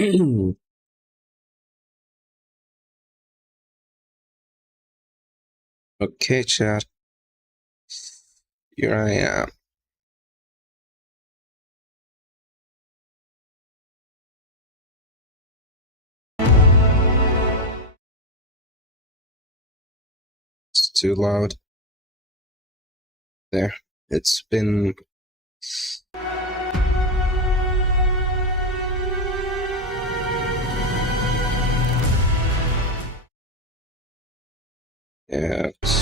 Okay, chat. Here I am. It's too loud. There. It's been... Yeah, it's...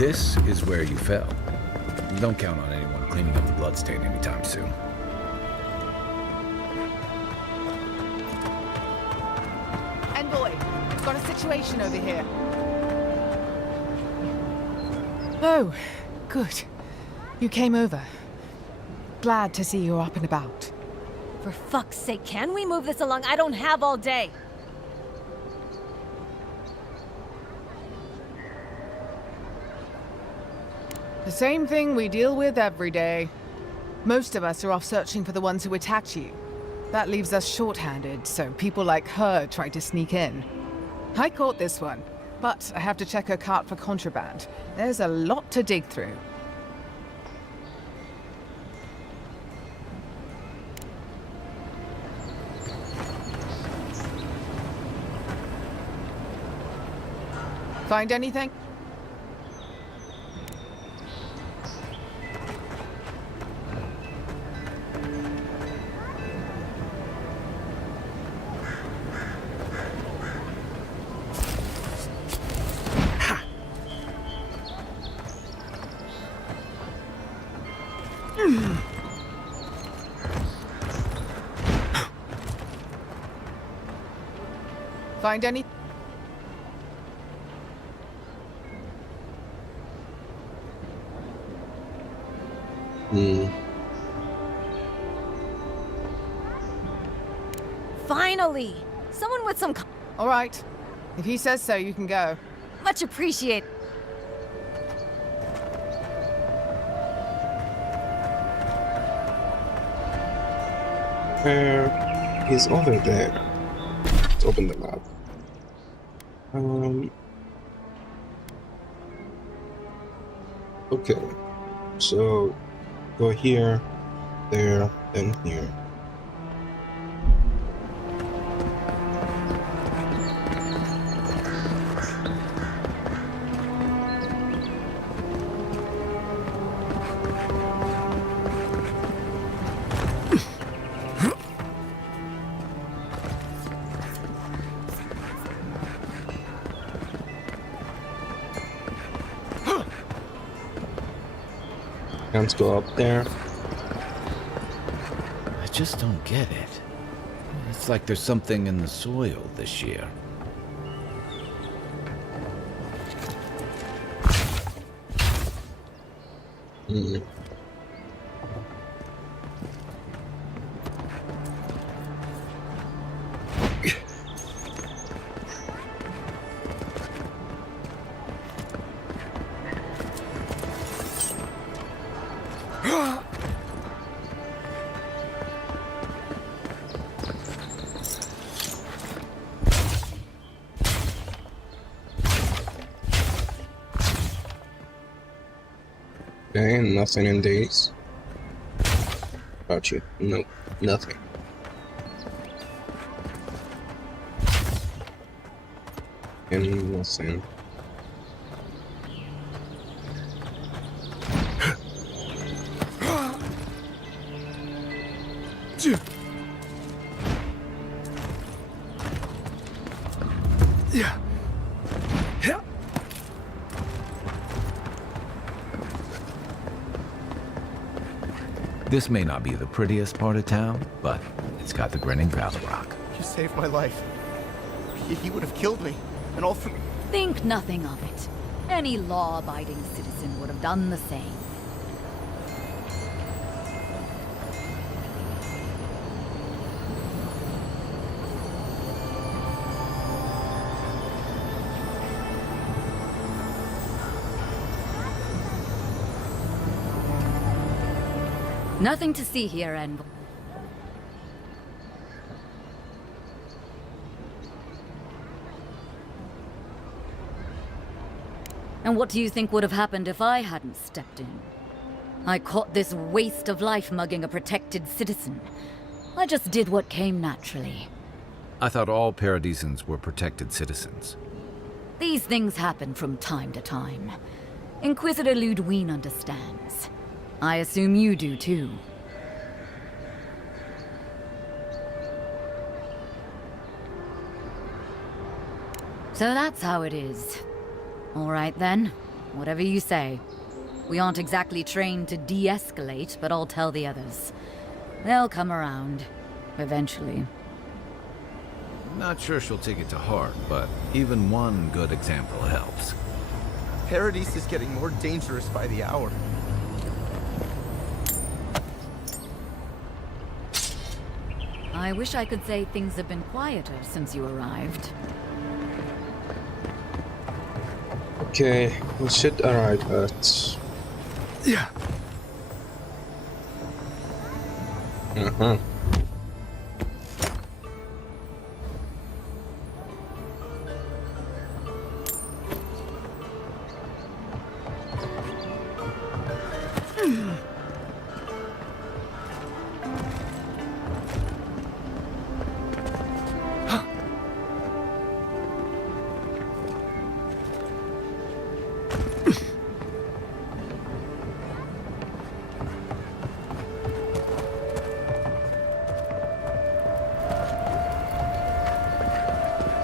This is where you fell. Don't count on anyone cleaning up the bloodstain anytime soon. Envoy, got a situation over here. Oh, good. You came over. Glad to see you're up and about. For fuck's sake, can we move this along? I don't have all day. The same thing we deal with every day. Most of us are off searching for the ones who attacked you. That leaves us short-handed, so people like her try to sneak in. I caught this one, but I have to check her cart for contraband. There's a lot to dig through. Find anything? Find any? Finally! Someone with some All right. If he says so, you can go. much appreciate. He's over there. Let's open the map. Okay. So go here, there, and here. Can't go up there. I just don't get it. It's like there's something in the soil this year. Okay, nothing in these. About you? Nope, nothing. And nothing. This may not be the prettiest part of town, but it's got the grinning Valley Rock. You saved my life. He would have killed me, and all for... Think nothing of it. Any law-abiding citizen would have done the same. Nothing to see here, and... And what do you think would have happened if I hadn't stepped in? I caught this waste of life mugging a protected citizen. I just did what came naturally. I thought all Paradisans were protected citizens. These things happen from time to time. Inquisitor Ludwine understands. I assume you do too. So that's how it is. All right then, whatever you say. We aren't exactly trained to de-escalate, but I'll tell the others. They'll come around, eventually. Not sure she'll take it to heart, but even one good example helps. Paradise is getting more dangerous by the hour. I wish I could say things have been quieter since you arrived. Okay, we should arrive at... Yeah. Uh-huh.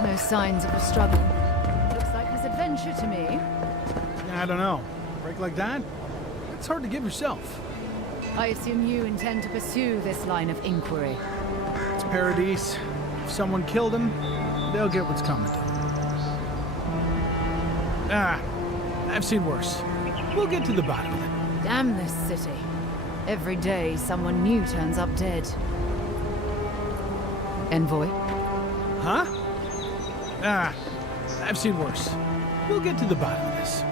No signs of a struggle. Looks like this adventure to me. I don't know. A break like that? It's hard to give yourself. I assume you intend to pursue this line of inquiry. It's Paradise. If someone killed him, they'll get what's coming to them. I've seen worse. We'll get to the bottom of it. Damn this city. Every day, someone new turns up dead. Envoy? Huh? I've seen worse. We'll get to the bottom of this.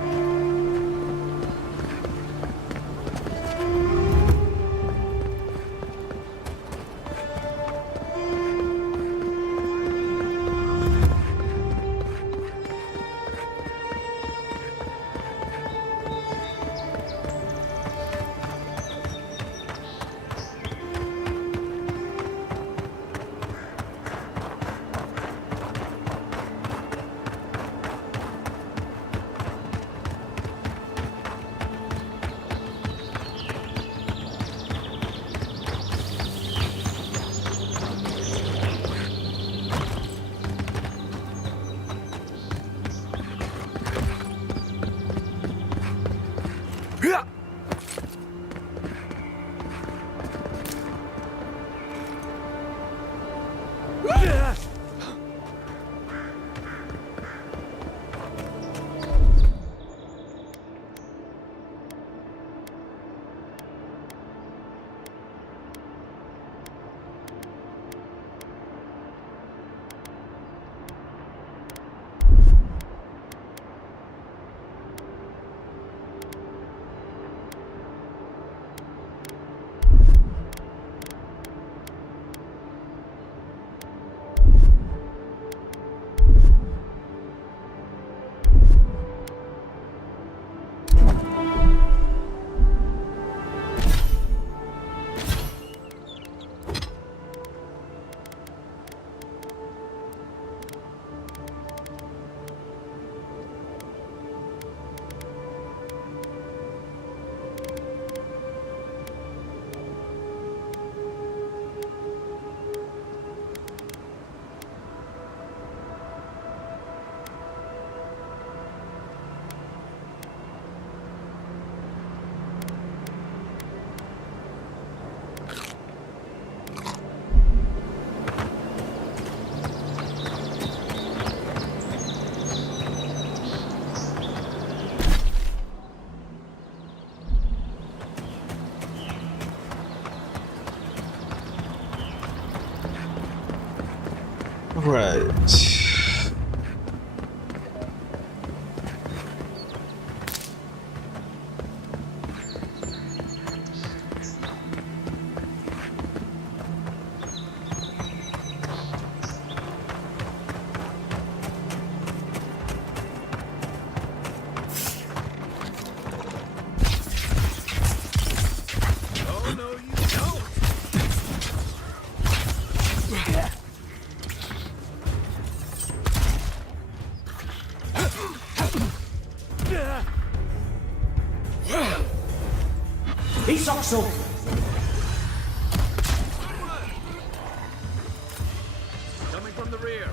Right. Coming from the rear.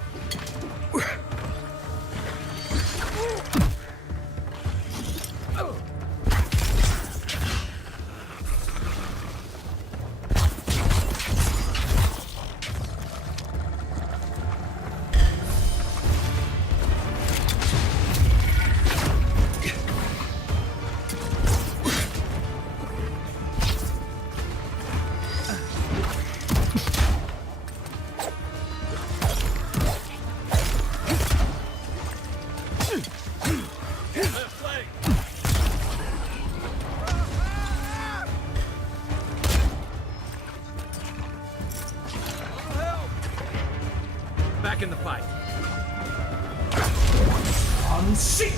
Back in the fight. I'm sick.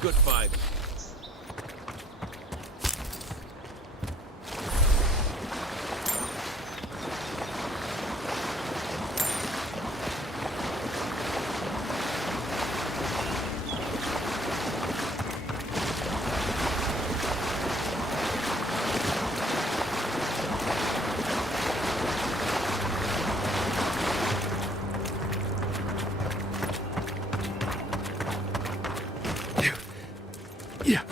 Good fight. Yeah. Yeah.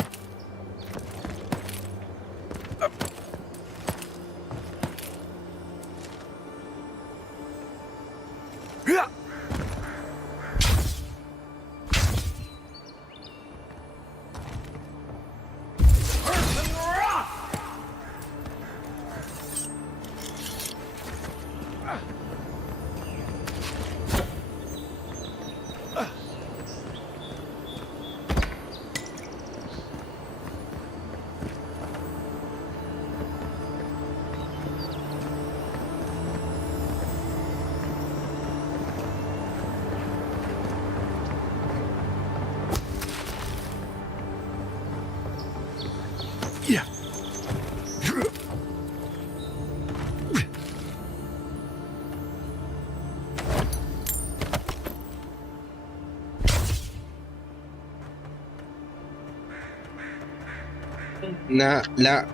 La.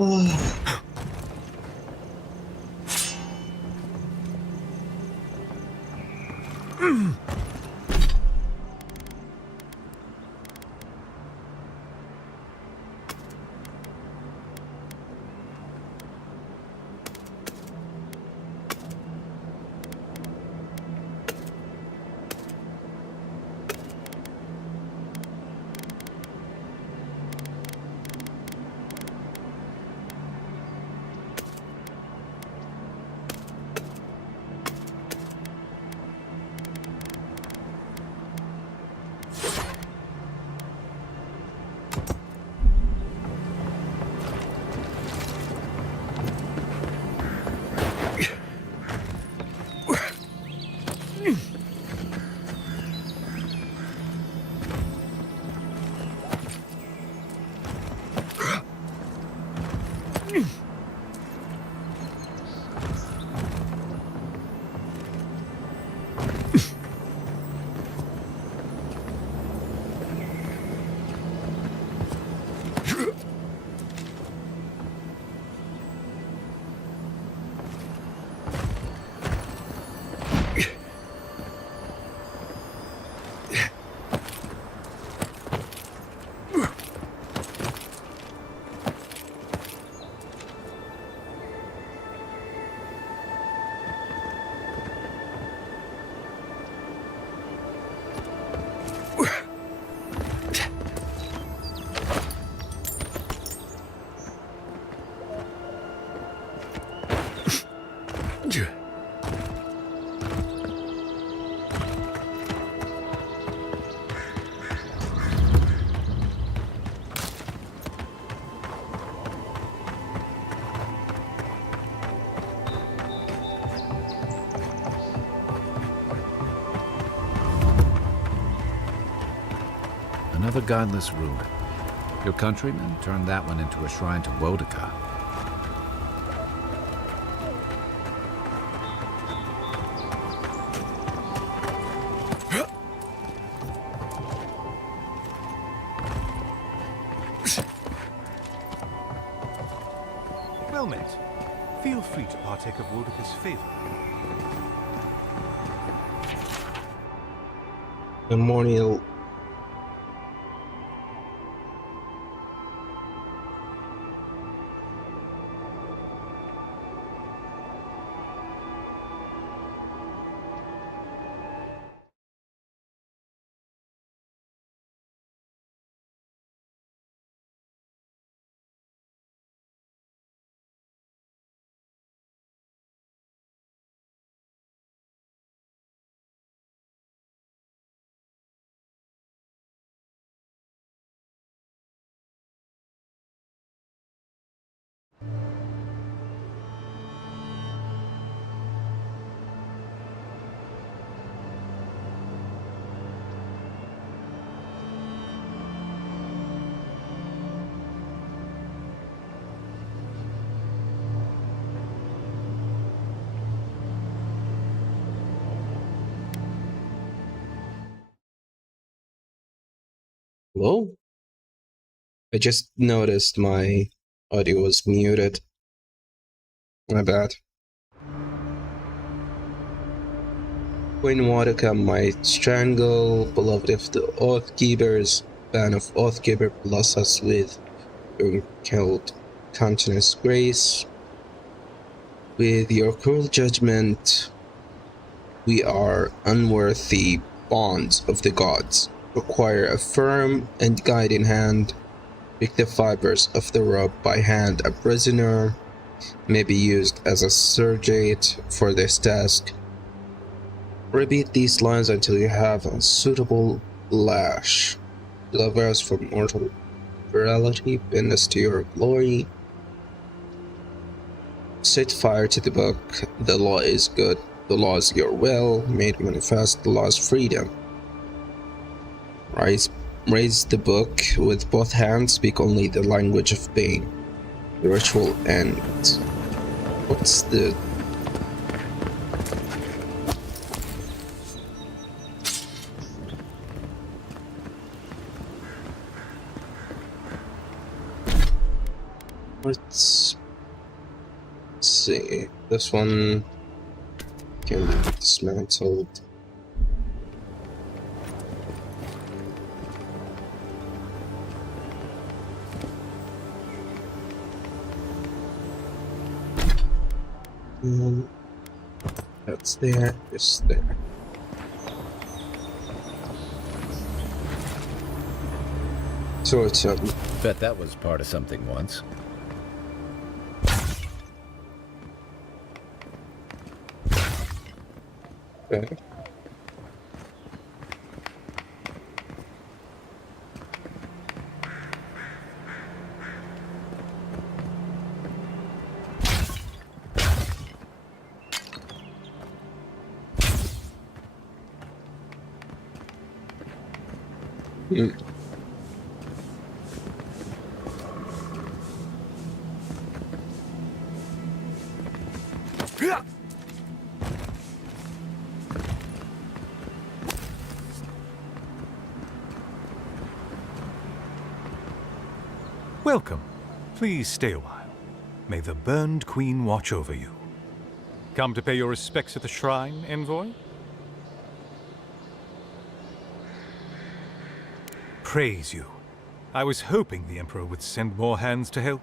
Oh. Another godless ruin. Your countrymen turned that one into a shrine to Wodaka. Well met. Feel free to partake of Wodaka's favor. Memorial Hello? I just noticed my audio was muted. My bad. Queen Watica might strangle, beloved of the Oathkeepers, ban of Oathkeeper, bless us with your killed countenance grace. With your cruel judgment, we are unworthy bonds of the gods. Require a firm and guiding hand. Pick the fibers of the rope by hand. A prisoner may be used as a surrogate for this task. Repeat these lines until you have a suitable lash. Deliver us from mortal virility, bend us to your glory. Set fire to the book. The law is good. The law is your will, made manifest. The law is freedom. Raise the book with both hands. Speak only the language of pain. The ritual ends. What's the... Let's see. This one can be dismantled. That's there, this there. So it's Bet that was part of something once. okay. Welcome. Please stay a while. May the Burned Queen watch over you. Come to pay your respects at the shrine, envoy? Praise you. I was hoping the Emperor would send more hands to help.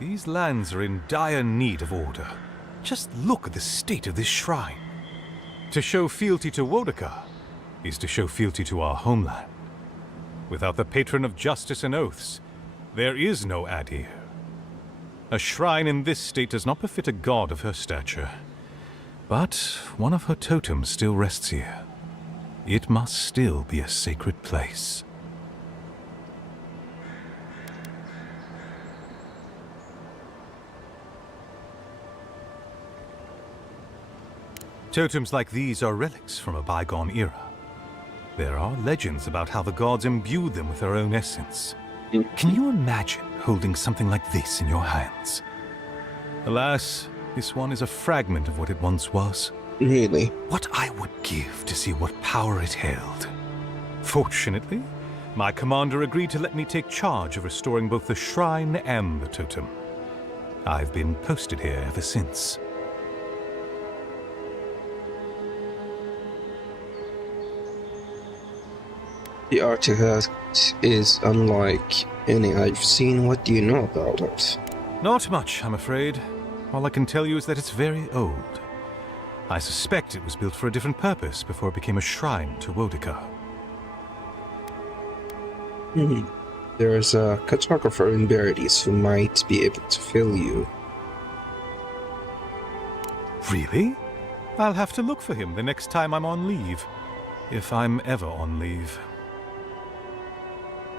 These lands are in dire need of order. Just look at the state of this shrine. To show fealty to Woedica is to show fealty to our homeland. Without the patron of justice and oaths, there is no Adir. A shrine in this state does not befit a god of her stature. But one of her totems still rests here. It must still be a sacred place. Totems like these are relics from a bygone era. There are legends about how the gods imbued them with their own essence. Can you imagine holding something like this in your hands? Alas, this one is a fragment of what it once was. Really? What I would give to see what power it held. Fortunately, my commander agreed to let me take charge of restoring both the shrine and the totem. I've been posted here ever since. The artifact is unlike any I've seen. What do you know about it? Not much, I'm afraid. All I can tell you is that it's very old. I suspect it was built for a different purpose before it became a shrine to Woedica. There's a cartographer in Verities who might be able to fill you. Really? I'll have to look for him the next time I'm on leave. If I'm ever on leave.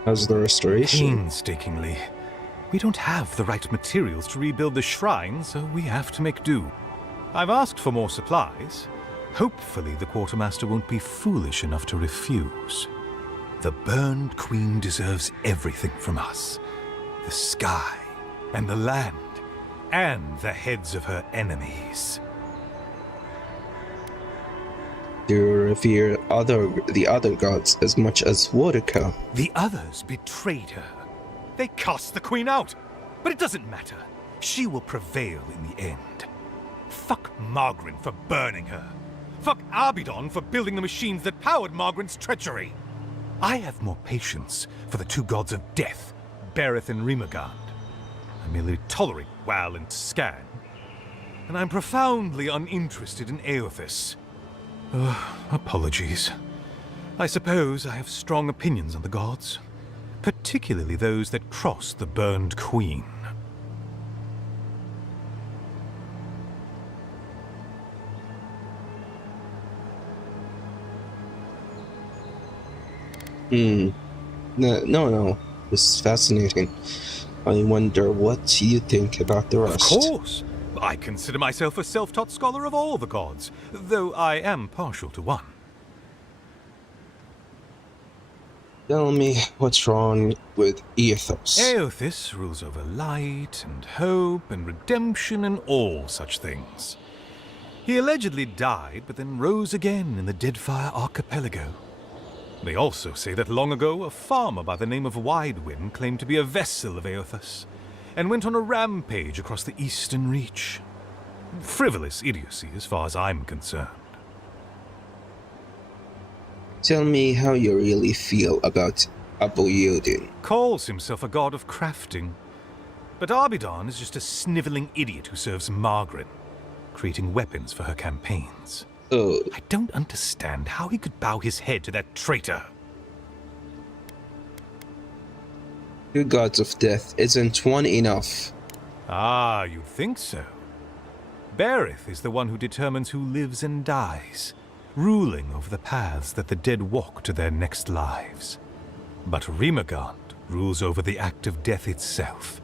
How's the restoration? Painstakingly. We don't have the right materials to rebuild the shrine, so we have to make do. I've asked for more supplies. Hopefully the quartermaster won't be foolish enough to refuse. The Burned Queen deserves everything from us. The sky, and the land, and the heads of her enemies. Do you revere the other gods as much as Vodka. The others betrayed her. They cast the queen out. But it doesn't matter. She will prevail in the end. Fuck Margaret for burning her. Fuck Abidon for building the machines that powered Margaret's treachery. I have more patience for the two gods of death, Berith and Rimagand. I merely tolerate Wal and Scan. And I'm profoundly uninterested in Aothis. Apologies. I suppose I have strong opinions on the gods, particularly those that cross the burned queen. No. This is fascinating. I wonder what you think about the rest. Of course. I consider myself a self-taught scholar of all the gods, though I am partial to one. Tell me what's wrong with Aothis. Aothis rules over light and hope and redemption and all such things. He allegedly died, but then rose again in the Deadfire Archipelago. They also say that long ago, a farmer by the name of Widewind claimed to be a vessel of Aothis, and went on a rampage across the Eastern Reach. Frivolous idiocy as far as I'm concerned. Tell me how you really feel about Avowed. Calls himself a god of crafting. But Abidon is just a sniveling idiot who serves Margaret, creating weapons for her campaigns. Oh, I don't understand how he could bow his head to that traitor. two gods of death isn't one enough. Ah, you think so? Berith is the one who determines who lives and dies, ruling over the paths that the dead walk to their next lives. But Rimagand rules over the act of death itself.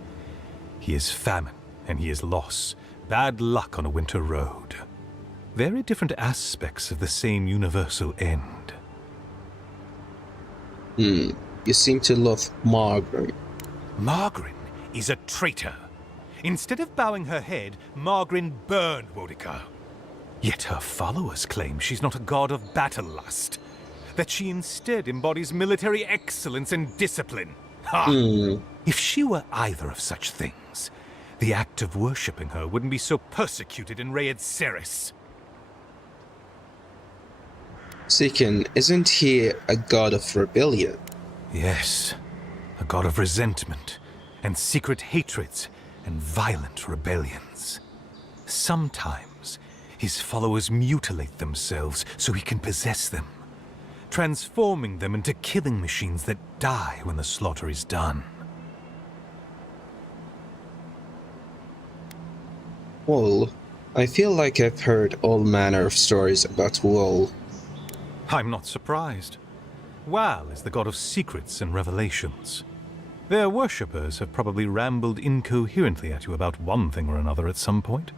He is famine, and he is loss, bad luck on a winter road. Very different aspects of the same universal end. You seem to love Margaret. Margaret is a traitor. Instead of bowing her head, Margaret burned Wodica. Yet her followers claim she's not a god of battle lust, that she instead embodies military excellence and discipline. Ha! If she were either of such things, the act of worshipping her wouldn't be so persecuted in Rayed Ceres. Sikin, isn't he a god of rebellion? Yes, a god of resentment, and secret hatreds, and violent rebellions. Sometimes, his followers mutilate themselves so he can possess them, transforming them into killing machines that die when the slaughter is done. Wool. I feel like I've heard all manner of stories about Wool. I'm not surprised. Wal is the god of secrets and revelations. Their worshippers have probably rambled incoherently at you about one thing or another at some point.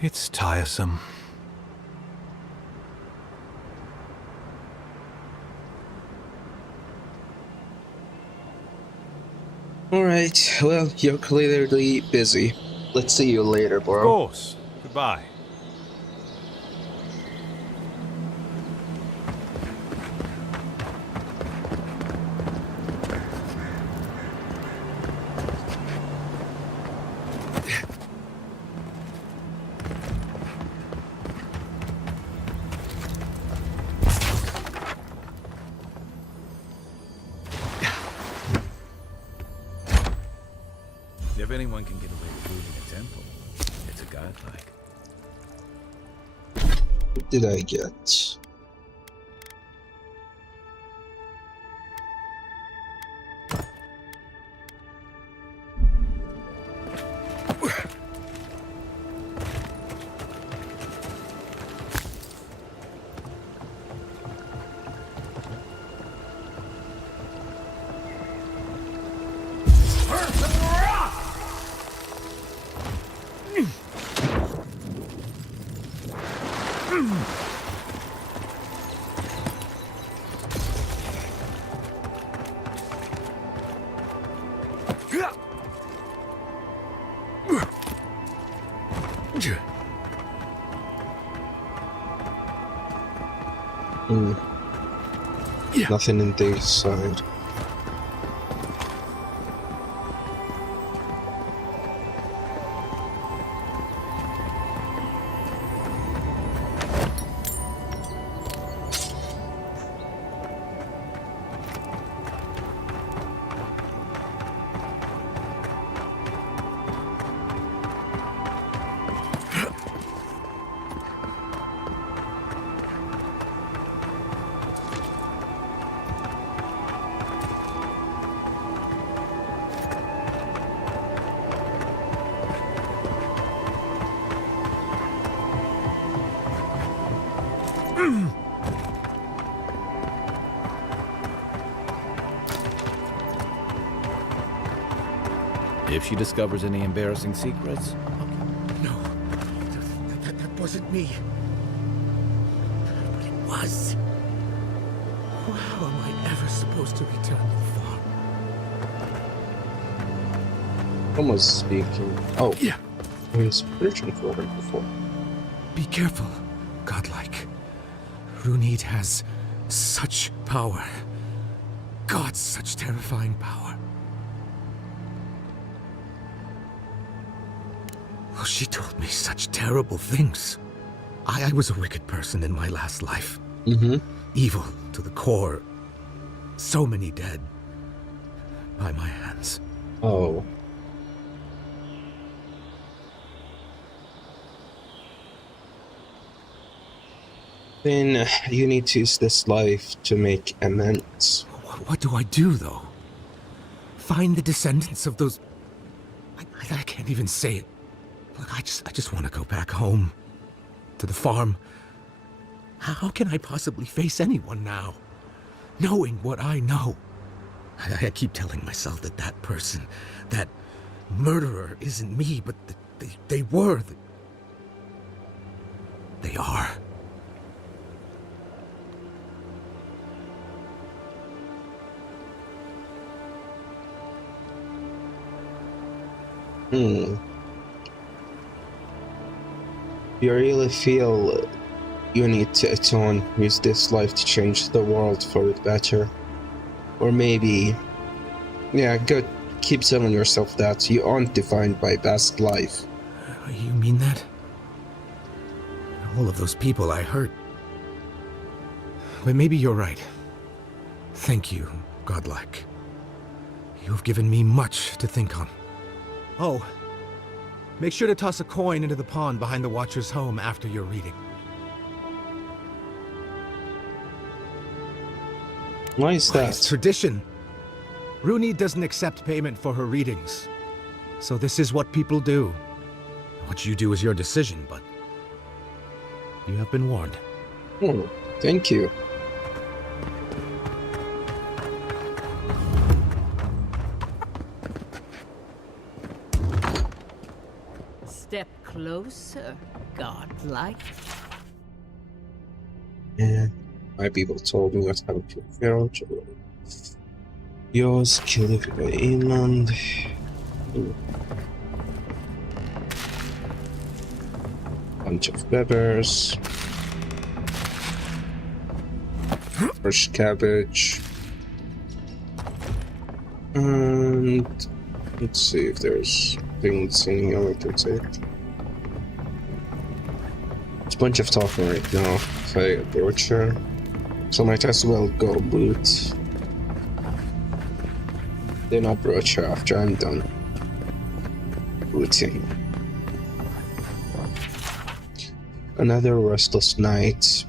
It's tiresome. Alright, well, you're clearly busy. Let's see you later, bro. Of course. Goodbye. If anyone can get away with looting a temple, it's a godlike. What did I get? Hmm. Nothing in this side. If she discovers any embarrassing secrets, No, that wasn't me. But it was. How am I ever supposed to return to the farm? Almost speaking. Oh, Yeah. I was searching for her before. Be careful, godlike. Runid has such power. God, such terrifying power. Oh, she told me such terrible things. I was a wicked person in my last life. Mm-hmm. Evil to the core. So many dead. By my hands. Oh. Then you need to use this life to make amends. What do I do, though? Find the descendants of those... I can't even say it. Look, I just want to go back home. To the farm. How can I possibly face anyone now? Knowing what I know. I keep telling myself that that person, that murderer isn't me, but they were. They are. Hmm. You really feel you need to atone, use this life to change the world for the better? Or maybe, yeah, good, keep telling yourself that you aren't defined by past life. You mean that? All of those people I hurt. But maybe you're right. Thank you, godlike. You have given me much to think on. Oh, make sure to toss a coin into the pond behind the Watcher's home after your reading. Why is that? It's tradition. Rooney doesn't accept payment for her readings. So this is what people do. What you do is your decision, but you have been warned. Oh, thank you. Step closer, godlike. Yeah, my people told me what happened to Pharaoh. Yours, killed by inland. Bunch of peppers. Fresh cabbage. And let's see if there's things in here I can take. It's a bunch of talking right now. If I approach her, so I might as well go boot. Then I'll approach her after I'm done booting. Another restless night.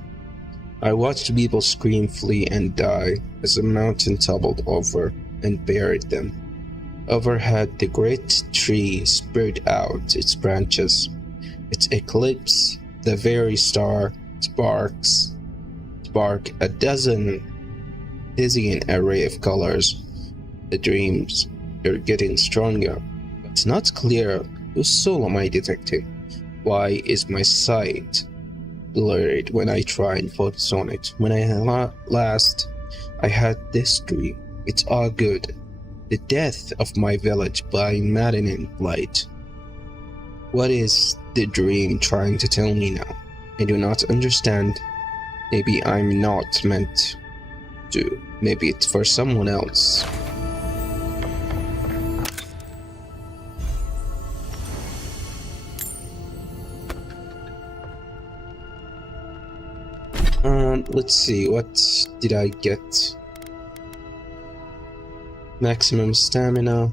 I watched people scream, flee, and die as a mountain toppled over and buried them. Overhead, the great tree spread out its branches. Its eclipse, the very star, spark a dizzying array of colors. The dreams are getting stronger, but it's not clear whose soul am I detecting. Why is my sight blurred when I try and focus on it? When I last I had this dream, it's all good. The death of my village by maddening light. What is the dream trying to tell me now? I do not understand. Maybe I'm not meant to. Maybe it's for someone else. Let's see, what did I get? Maximum stamina.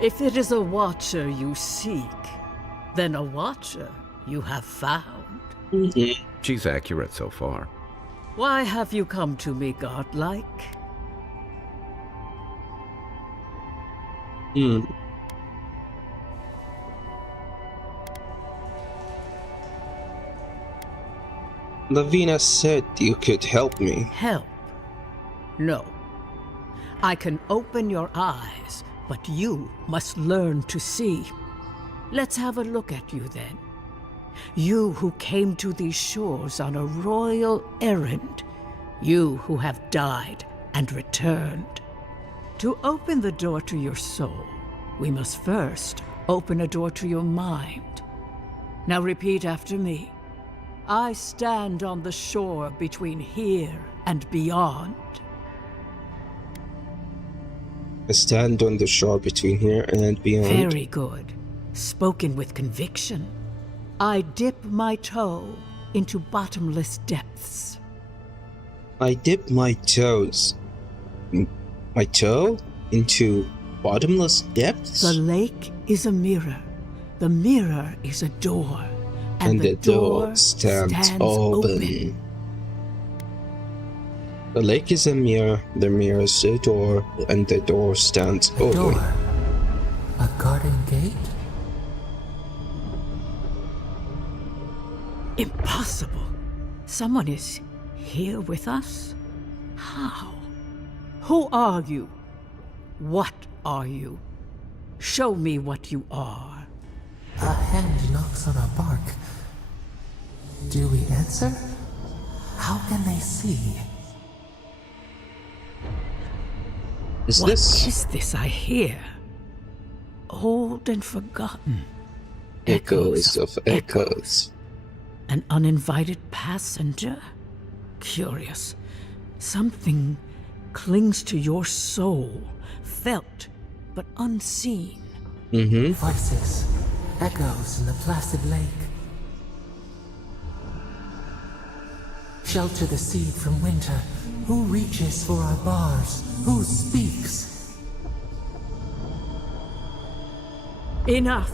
If it is a watcher you seek, then a watcher you have found. She's accurate so far. Why have you come to me, godlike? Lavina said you could help me. Help? No. I can open your eyes, but you must learn to see. Let's have a look at you then. You who came to these shores on a royal errand. You who have died and returned. To open the door to your soul, we must first open a door to your mind. Now repeat after me. I stand on the shore between here and beyond. I stand on the shore between here and beyond. Very good. Spoken with conviction. I dip my toe into bottomless depths. I dip my toes. My toe? Into bottomless depths? The lake is a mirror. The mirror is a door. And the door stands open. The lake is a mirror, the mirror is a door, and the door stands A open. door. A garden gate? Impossible. Someone is here with us? How? Who are you? What are you? Show me what you are. A hand knocks on our bark. Do we answer? How can they see? What is this I hear? Old and forgotten. Echoes of echoes. An uninvited passenger? Curious. Something clings to your soul, felt but unseen. Voices, echoes in the placid lake. Shelter the seed from winter. Who reaches for our bars? Who speaks? Enough!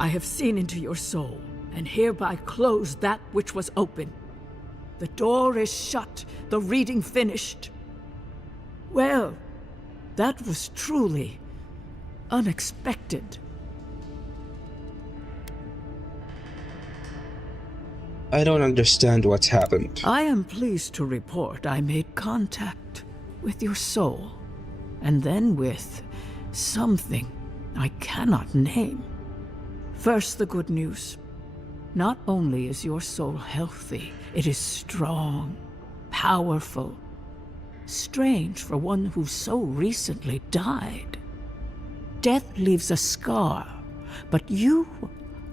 I have seen into your soul, and hereby close that which was open. The door is shut, the reading finished. Well, that was truly unexpected. I don't understand what's happened. I am pleased to report I made contact with your soul, and then with something I cannot name. First, the good news. Not only is your soul healthy, it is strong, powerful. Strange for one who so recently died. Death leaves a scar, but you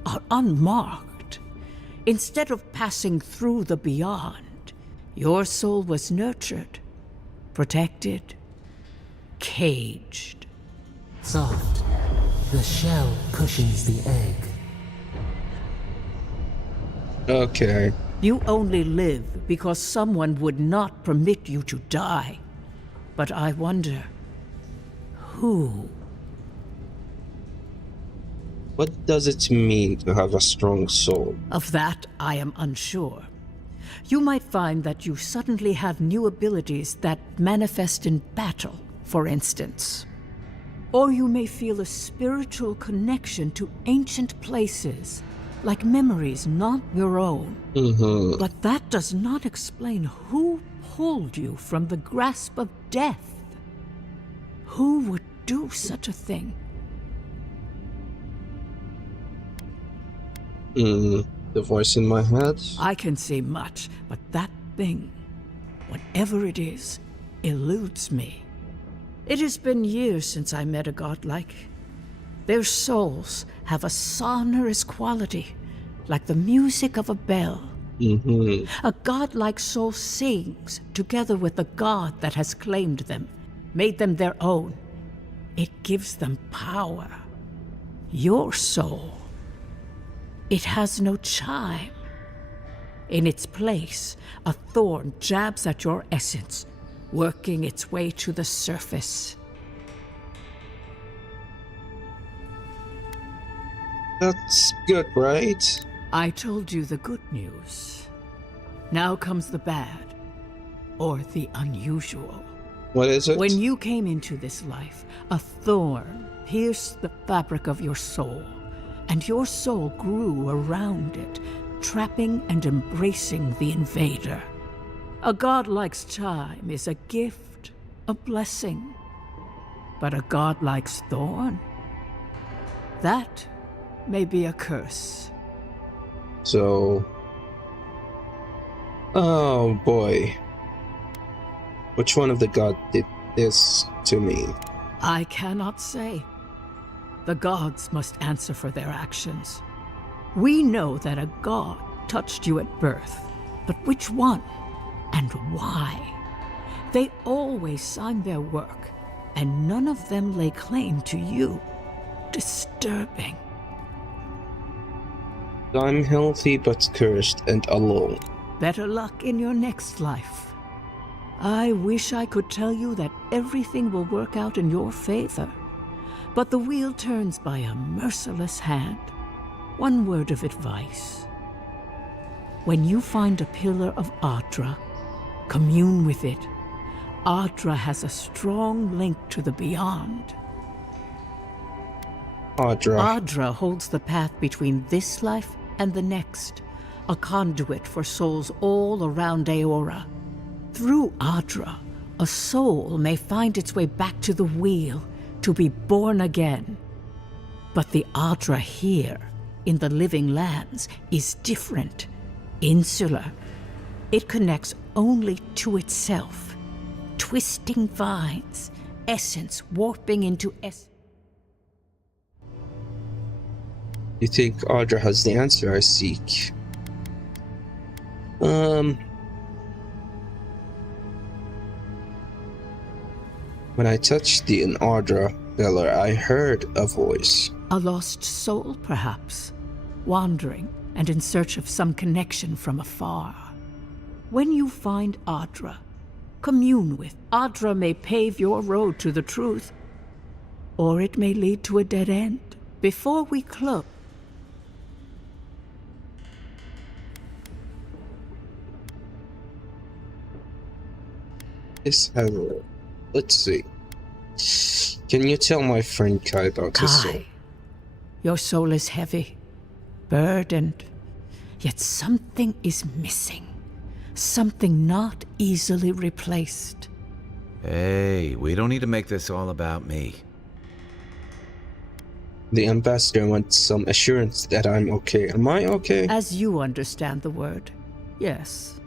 are unmarked. Instead of passing through the beyond, your soul was nurtured, protected, caged. Soft. The shell cushions the egg. Okay. You only live because someone would not permit you to die. But I wonder, who? What does it mean to have a strong soul? Of that, I am unsure. You might find that you suddenly have new abilities that manifest in battle, for instance. Or you may feel a spiritual connection to ancient places, like memories not your own. But that does not explain who pulled you from the grasp of death. Who would do such a thing? The voice in my head? I can say much, but that thing, whatever it is, eludes me. It has been years since I met a godlike. Their souls have a sonorous quality, like the music of a bell. A godlike soul sings together with the god that has claimed them, made them their own. It gives them power. Your soul, it has no chime. In its place, a thorn jabs at your essence, working its way to the surface. That's good, right? I told you the good news. Now comes the bad, or the unusual. What is it? When you came into this life, a thorn pierced the fabric of your soul, and your soul grew around it, trapping and embracing the invader. A godlike's chime is a gift, a blessing. But a godlike's thorn? That may be a curse. So... Oh boy. Which one of the gods did this to me? I cannot say. The gods must answer for their actions. We know that a god touched you at birth, but which one and why? They always sign their work, and none of them lay claim to you. Disturbing. I'm healthy but cursed and alone. Better luck in your next life. I wish I could tell you that everything will work out in your favor, but the wheel turns by a merciless hand. One word of advice. When you find a pillar of Adra, commune with it. Adra has a strong link to the beyond. Adra holds the path between this life and the next, a conduit for souls all around Aora. Through Adra, a soul may find its way back to the wheel to be born again. But the Adra here, in the living lands, is different, insular. It connects only to itself, twisting vines, essence warping into essence. You think Audra has the answer I seek? When I touched the Audra pillar, I heard a voice. A lost soul, perhaps, wandering and in search of some connection from afar. When you find Adra, commune with. Adra may pave your road to the truth, or it may lead to a dead end. Before we close, Let's see. Can you tell my friend Kai about his soul? Kai, your soul is heavy, burdened, yet something is missing. Something not easily replaced. Hey, we don't need to make this all about me. The ambassador wants some assurance that I'm okay. Am I okay? As you understand the word, yes.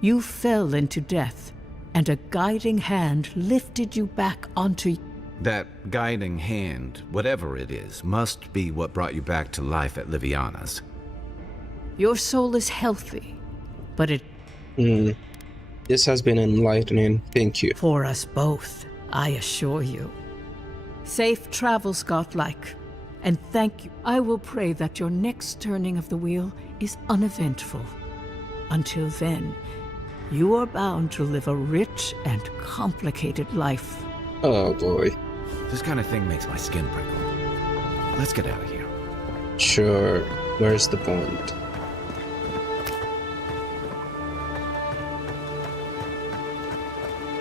You fell into death, and a guiding hand lifted you back onto... That guiding hand, whatever it is, must be what brought you back to life at Liviana's. Your soul is healthy, but it... This has been enlightening. Thank you. For us both, I assure you. Safe travels, godlike. And thank you. I will pray that your next turning of the wheel is uneventful. Until then, you are bound to live a rich and complicated life. Oh boy. This kind of thing makes my skin prickle. Let's get out of here. Sure. Where's the bond?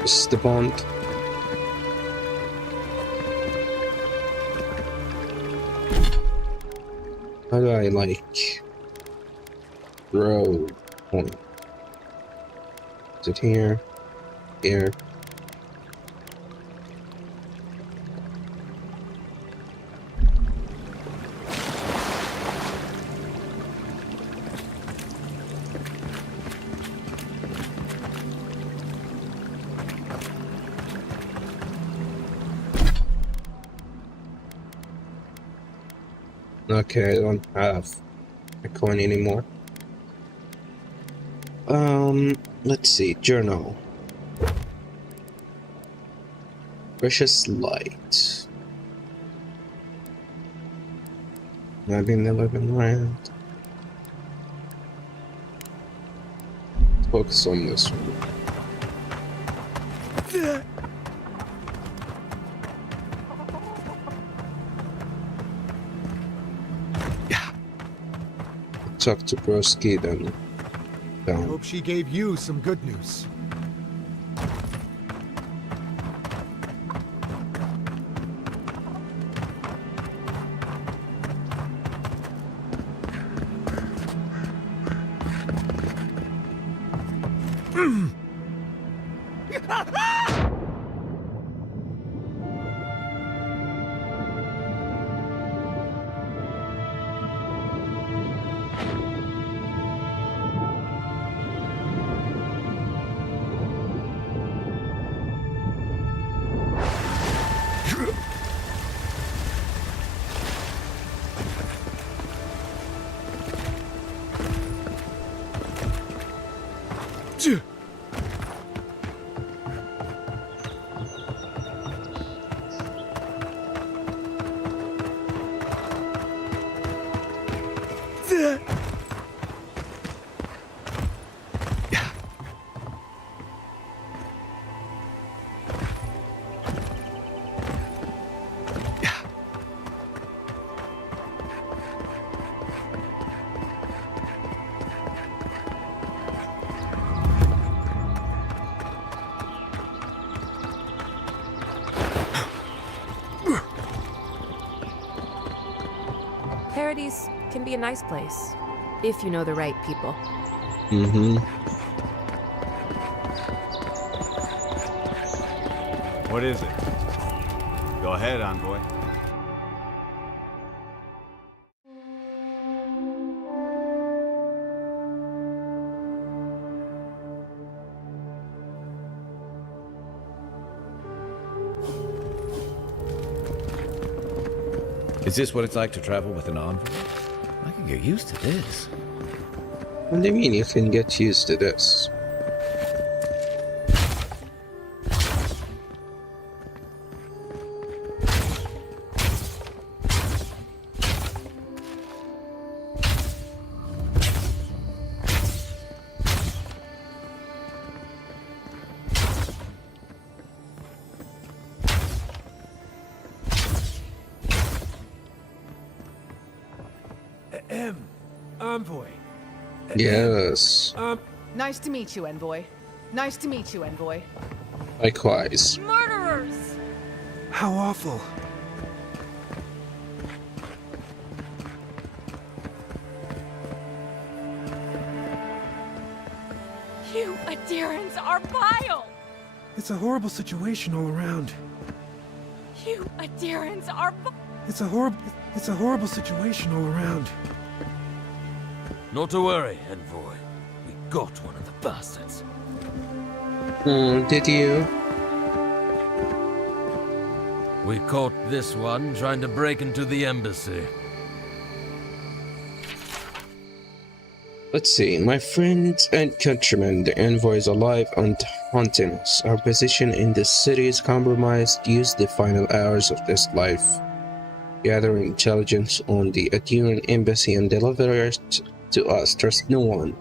This is the bond. How do I throw point? Is it here? Here? Okay, I don't have a coin anymore. Let's see. Journal. Precious light. Maybe in the 11 round. Focus on this one. Talk to Broski then. Down. Hope she gave you some good news. Paradise can be a nice place, if you know the right people. Mm-hmm. What is it? Go ahead, envoy. Is this what it's like to travel with an envoy? I can get used to this. What do you mean you can get used to this? Envoy. Yes. Nice to meet you, Envoy. Nice to meet you, Envoy. Likewise. Murderers! How awful. You adherents are vile! It's a horrible situation all around. You adherents are It's a horrible situation all around. Not to worry, Envoy. We got one of the bastards. Did you? We caught this one trying to break into the embassy. Let's see. My friends and countrymen, the envoy is alive and haunting us. Our position in the city is compromised. Use the final hours of this life. Gather intelligence on the Adhuran embassy and deliver it to us. Trust no one.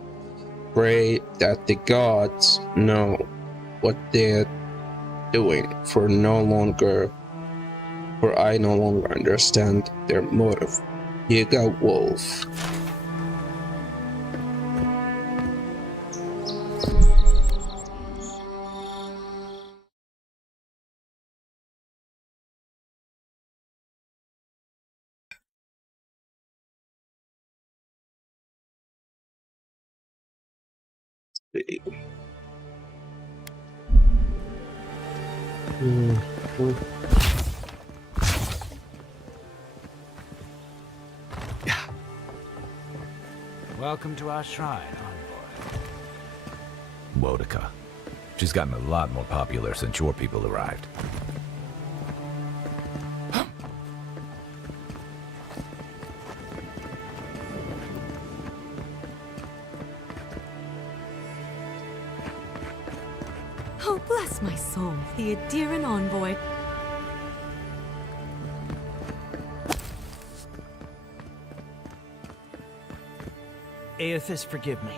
Pray that the gods know what they're doing, for I no longer understand their motive. Yiga Wolf. Welcome to our shrine, envoy. Wodica. She's gotten a lot more popular since your people arrived. Bless my soul, the Adiran envoy. Aethys, forgive me.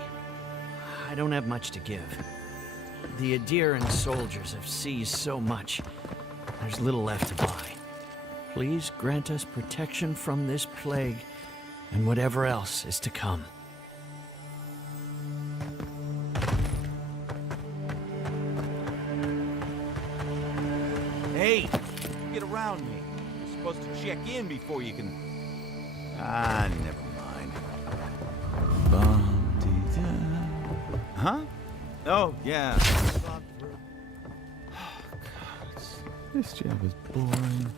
I don't have much to give. The Adiran soldiers have seized so much. There's little left to buy. Please grant us protection from this plague and whatever else is to come. Hey, get around me. You're supposed to check in before you can... Ah, never mind. Huh? Oh, yeah. Oh, God, this job is boring.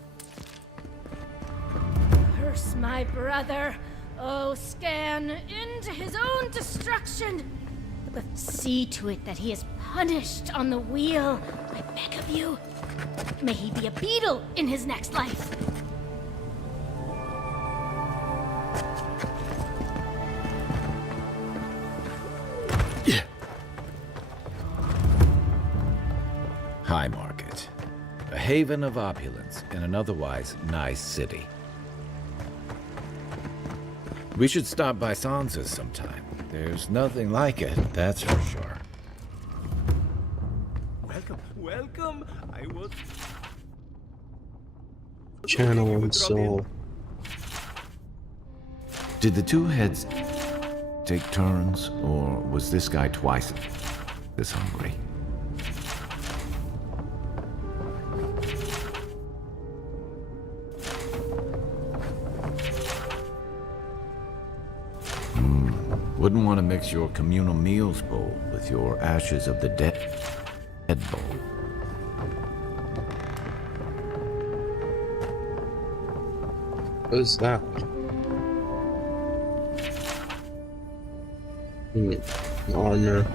Curse my brother. Oh, scan into his own destruction. But see to it that he is punished on the wheel, I beg of you. May he be a beetle in his next life. High Market. A haven of opulence in an otherwise nice city. We should stop by Sansa's sometime. There's nothing like it, that's for sure. Welcome. I was... Channel and soul. Did the two heads take turns, or was this guy twice this hungry? Wouldn't want to mix your communal meals bowl with your ashes of the dead bowl. What's that? Armor.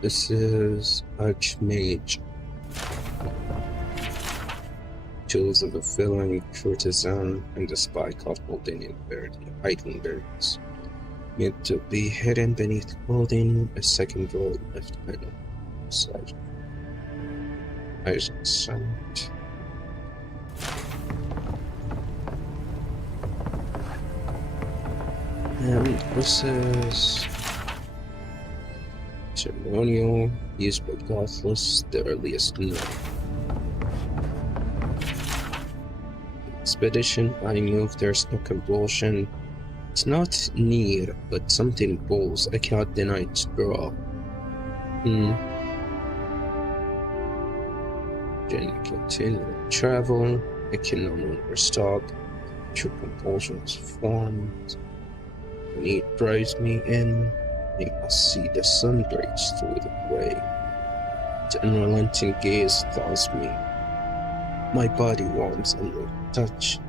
This is Archmage. Tools of a villain, courtesan, and a spy caught holding in hiding berries. Meant to be hidden beneath clothing, a second roll left hidden side. Isaac Summit. And this is ceremonial used by Godless, the earliest known. Expedition, I move, there's no convulsion. It's not near, but something pulls. I cannot deny its draw. Then continue travel. I can no longer stop. True compulsion is formed. When it drives me in, I must see the sun breaks through the gray. The unrelenting gaze thaws me. My body warms under touch.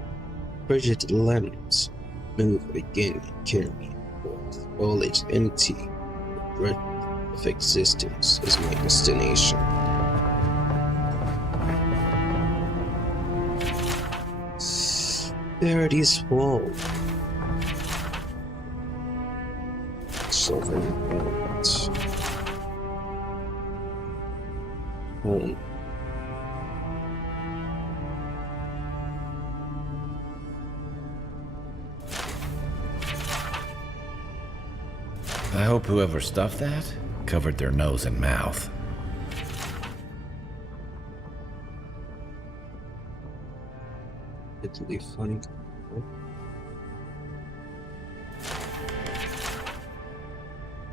Frigid limbs move again and carry me forth. All is empty. The breath of existence is my destination. There it is, fall. Sovereign elements. Home. I hope whoever stuffed that covered their nose and mouth. Italy funny.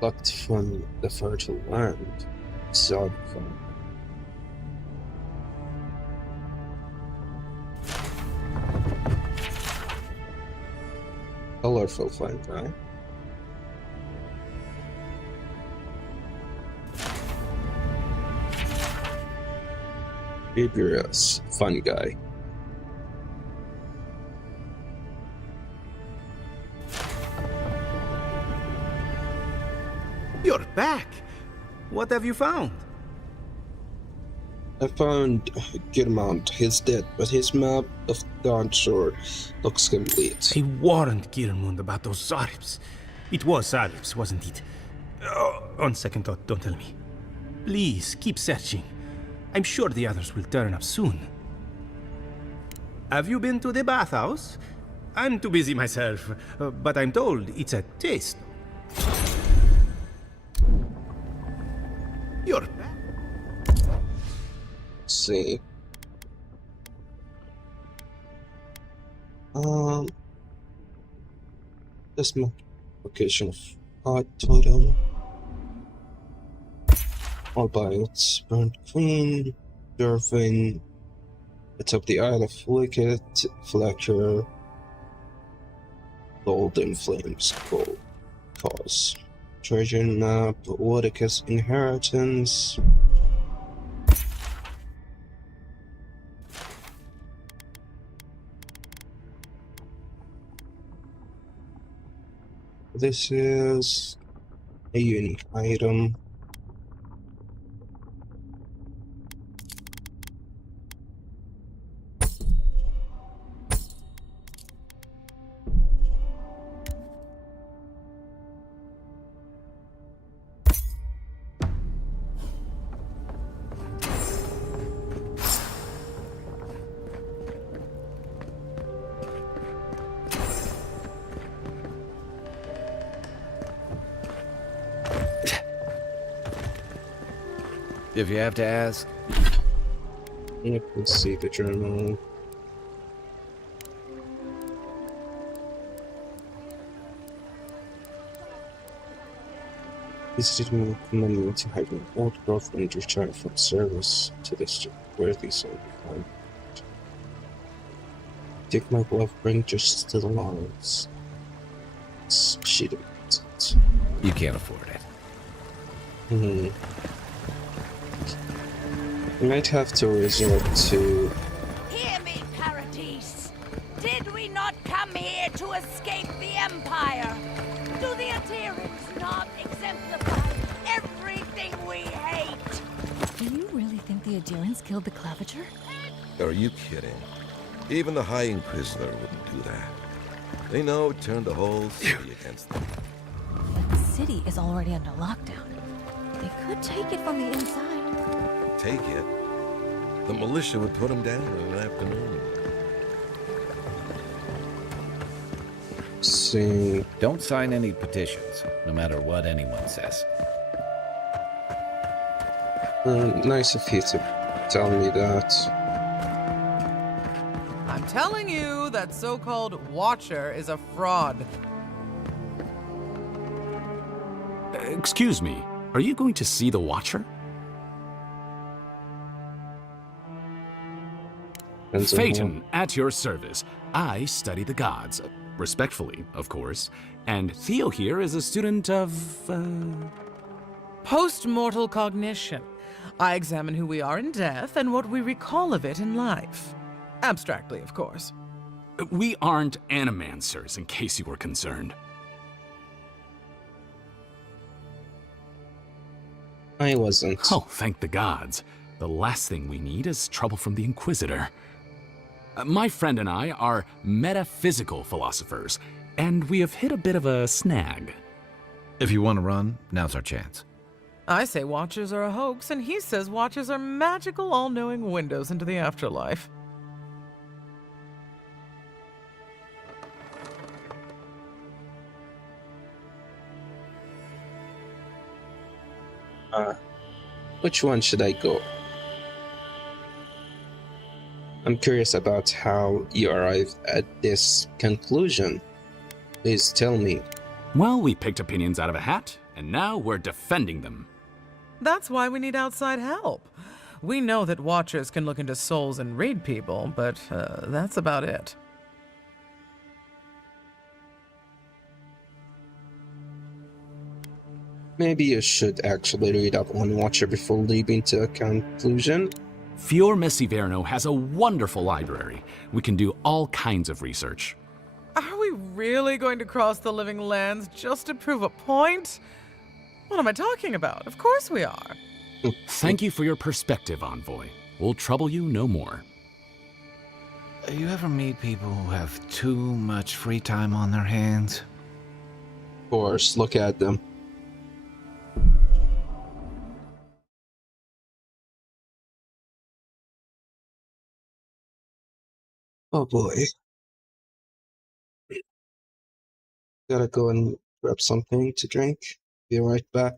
Plucked from the fertile land, sod from colorful fun, right? Vigorous, fun guy. You're back. What have you found? I found Girmont. He's dead, but his map of Dawn Shore looks complete. I warned Girmund about those Zaribs. It was Zaribs, wasn't it? Oh, on second thought, don't tell me. Please, keep searching. I'm sure the others will turn up soon. Have you been to the bathhouse? I'm too busy myself, but I'm told it's a taste. You're back. Let's see. This location of hot totem. All bites, burnt queen, Durfin, atop the Isle of Wicked, Fletcher, Golden Flames, Gold, Cause, Treasure Map, Woodica's Inheritance. This is a unique item. If you have to ask. Yep, let's see the journal. Visited me money to hide an old girlfriend returned from service to this worthy soul behind. Take my glove, bring justice to the lines. She demands it. You can't afford it. We might have to resort to... Hear me, Paradise. Did we not come here to escape the Empire? Do the Aterians not exemplify everything we hate? Do you really think the Adherents killed the Claviger? Are you kidding? Even the High Inquisitor wouldn't do that. They know it turned the whole city against them. But the city is already under lockdown. They could take it from the inside. Take it? The militia would put them down in an afternoon. See. Don't sign any petitions, no matter what anyone says. Nice of you to tell me that. I'm telling you, that so-called Watcher is a fraud. Excuse me, are you going to see the Watcher? Phaeton, at your service. I study the gods. Respectfully, of course. And Theo here is a student of, Post-mortal cognition. I examine who we are in death and what we recall of it in life. Abstractly, of course. We aren't animancers, in case you were concerned. I wasn't. Oh, thank the gods. The last thing we need is trouble from the Inquisitor. My friend and I are metaphysical philosophers, and we have hit a bit of a snag. If you want to run, now's our chance. I say Watchers are a hoax, and he says Watchers are magical, all-knowing windows into the afterlife. Which one should I go? I'm curious about how you arrived at this conclusion. Please tell me. Well, we picked opinions out of a hat, and now we're defending them. That's why we need outside help. We know that Watchers can look into souls and read people, but that's about it. Maybe you should actually read up on Watcher before leaping to a conclusion. Fior Messiverno has a wonderful library. We can do all kinds of research. Are we really going to cross the living lands just to prove a point? What am I talking about? Of course we are. Thank you for your perspective, Envoy. We'll trouble you no more. You ever meet people who have too much free time on their hands? Of course, look at them. Oh boy. Gotta go and grab something to drink. Be right back.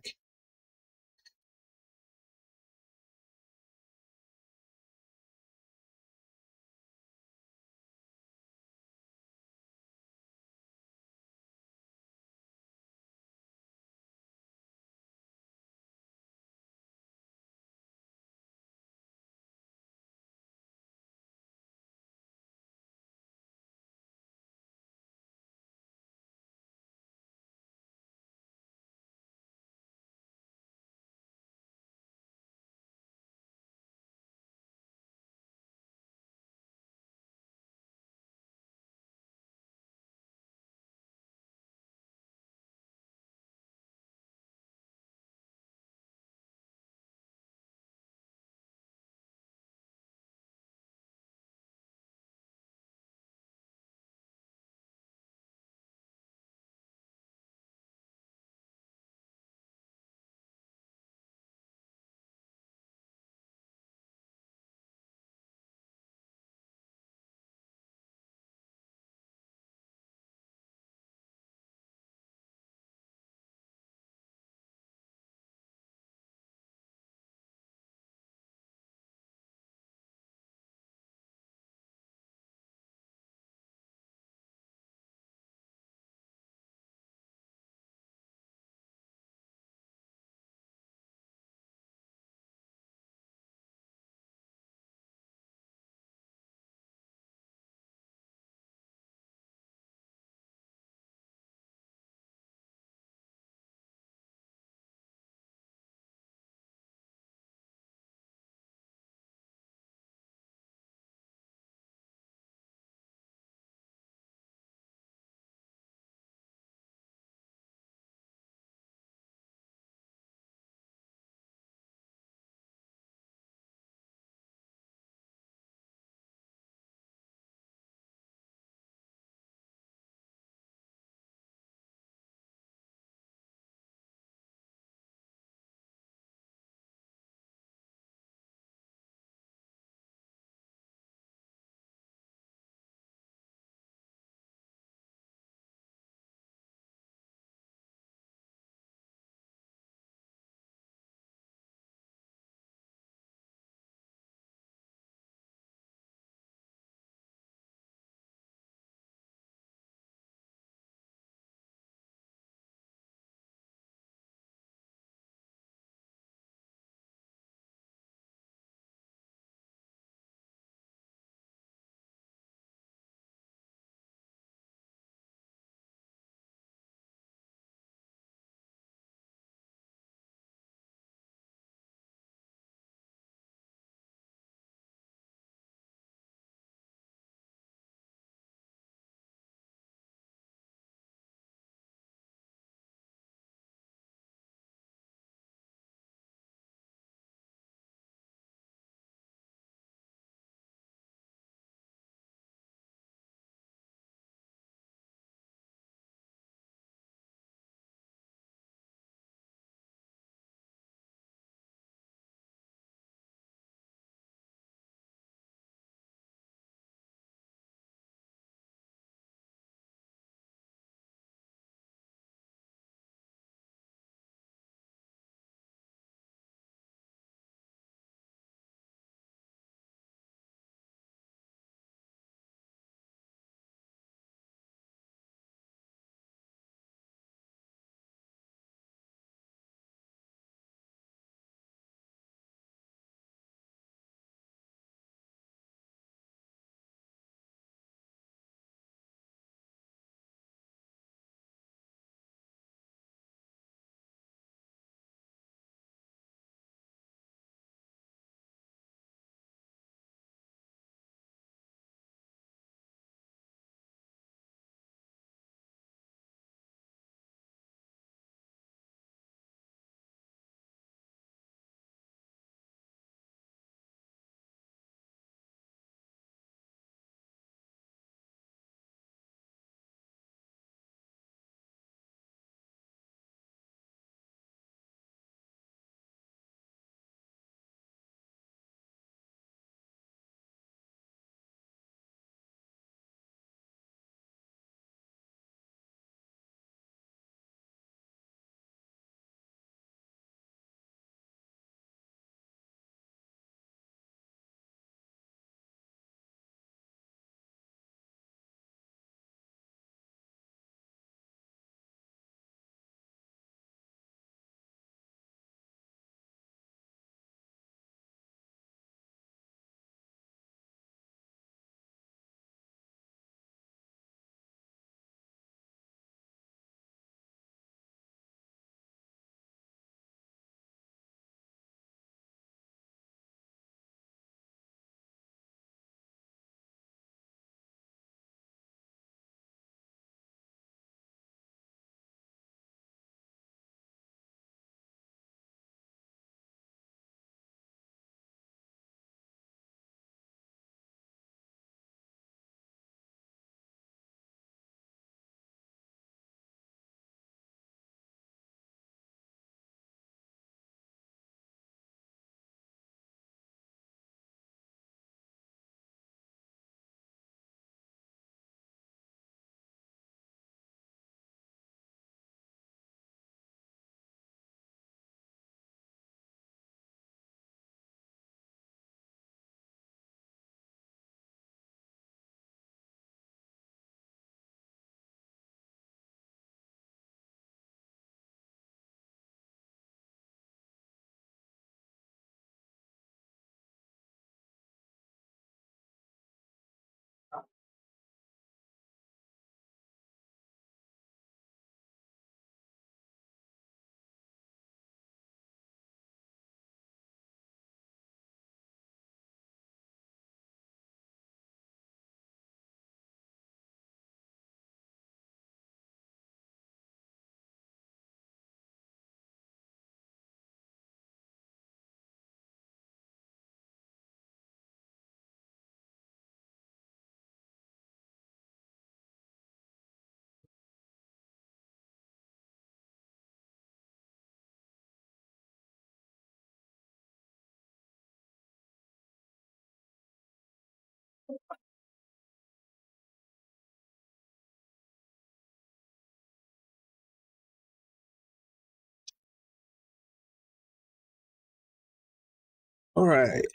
Alright.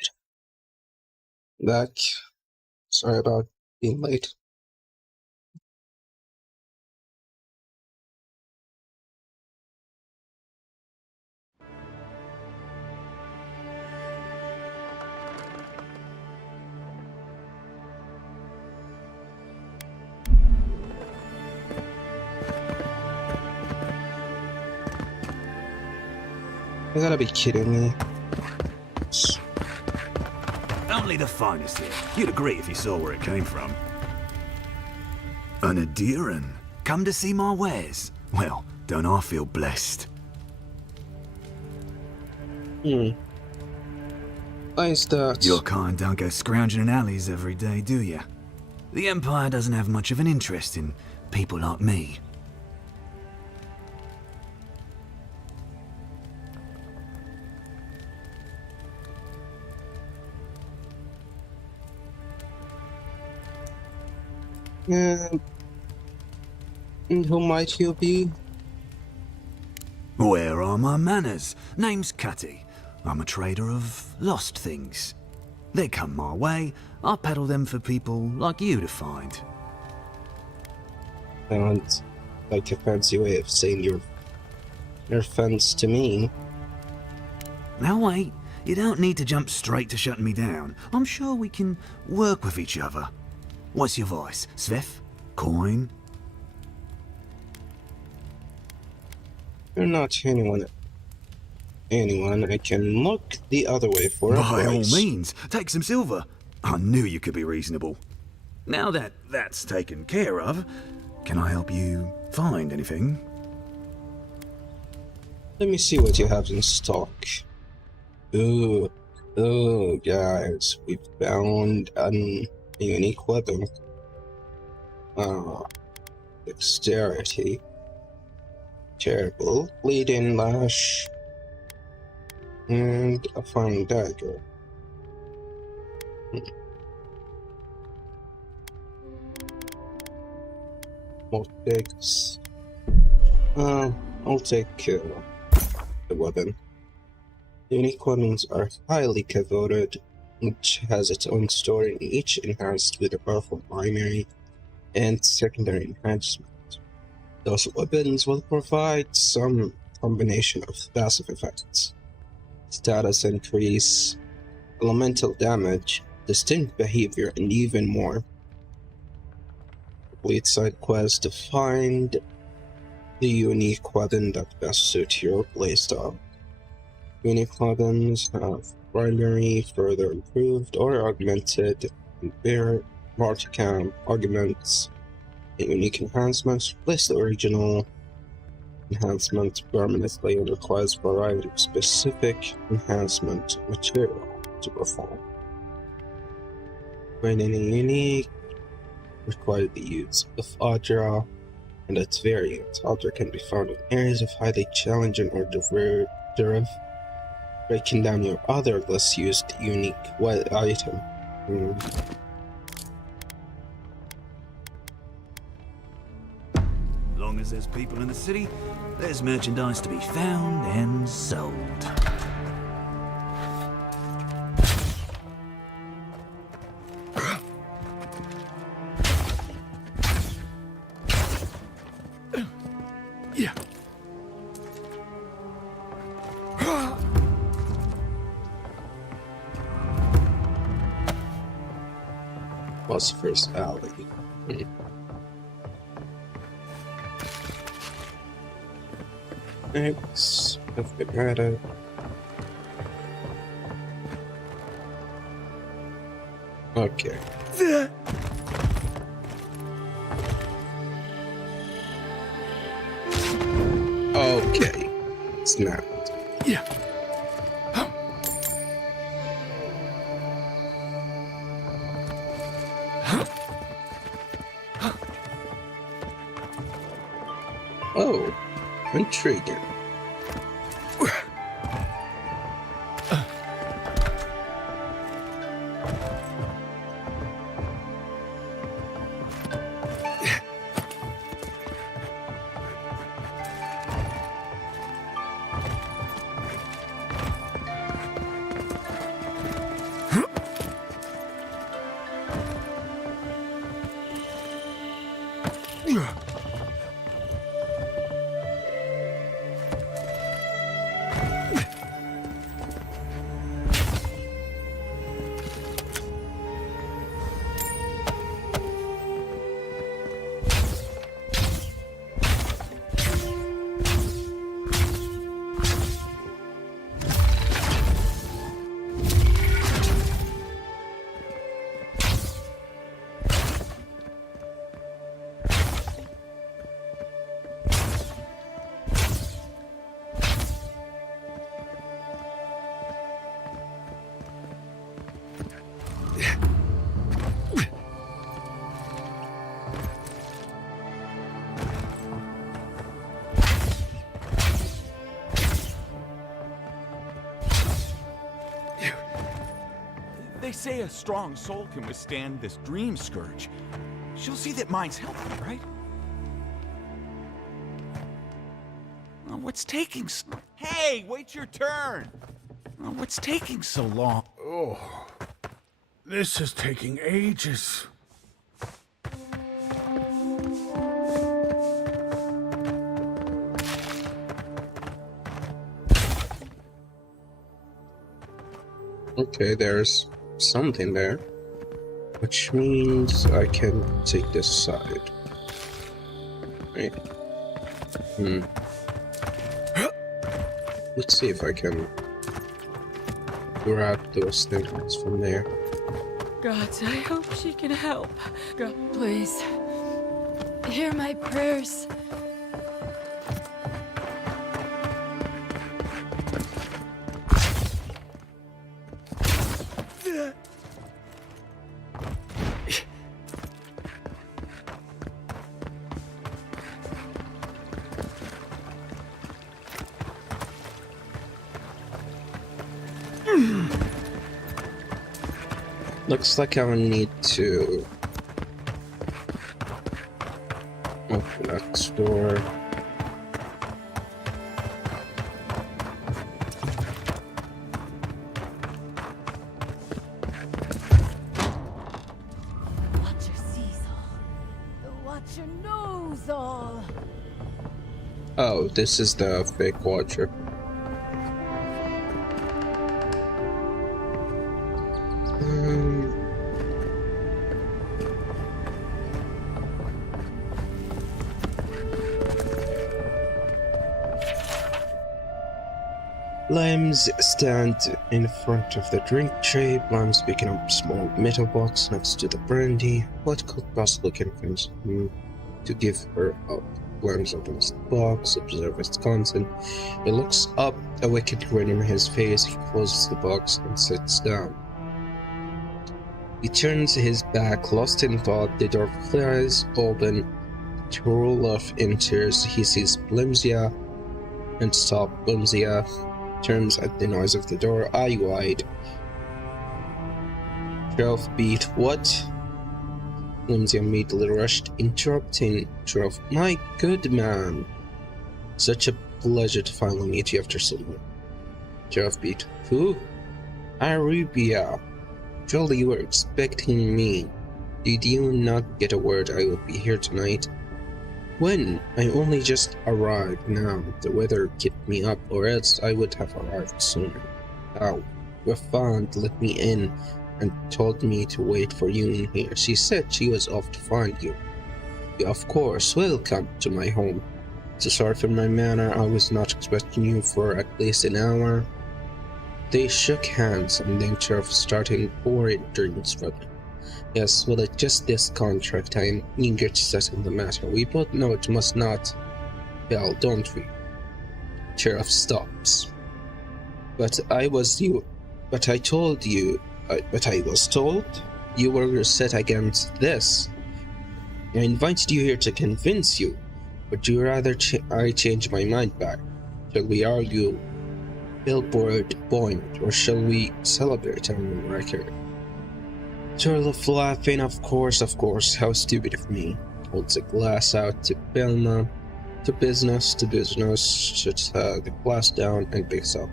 Back. Sorry about being late. You gotta be kidding me. Only the finest here. You'd agree if you saw where it came from. An Adiran? Come to see my wares? Well, don't I feel blessed? Why is that? Your kind don't go scrounging in alleys every day, do you? The Empire doesn't have much of an interest in people like me. And who might you be? Where are my manners? Name's Cutty. I'm a trader of lost things. They come my way, I peddle them for people like you to find. Sounds like a fancy way of saying your fence to me. Now wait, you don't need to jump straight to shutting me down. I'm sure we can work with each other. What's your voice? Sveth? Coin? You're not anyone I can look the other way for a By all price. means, take some silver. I knew you could be reasonable. Now that that's taken care of, can I help you find anything? Let me see what you have in stock. Ooh, guys, we found a unique weapon. Dexterity. Terrible. Bleeding lash. And a fine dagger. More pigs. I'll take the weapon. Unique weapons are highly coveted, each has its own story, and each enhanced with a powerful primary and secondary enhancement. Those weapons will provide some combination of passive effects. Status increase, elemental damage, distinct behavior, and even more. Complete side quest to find the unique weapon that best suits your playstyle. Unique weapons have primary, further improved, or augmented, compare multicam augments, and unique enhancements. Replace the original enhancement permanently and requires variety of specific enhancement material to perform. When any unique, require the use of Audra and its variants. Audra can be found in areas of highly challenging or derivative, breaking down your other less used unique item. Long as there's people in the city, there's merchandise to be found and sold. Philosopher's Alley. Next, I've been at it. Okay. Okay. Snapped. Yeah. Oh, intriguing. They say a strong soul can withstand this dream scourge. She'll see that mine's healthy, right? What's taking Hey, wait your turn! What's taking so long? Oh, this is taking ages. Okay, there's something there, which means I can take this side. Right. Let's see if I can grab those things from there. Gods, I hope she can help. God, please, hear my prayers. Looks like I will need to open that door. Watcher sees all. The Watcher knows all. Oh, this is the fake Watcher. Limes stand in front of the drink tray. Limes picking up a small metal box next to the brandy. What could possibly convince him to give her up? Limes opens the box, observes its content. He looks up, a wicked grin on his face. He closes the box and sits down. He turns his back, lost in thought. The door flies open. Turlough enters. He sees Blimzia and stop. Blimzia turns at the noise of the door, eye wide. 12 beat. What? Blimzia immediately rushed, interrupting 12. My good man. Such a pleasure to finally meet you after so long. 12 beat. Who? Arubia. Surely you were expecting me. Did you not get a word I would be here tonight? When? I only just arrived now. The weather kept me up, or else I would have arrived sooner. Oh, Rafand let me in and told me to wait for you in here. She said she was off to find you. Yeah, of course, welcome to my home. So sorry for my manner, I was not expecting you for at least an hour. They shook hands and then Sheriff started pouring drinks for them. Yes, well, it's just this contract. I am eager to settle the matter. We both know it must not fail, don't we? Sheriff stops. But I was told you were set against this. I invited you here to convince you. Would you rather I change my mind back? Shall we argue billboard point, or shall we celebrate on record? Turlough laughing, of course, how stupid of me. Holds a glass out to Belma. To business, shuts the glass down and picks up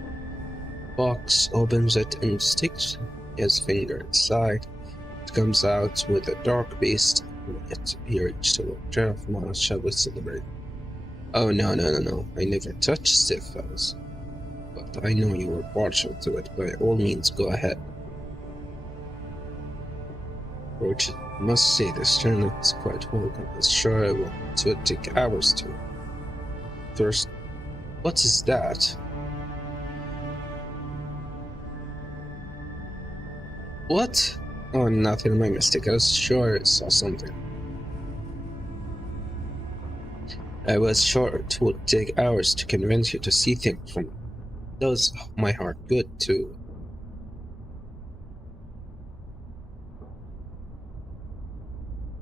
box, opens it and sticks his finger inside. It comes out with a dark beast It's here to turn off Mars, shall we celebrate? Oh no, I never touched Sif fellas. But I know you were partial to it. By all means, go ahead. Roach, I must say this tournament is quite welcome. As sure I will. It would take hours to. First, what is that? What? Oh, nothing. My mistake. I was sure I saw something. I was sure it would take hours to convince you to see things from. Does my heart good too.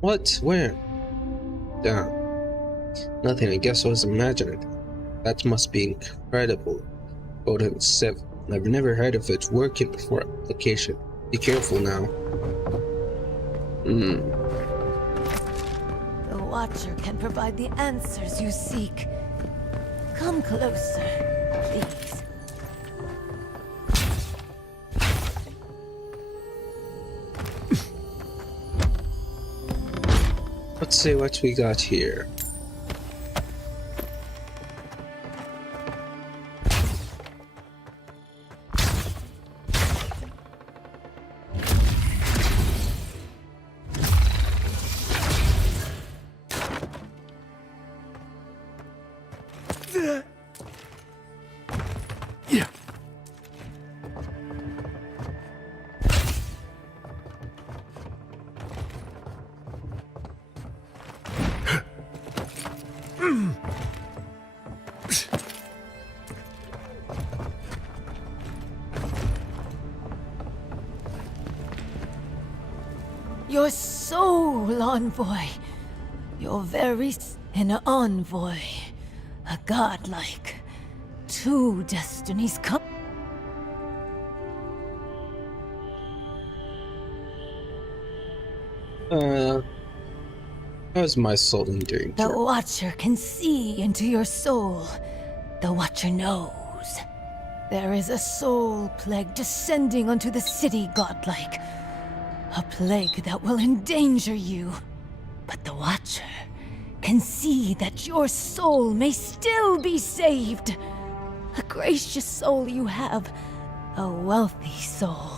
What? Where? Damn. Nothing. I guess I was imagining. That must be incredible. Odin 7. I've never heard of it working before application. Be careful now. The Watcher can provide the answers you seek. Come closer, please. Let's see what we got here. Your soul envoy. Your an envoy. A godlike. Two destinies come. How's my soul doing? The Watcher can see into your soul. The Watcher knows. There is a soul plague descending onto the city, godlike. A plague that will endanger you. But the Watcher can see that your soul may still be saved. A gracious soul you have. A wealthy soul.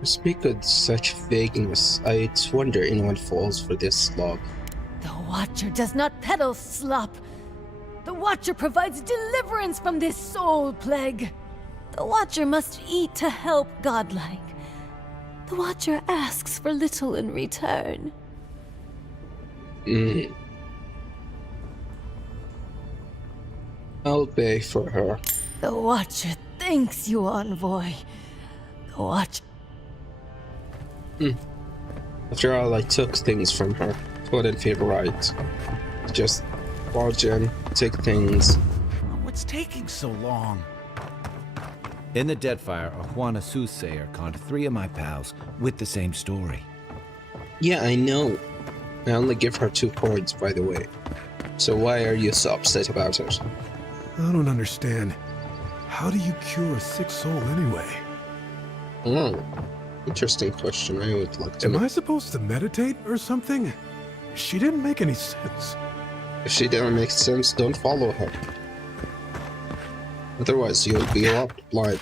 You speak with such vagueness. I wonder anyone falls for this slog. The Watcher does not peddle slop. The Watcher provides deliverance from this soul plague. The Watcher must eat to help godlike. The Watcher asks for little in return. I'll pay for her. The Watcher thanks you, envoy. The Watcher. After all, I took things from her. It wouldn't feel right. Just barge in, take things. What's taking so long? In the Deadfire, a Juana soothsayer conned 3 of my pals with the same story. Yeah, I know. I only give her 2 coins, by the way. So why are you so upset about it? I don't understand. How do you cure a sick soul anyway? Oh, interesting question. I would like to know. Am I supposed to meditate or something? She didn't make any sense. If she didn't make sense, don't follow her. Otherwise, you'll be locked blind.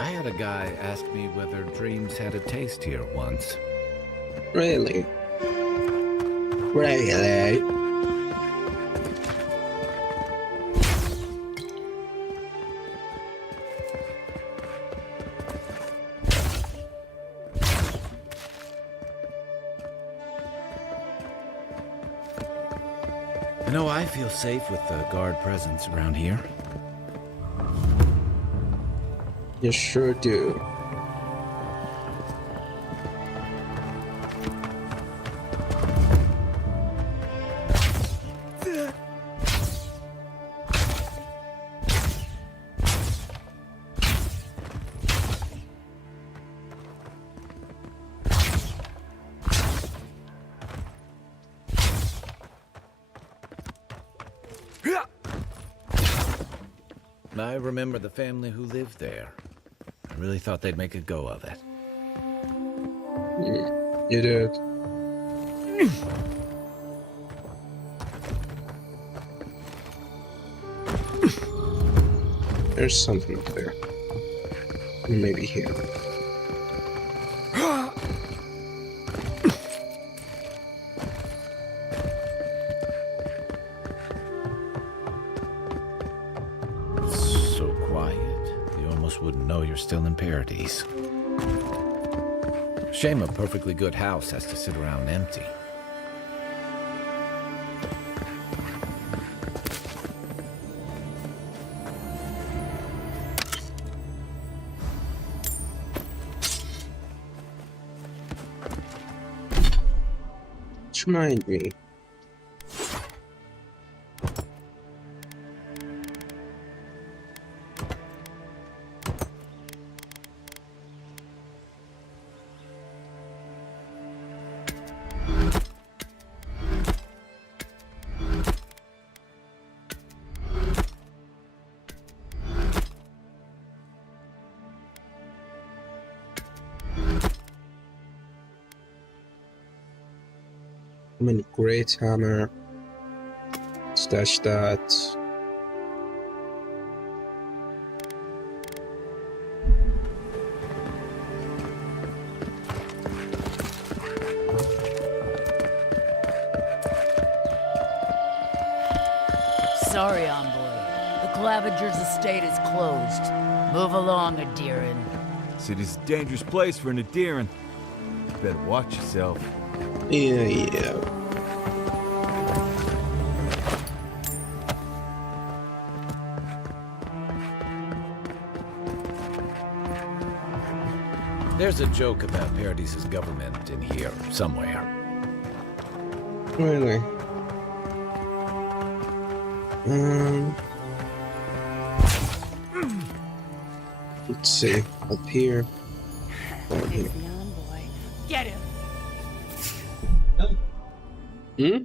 I had a guy ask me whether dreams had a taste here once. Really? Really? You know, I feel safe with the guard presence around here. You sure do. I remember the family who lived there. I really thought they'd make a go of it. You did. There's something up there. Maybe here. So quiet, you almost wouldn't know you're still in Paradise. Shame a perfectly good house has to sit around empty. Remind me. I'm in Great Hammer. Stash that. Sorry, envoy. The Clavager's estate is closed. Move along, Adiran. City's a dangerous place for an Adiran. Better watch yourself. Yeah. There's a joke about Paradise's government in here somewhere. Really? Let's see. Up here. Down here. Get him! Hmm?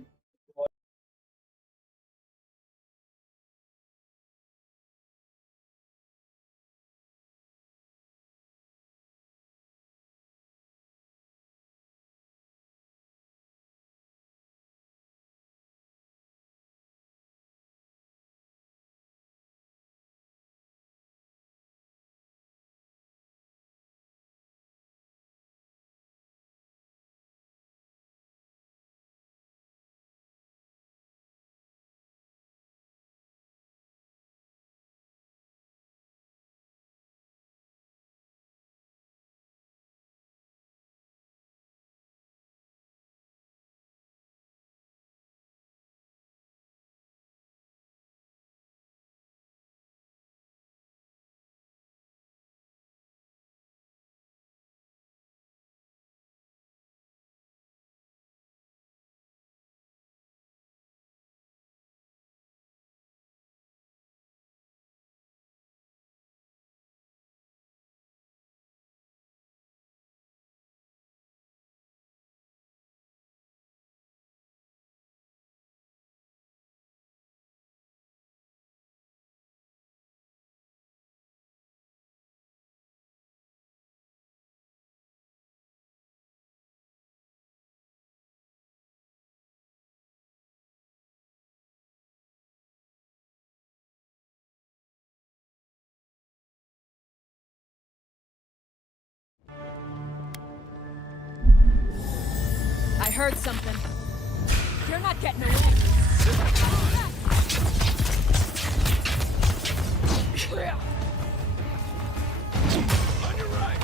I heard something. You're not getting away. On your right.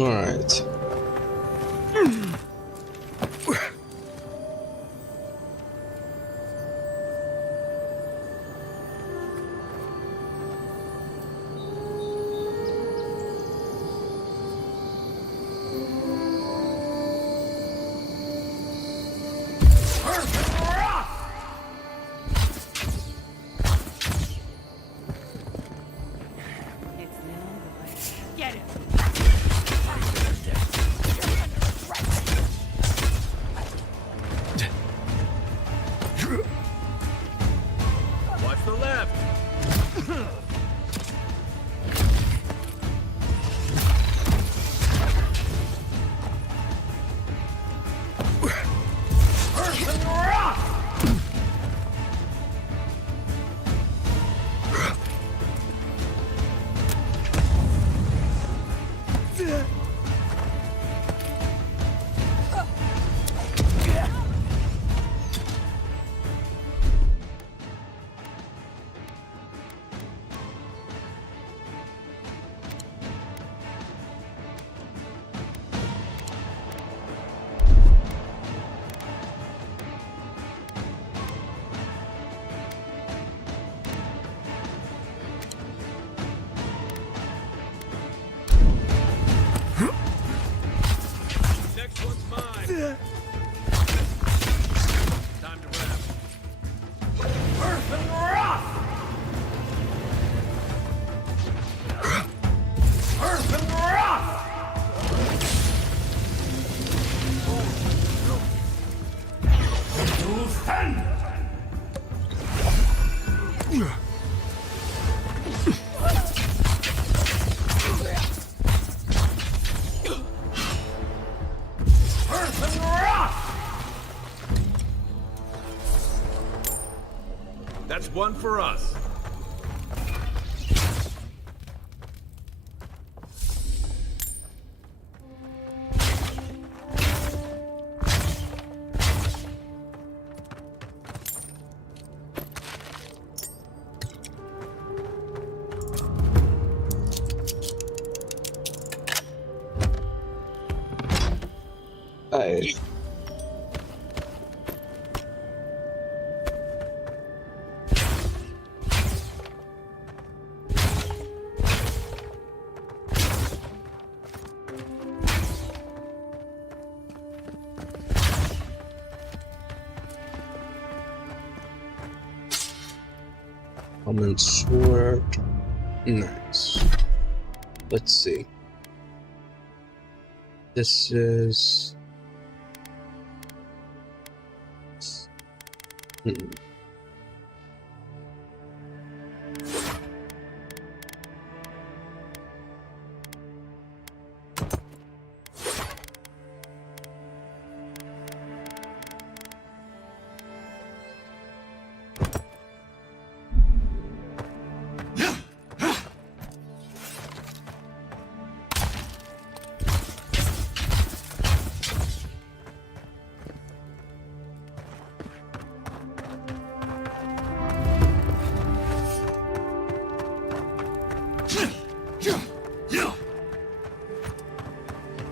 Alright. Get him! Watch the left! Next one's mine. Time to wrap. Earth and rock! Earth and rock! To stand! Earth and rock! That's one for us. Hey. Common sword. Nice. Let's see. This is...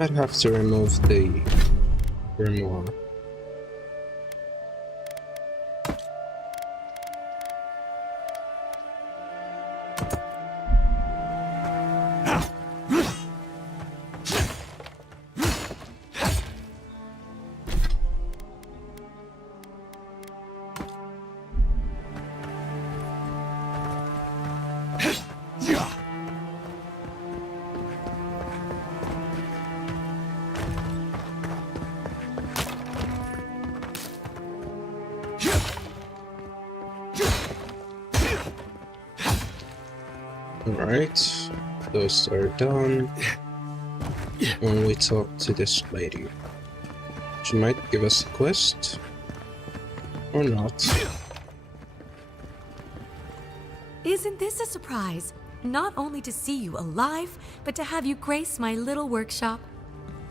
I'd have to remove the grimoire. Alright, those are done. When we talk to this lady, she might give us a quest, or not. Isn't this a surprise? Not only to see you alive, but to have you grace my little workshop.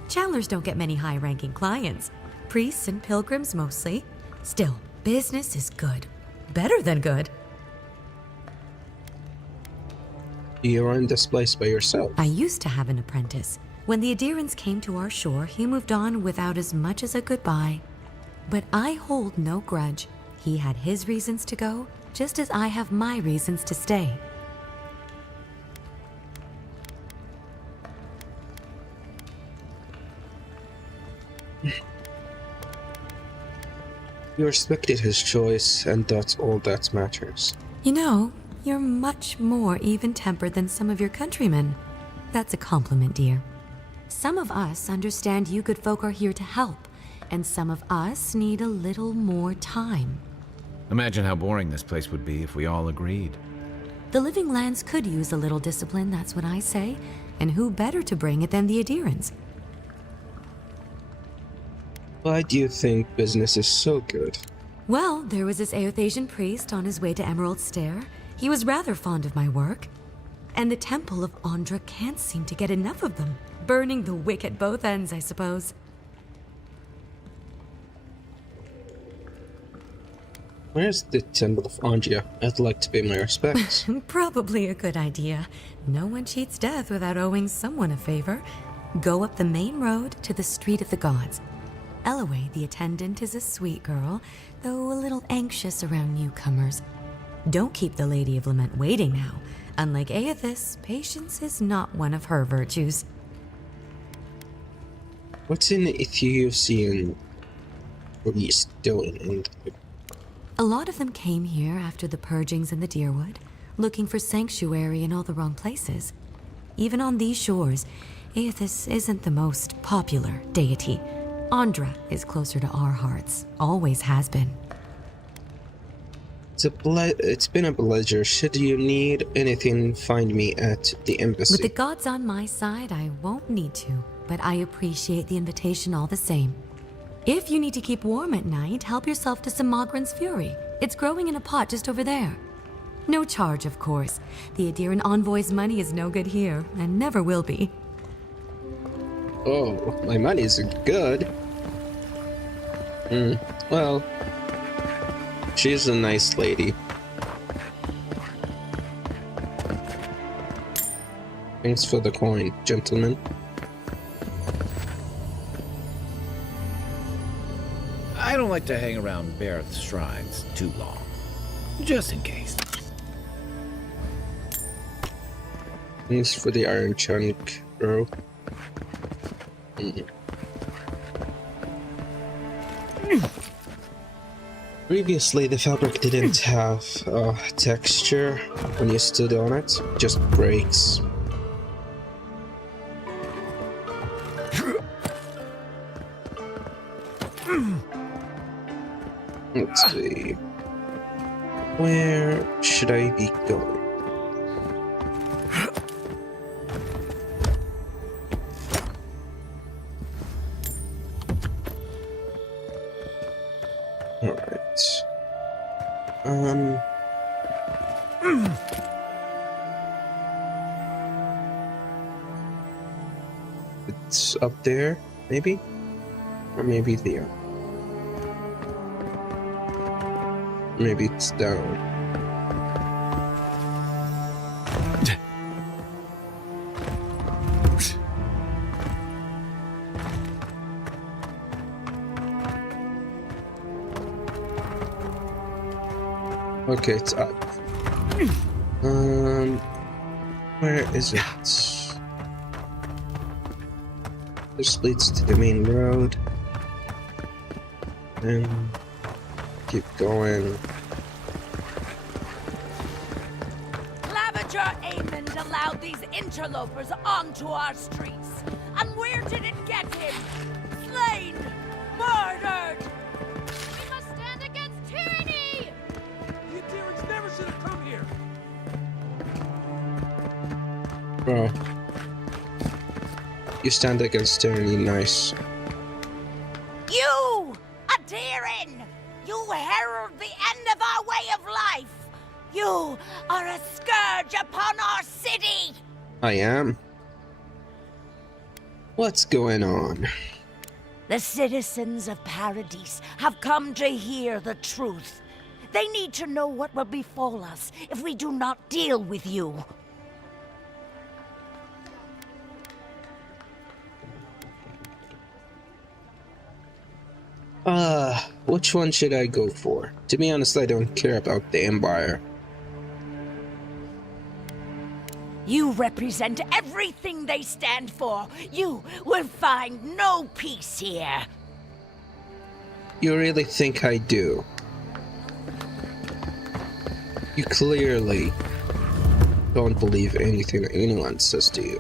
Chandlers don't get many high-ranking clients. Priests and pilgrims mostly. Still, business is good. Better than good. You're in this place by yourself. I used to have an apprentice, When the adherents came to our shore, he moved on without as much as a goodbye. But I hold no grudge. He had his reasons to go, just as I have my reasons to stay. You respected his choice, and that's all that matters. You know, you're much more even-tempered than some of your countrymen. That's a compliment, dear. Some of us understand you good folk are here to help, and some of us need a little more time. Imagine how boring this place would be if we all agreed. The living lands could use a little discipline, that's what I say. And who better to bring it than the adherents? Why do you think business is so good? Well, there was this Aothasian priest on his way to Emerald Stair. He was rather fond of my work. And the Temple of Andra can't seem to get enough of them. Burning the wick at both ends, I suppose. Where's the Temple of Andrea? I'd like to pay my respects. Probably a good idea. No one cheats death without owing someone a favor. Go up the main road to the Street of the Gods. Eloe, the attendant, is a sweet girl, though a little anxious around newcomers. Don't keep the Lady of Lament waiting now. Unlike Aethys, patience is not one of her virtues. What's an Ethiopian priest doing in the... A lot of them came here after the purgings in the Deerwood, looking for sanctuary in all the wrong places. Even on these shores, Aethys isn't the most popular deity. Andra is closer to our hearts, always has been. It's been a pleasure. Should you need anything, find me at the embassy. With the gods on my side, I won't need to, but I appreciate the invitation all the same. If you need to keep warm at night, help yourself to some Mogren's Fury. It's growing in a pot just over there. No charge, of course. The Adherent Envoy's money is no good here, and never will be. Oh, my money isn't good. Well, she's a nice lady. Thanks for the coin, gentlemen. I don't like to hang around Bareth's shrines too long. Just in case. Thanks for the iron chunk, bro. Previously, the fabric didn't have texture when you stood on it, just breaks. Let's see. Where should I be going? Alright. It's up there, maybe? Or maybe there. Maybe it's down. Okay, it's up. Where is it? This leads to the main road. And keep going. Claviger Aemond allowed these interlopers onto our streets. And where did it get him? Slain! Murdered! We must stand against tyranny! The adherents never should have come here! Bro. You stand against tyranny, nice. You! Adherin! You herald the end of our way of life! You are a scourge upon our city! I am. What's going on? The citizens of Paradise have come to hear the truth. They need to know what will befall us if we do not deal with you. Which one should I go for? To be honest, I don't care about the Empire. You represent everything they stand for. You will find no peace here. You really think I do? You clearly don't believe anything anyone says to you.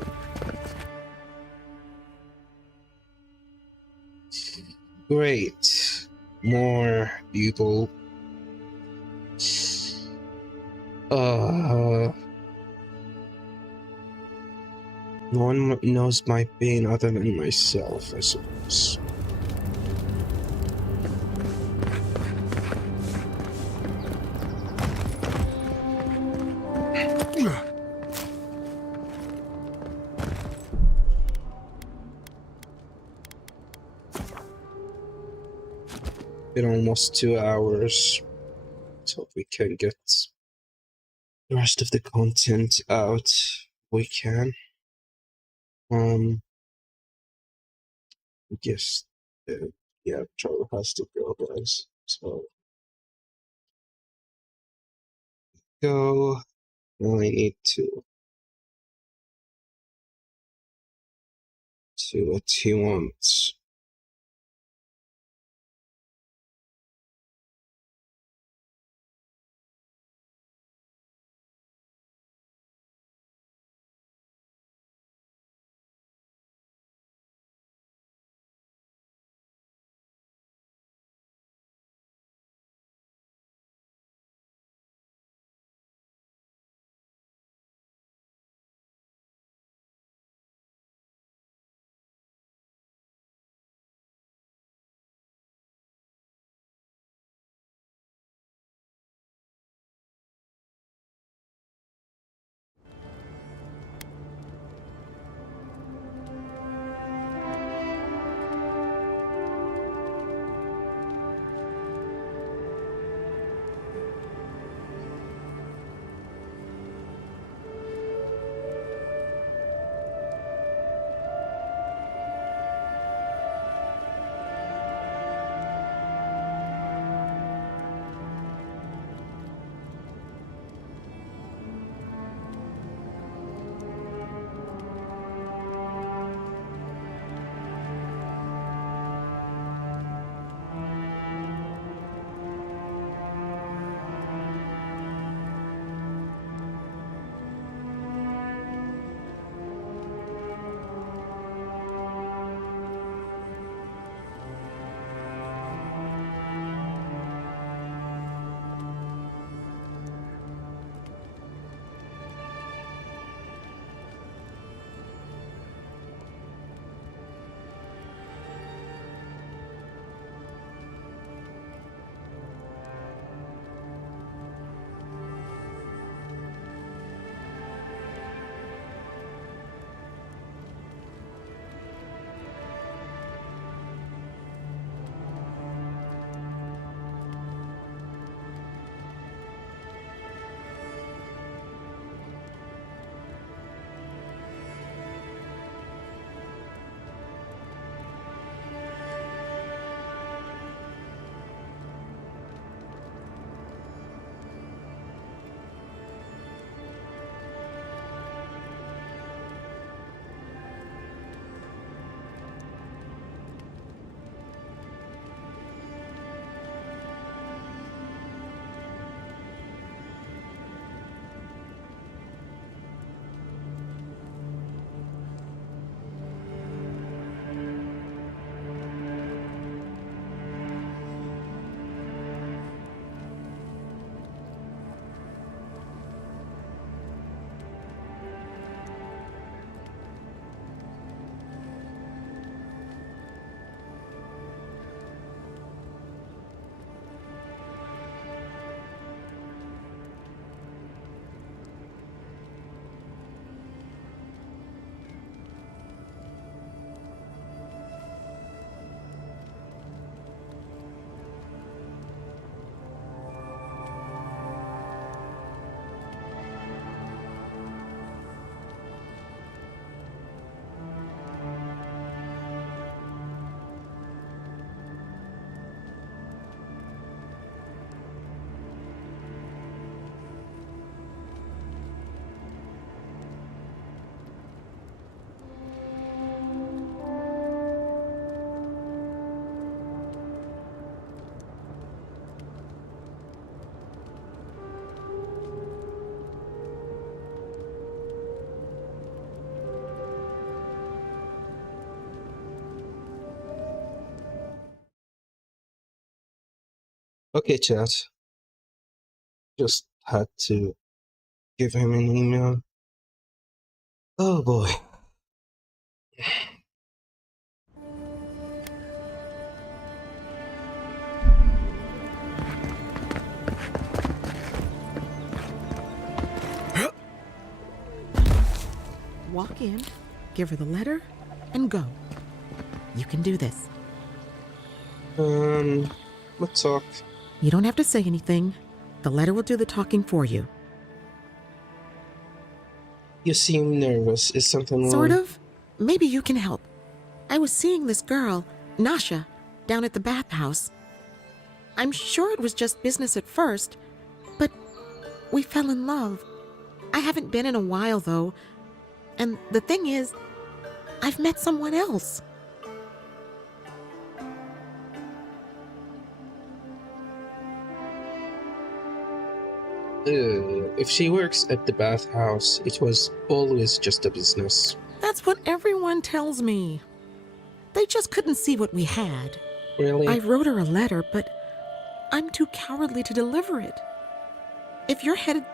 Great. More people. No one knows my pain other than myself, I suppose. Been almost 2 hours, so we can get the rest of the content out. We can. Yes. Yeah, Charlie has to go, guys. So go. Only need to see what he wants. Okay, chat. Just had to give him an email. Oh boy. Walk in, give her the letter, and go. You can do this. Let's talk. You don't have to say anything. The letter will do the talking for you. You seem nervous. Is something wrong? Sort of. Maybe you can help. I was seeing this girl, Nasha, down at the bathhouse. I'm sure it was just business at first, but we fell in love. I haven't been in a while, though. And the thing is, I've met someone else. If she works at the bathhouse, it was always just a business. That's what everyone tells me. They just couldn't see what we had. Really? I wrote her a letter, but I'm too cowardly to deliver it. If you're headed...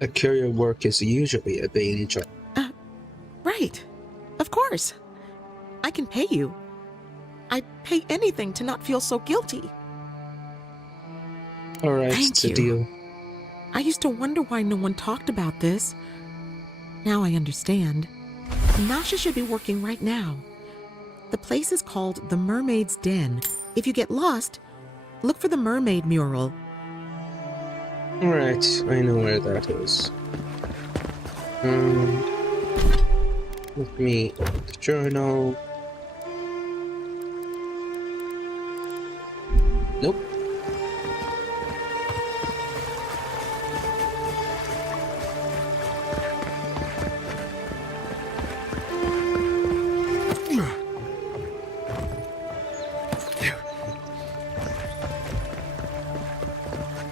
A courier work is usually a paying job. Right. Of course. I can pay you. I'd pay anything to not feel so guilty. Alright, it's a deal. I used to wonder why no one talked about this. Now I understand. Nasha should be working right now. The place is called the Mermaid's Den. If you get lost, look for the mermaid mural. Alright, I know where that is. Let me open the journal. Nope.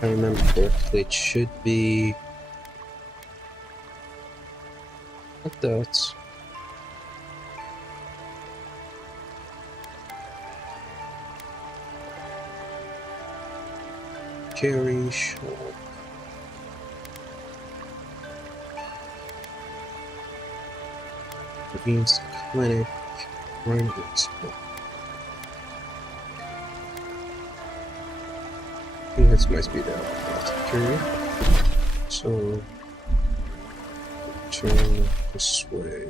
I remember correctly, it should be... Not that. Cherry shop. Ravines Clinic. Rhinos. I think this might be the okay. So turn this way.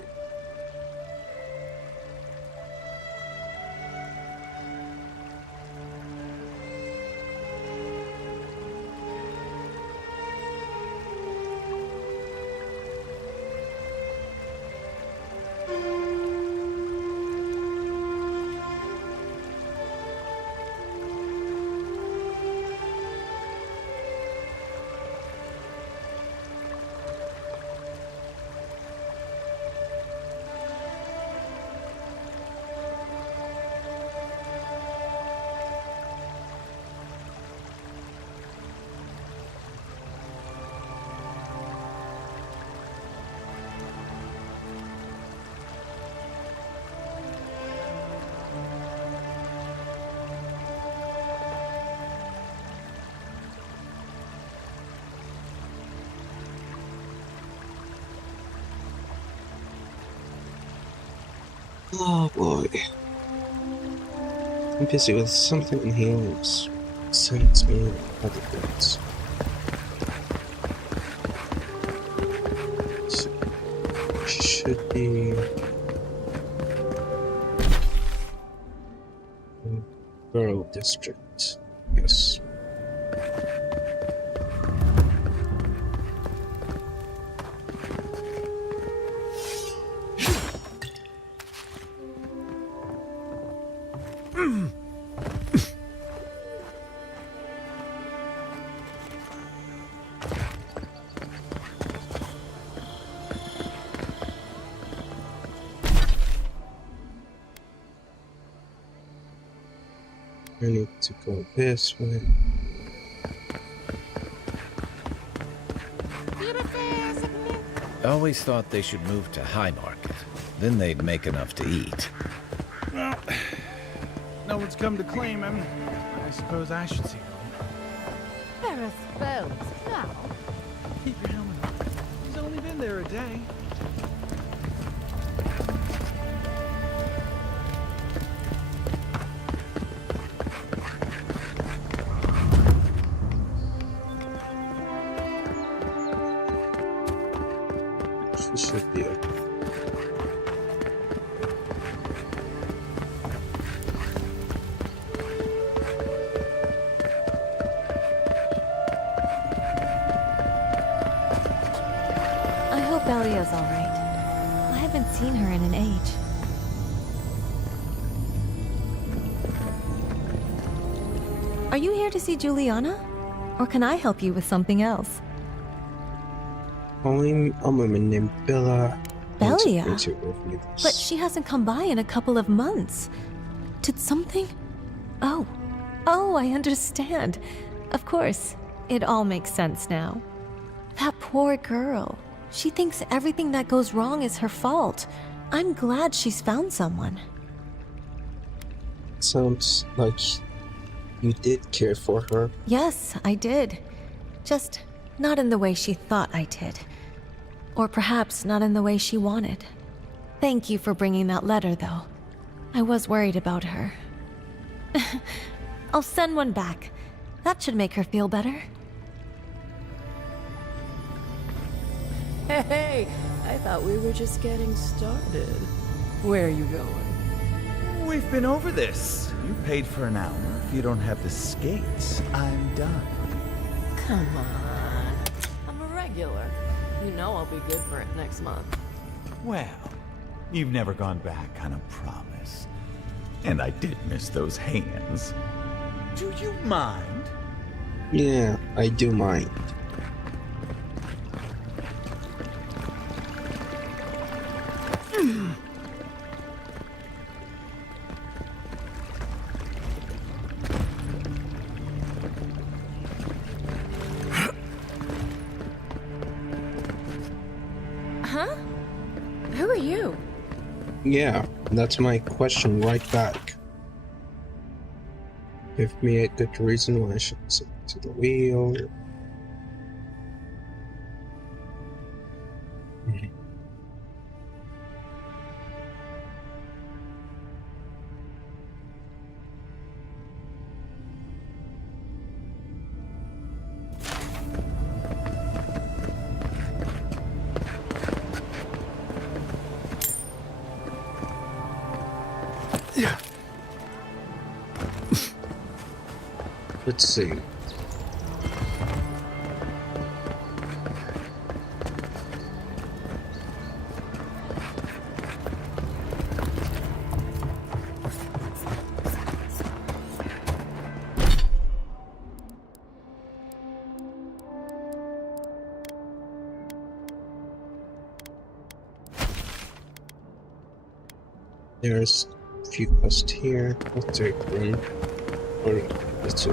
Oh boy. I'm busy with something in here that sends me other things. So, should be... Borough District. Yes. I need to go this way. I always thought they should move to High Market. Then they'd make enough to eat. Well, one's come to claim him, I suppose I should see him. There are spells now. Keep your helmet on. He's only been there a day. She should be okay. I hope Elia's all right. I haven't seen her in an age. Are you here to see Juliana? Or can I help you with something else? I'm a woman named Bella. Belia? But But she hasn't come by in a couple of months. Did something? Oh. Oh, I understand. Of course. It all makes sense now. That poor girl. She thinks everything that goes wrong is her fault. I'm glad she's found someone. Sounds like you did care for her. Yes, I did. Just not in the way she thought I did. Or perhaps not in the way she wanted. Thank you for bringing that letter, though. I was worried about her. I'll send one back. That should make her feel better. Hey, I thought we were just getting started. Where are you going? We've been over this. You paid for an hour. If you don't have the skates, I'm done. Come on. I'm a regular. You know I'll be good for it next month. Well, you've never gone back on a promise. And I did miss those hands. Do you mind? Yeah, I do mind. Huh? Who are you? Yeah, that's my question right back. Give me a good reason why I should sit to the wheel. Let's see. There's a few quests here. I'll take one. Or let's see.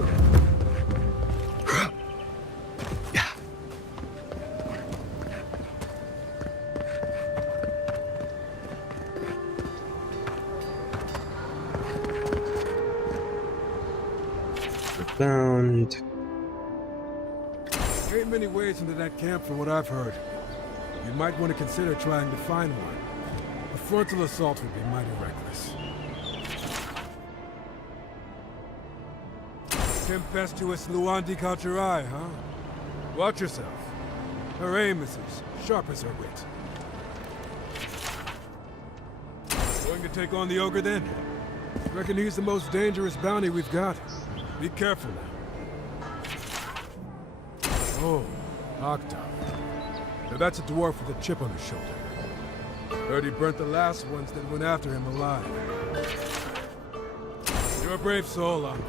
Found. There ain't many ways into that camp from what I've heard. You might want to consider trying to find one. A frontal assault would be mighty reckless. Tempestuous Luandi Kachirai, huh? Watch yourself. Her aim is as sharp as her wit. Going to take on the ogre then? Reckon he's the most dangerous bounty we've got. Be careful now. Oh, Octa. Now that's a dwarf with a chip on his shoulder. Heard he burnt the last ones that went after him alive. You're a brave soul, Andor.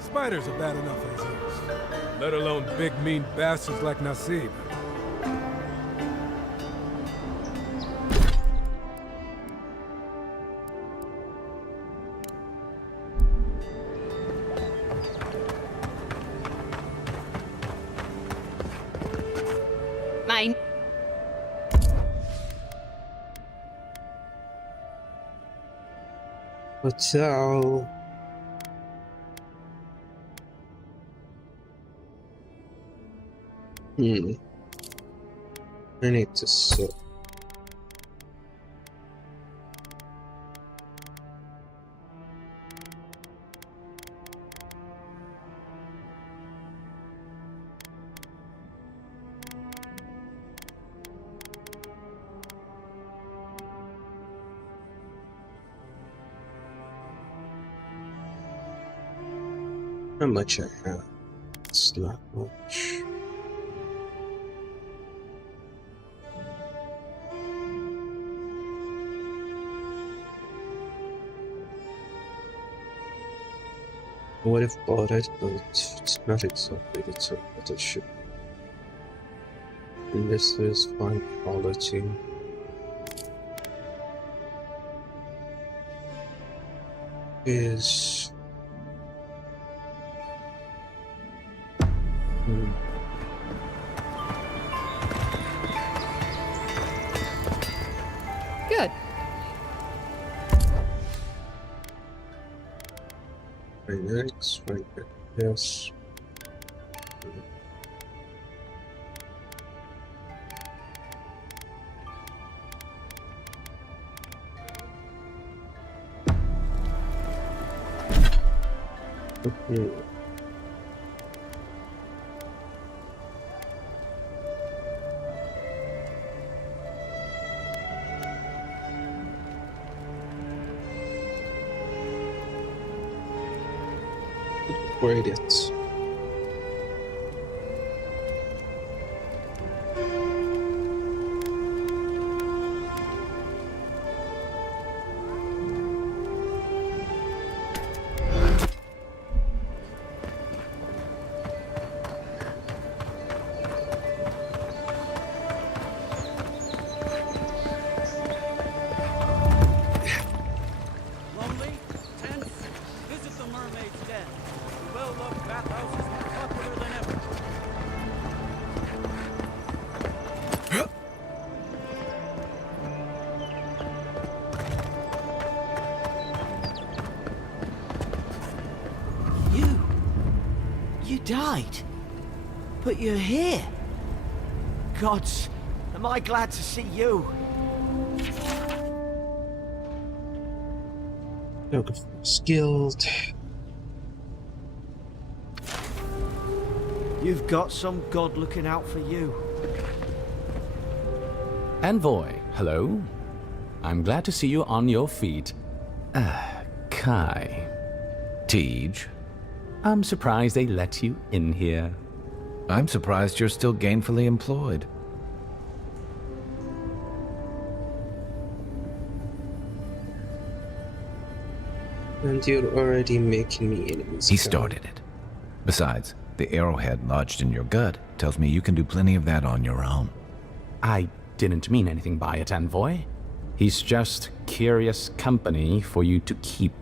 Spiders are bad enough as is. Let alone big, mean bastards like Nasib. Mine. What's all? I need to sell. How much I have? It's not much. I would have bought it, but it's not exactly the type that it should be. And this is fine quality. Is Good. right next, right there. Yes. Upgrade it. Lonely? Tense? Visit the Mermaid's Den. The well-loved bathhouse is more popular than ever. You died. But you're here. Gods, am I glad to see you. Skilled. You've got some god looking out for you. Envoy, hello. I'm glad to see you on your feet. Kai. Tej. I'm surprised they let you in here. I'm surprised you're still gainfully employed. And you're already making me enemies. He started it. Besides, the arrowhead lodged in your gut tells me you can do plenty of that on your own. I didn't mean anything by it, Envoy. He's just curious company for you to keep.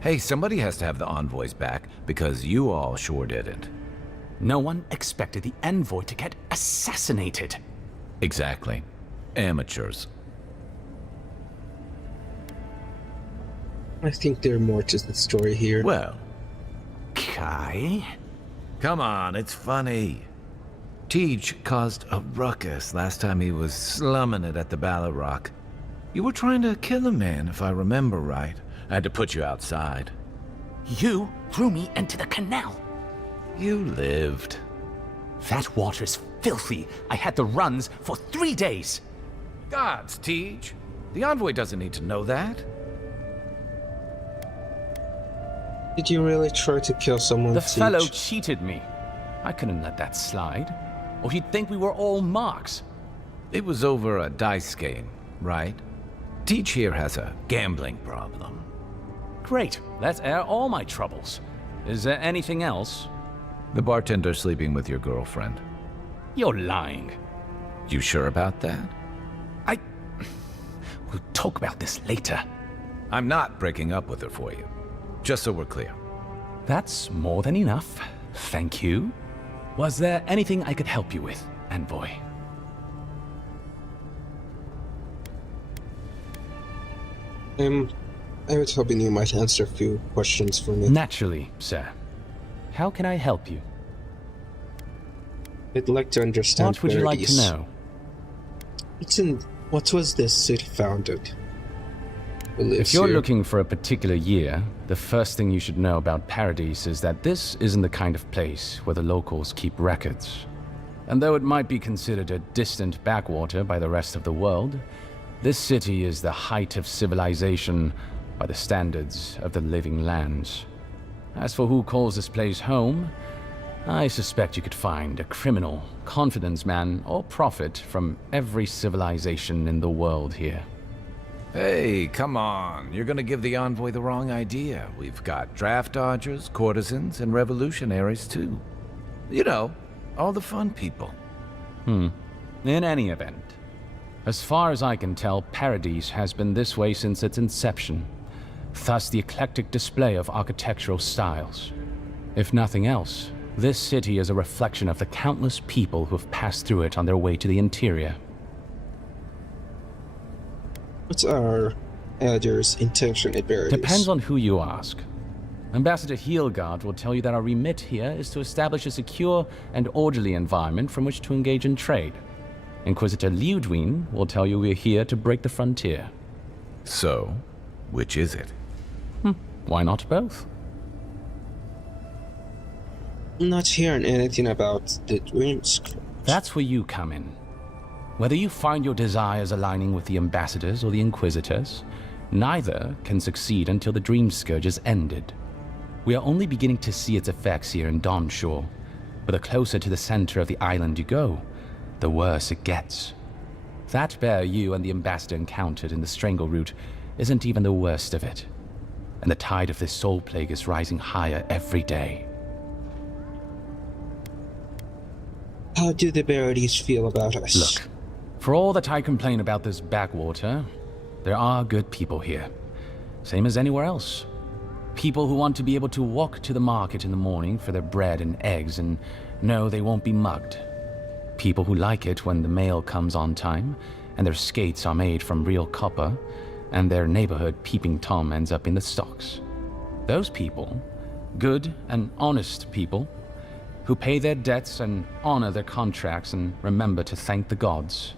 Hey, somebody has to have the envoys back, because you all sure didn't. No one expected the Envoy to get assassinated. Exactly. Amateurs. I think there are more to the story here. Well, Kai? Come on, it's funny. Tej caused a ruckus last time he was slumming it at the Ballarrock. You were trying to kill a man, if I remember right. I had to put you outside. You threw me into the canal. You lived. That water's filthy. I had the runs for 3 days. Gods, Tej. The envoy doesn't need to know that. Did you really try to kill someone? The fellow cheated me. I couldn't let that slide. Or he'd think we were all marks. It was over a dice game, right? Tej here has a gambling problem. Great. Let's air all my troubles. Is there anything else? The bartender sleeping with your girlfriend. You're lying. You sure about that? We'll talk about this later. I'm not breaking up with her for you. Just so we're clear. That's more than enough. Thank you. Was there anything I could help you with, Envoy? I was hoping you might answer a few questions for me. Naturally, sir. How can I help you? I'd like to understand What would you like to Paradise. know? What was this city founded? Who If lives you're here? looking for a particular year, the first thing you should know about Paradise is that this isn't the kind of place where the locals keep records. And though it might be considered a distant backwater by the rest of the world, this city is the height of civilization by the standards of the living lands. As for who calls this place home, I suspect you could find a criminal, confidence man, or prophet from every civilization in the world here. Hey, come on. You're gonna give the envoy the wrong idea. We've got draft dodgers, courtesans, and revolutionaries too. You know, all the fun people. In any event, as far as I can tell, Paradise has been this way since its inception. Thus the eclectic display of architectural styles. If nothing else, this city is a reflection of the countless people who have passed through it on their way to the interior. What's our Adder's intention at Paradise? Depends on who you ask. Ambassador Heelgard will tell you that our remit here is to establish a secure and orderly environment from which to engage in trade. Inquisitor Liudwin will tell you we're here to break the frontier. So, which is it? Why not both? I'm not hearing anything about the dreams. That's where you come in. Whether you find your desires aligning with the ambassadors or the inquisitors, neither can succeed until the dream scourge is ended. We are only beginning to see its effects here in Dawnshore, but the closer to the center of the island you go, the worse it gets. That bear you and the ambassador encountered in the Strangle Route isn't even the worst of it, and the tide of this soul plague is rising higher every day. How do the Paradise feel about us? Look, for all that I complain about this backwater, there are good people here. Same as anywhere else. People who want to be able to walk to the market in the morning for their bread and eggs and know they won't be mugged. People who like it when the mail comes on time, and their skates are made from real copper, and their neighborhood peeping Tom ends up in the stocks. Those people, good and honest people, who pay their debts and honor their contracts and remember to thank the gods,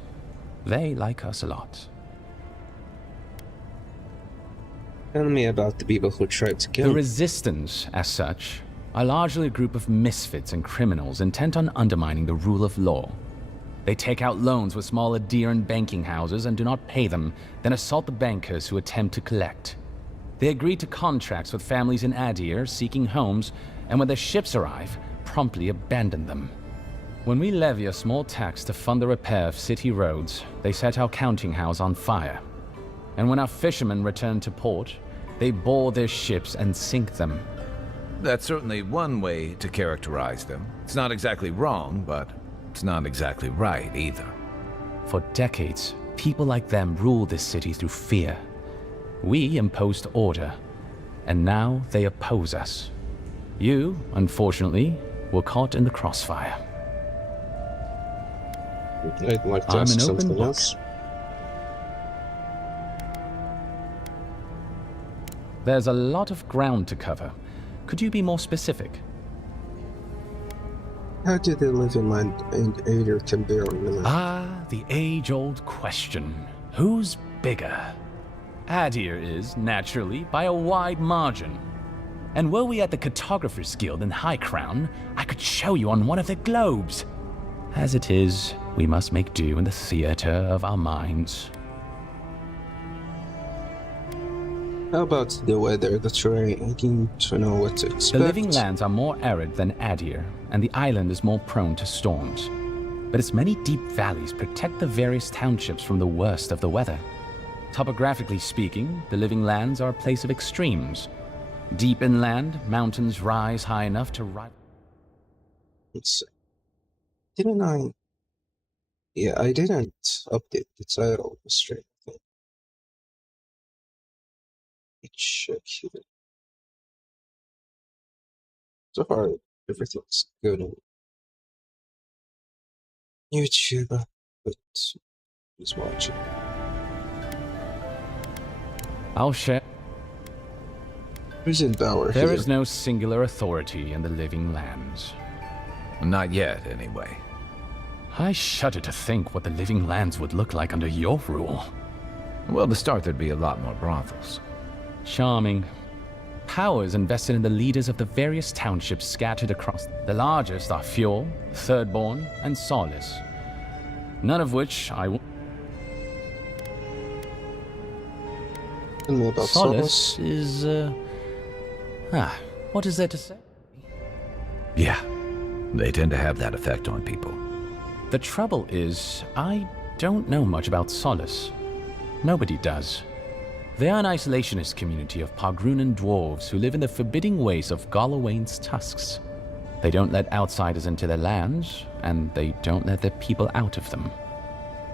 they like us a lot. Tell me about the people who tried to kill The me. resistance, as such, are largely a group of misfits and criminals intent on undermining the rule of law. They take out loans with small Adir and banking houses and do not pay them, then assault the bankers who attempt to collect. They agree to contracts with families in Adir seeking homes, and when their ships arrive, promptly abandon them. When we levy a small tax to fund the repair of city roads, they set our counting house on fire. And when our fishermen return to port, they board their ships and sink them. That's certainly one way to characterize them. It's not exactly wrong, but it's not exactly right either. For decades, people like them ruled this city through fear. We imposed order, and now they oppose us. You, unfortunately, were caught in the crossfire. I'd like to I'm ask an open something book. else. There's a lot of ground to cover. Could you be more specific? How do the living land and Ader compare on the land? Ah, the age-old question. Who's bigger? Adir is, naturally, by a wide margin. And were we at the Cartographers Guild in High Crown, I could show you on one of their globes. As it is, we must make do in the theater of our minds. How about the weather, the terrain? I need to know what to expect. The living lands are more arid than Adir, and the island is more prone to storms. But its many deep valleys protect the various townships from the worst of the weather. Topographically speaking, the living lands are a place of extremes. Deep inland, mountains rise high enough to rival. Let's see. Didn't I? Yeah, I didn't update the title of the stream. I think. Let's check here. So far, everything's good on YouTube, but who's watching? I'll share. Who's in power There here? is no singular authority in the living lands. Not yet, anyway. I shudder to think what the living lands would look like under your rule. Well, to start, there'd be a lot more brothels. Charming. Power is invested in the leaders of the various townships scattered across. The largest are Fjord, Thirdborn, and Solace. None of which I will. Tell me about Solace is, what is there to say? Yeah, they tend to have that effect on people. The trouble is, I don't know much about Solace. Nobody does. They are an isolationist community of Pogrunan dwarves who live in the forbidding wastes of Galawain's tusks. They don't let outsiders into their lands, and they don't let their people out of them.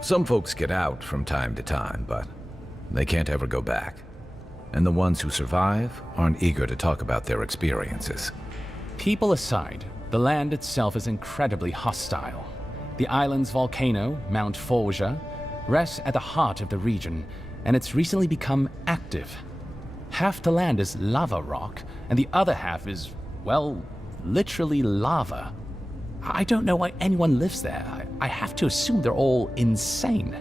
Some folks get out from time to time, but they can't ever go back. And the ones who survive aren't eager to talk about their experiences. People aside, the land itself is incredibly hostile. The island's volcano, Mount Forja, rests at the heart of the region, and it's recently become active. Half the land is lava rock, and the other half is, well, literally lava. I don't know why anyone lives there. I have to assume they're all insane.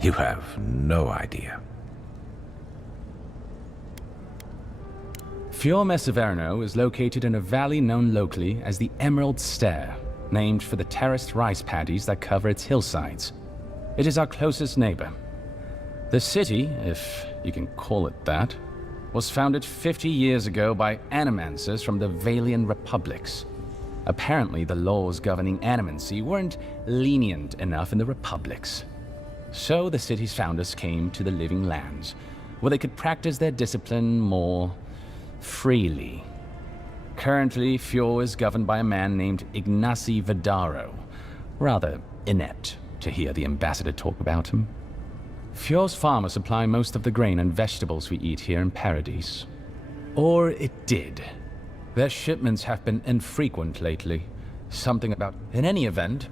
You have no idea. Fiume Severno is located in a valley known locally as the Emerald Stair, named for the terraced rice paddies that cover its hillsides. It is our closest neighbor. The city, if you can call it that, was founded 50 years ago by animancers from the Valian Republics. Apparently, the laws governing animancy weren't lenient enough in the Republics. So the city's founders came to the Living Lands, where they could practice their discipline more freely. Currently, Fjord is governed by a man named Ignacy Vidaro. Rather inept to hear the ambassador talk about him. Fjord's farmers supply most of the grain and vegetables we eat here in Paradise. Or it did. Their shipments have been infrequent lately. Something about... In any event,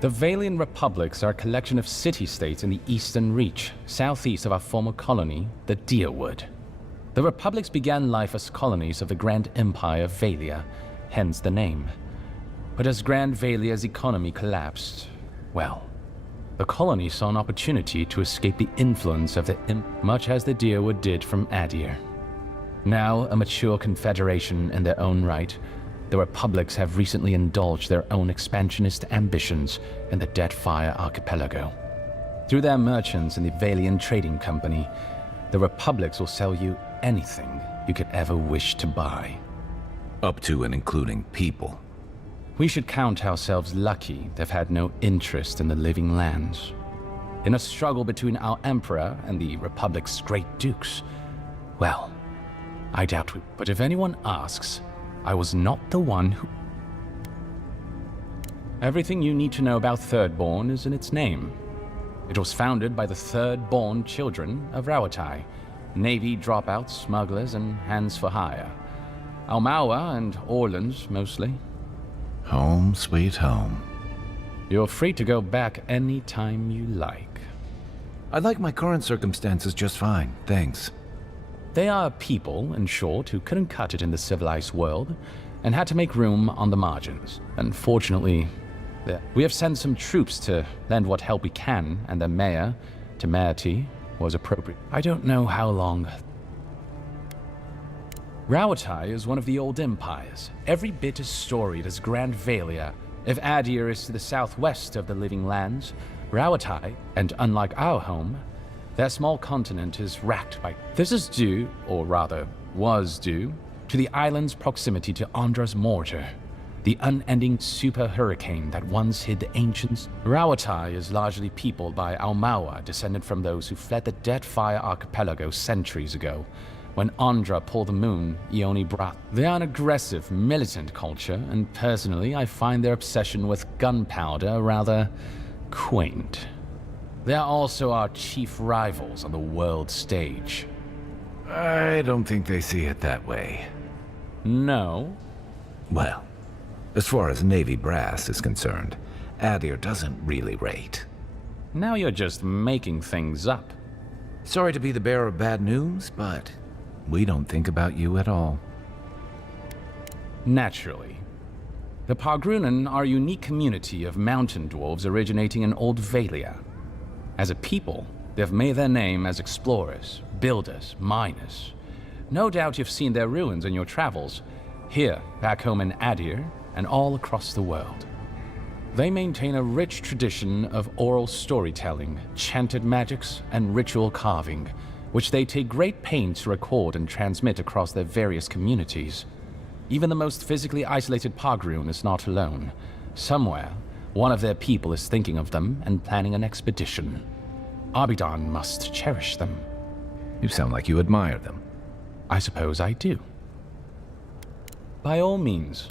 the Valian Republics are a collection of city-states in the Eastern Reach, southeast of our former colony, the Deerwood. The Republics began life as colonies of the Grand Empire of Valia, hence the name. But as Grand Valia's economy collapsed, well, the colony saw an opportunity to escape the influence of the much as the Deerwood did from Adir. Now a mature confederation in their own right, the Republics have recently indulged their own expansionist ambitions in the Deadfire Archipelago. Through their merchants in the Valian Trading Company, the Republics will sell you anything you could ever wish to buy. Up to and including people. We should count ourselves lucky they've had no interest in the Living Lands. In a struggle between our Emperor and the Republic's great dukes, well, I doubt we... But if anyone asks, I was not the one who... Everything you need to know about Thirdborn is in its name. It was founded by the Thirdborn children of Rawatai, Navy dropouts, smugglers, and hands for hire. Almawa and Orleans, mostly. Home, sweet home. You're free to go back any time you like. I like my current circumstances just fine, thanks. They are a people, in short, who couldn't cut it in the civilized world, and had to make room on the margins. Unfortunately, we have sent some troops to lend what help we can, and the mayor, Temerity, was appropriate. I don't know how long. Rawatai is one of the old empires, every bit as storied as Grand Valia. If Adir is to the southwest of the Living Lands, Rawatai, and unlike our home, their small continent is racked by... This is due, or rather, was due, to the island's proximity to Andra's mortar, the unending super hurricane that once hid the ancients. Rawatai is largely peopled by Almawa, descended from those who fled the Deadfire Archipelago centuries ago, when Andra pulled the moon, Ioni brought. They are an aggressive, militant culture, and personally, I find their obsession with gunpowder rather quaint. They are also our chief rivals on the world stage. I don't think they see it that way. No? Well, as far as Navy brass is concerned, Adir doesn't really rate. Now you're just making things up. Sorry to be the bearer of bad news, but we don't think about you at all. Naturally. The Pargrunen are a unique community of mountain dwarves originating in Old Valia. As a people, they've made their name as explorers, builders, miners. No doubt you've seen their ruins in your travels, here, back home in Adir, and all across the world. They maintain a rich tradition of oral storytelling, chanted magics, and ritual carving, which they take great pains to record and transmit across their various communities. Even the most physically isolated Pargrun is not alone. Somewhere, one of their people is thinking of them and planning an expedition. Abidan must cherish them. You sound like you admire them. I suppose I do. By all means.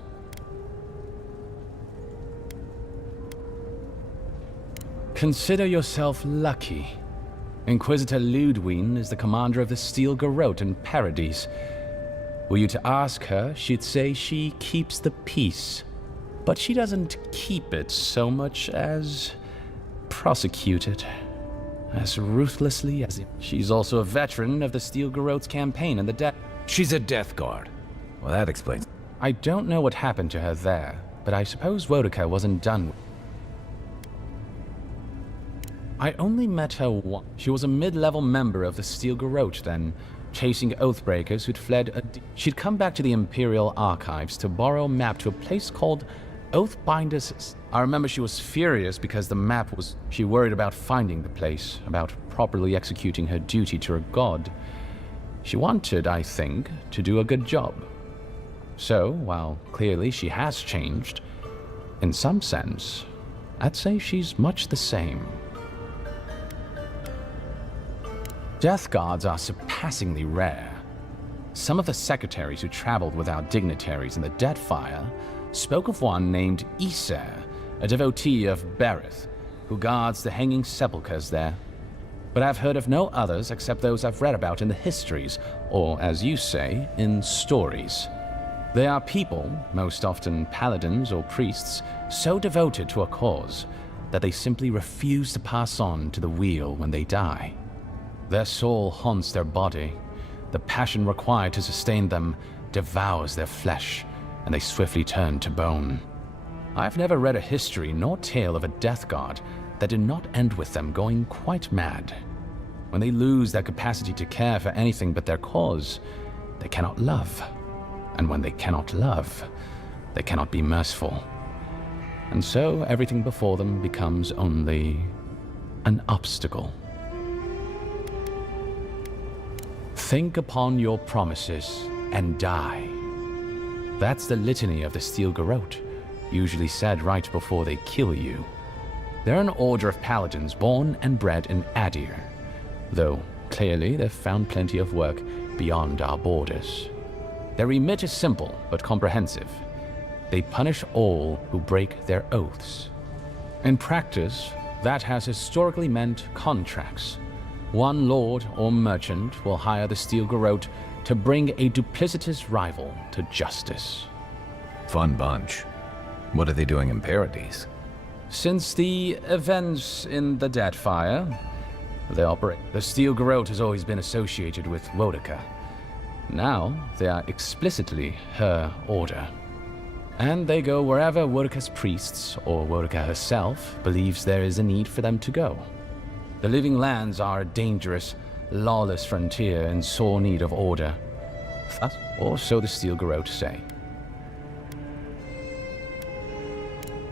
Consider yourself lucky. Inquisitor Ludwine is the commander of the Steel Garrote in Paradise. Were you to ask her, she'd say she keeps the peace. But she doesn't keep it so much as prosecute it. As ruthlessly as... She's also a veteran of the Steel Garrote's campaign in the Death... She's a Death Guard. Well, that explains... I don't know what happened to her there, but I suppose Wodica wasn't done with... I only met her once. She was a mid-level member of the Steel Garrote then, chasing Oathbreakers who'd fled She'd come back to the Imperial Archives to borrow a map to a place called Oathbinders. I remember she was furious because the map was... She worried about finding the place, about properly executing her duty to her god. She wanted, I think, to do a good job. So, while clearly she has changed, in some sense, I'd say she's much the same. Death Guards are surpassingly rare. Some of the secretaries who traveled with our dignitaries in the Deadfire spoke of one named Iser, a devotee of Berith, who guards the hanging sepulchres there. But I've heard of no others except those I've read about in the histories, or, as you say, in stories. They are people, most often paladins or priests, so devoted to a cause that they simply refuse to pass on to the wheel when they die. Their soul haunts their body. The passion required to sustain them devours their flesh, and they swiftly turn to bone. I've never read a history nor tale of a Death Guard that did not end with them going quite mad. When they lose their capacity to care for anything but their cause, they cannot love. And when they cannot love, they cannot be merciful. And so everything before them becomes only an obstacle. Think upon your promises and die. That's the litany of the Steel Garrote, usually said right before they kill you. They're an order of paladins born and bred in Adir, though clearly they've found plenty of work beyond our borders. Their remit is simple but comprehensive. They punish all who break their oaths. In practice, that has historically meant contracts. One lord or merchant will hire the Steel Garrote to bring a duplicitous rival to justice. Fun bunch. What are they doing in Paradise? Since the events in the Deadfire, they operate. The Steel Garrote has always been associated with Wodica. Now, they are explicitly her order. And they go wherever Wodica's priests, or Wodica herself, believes there is a need for them to go. The Living Lands are a dangerous, lawless frontier in sore need of order. Thus, or so the Steel Garrote say.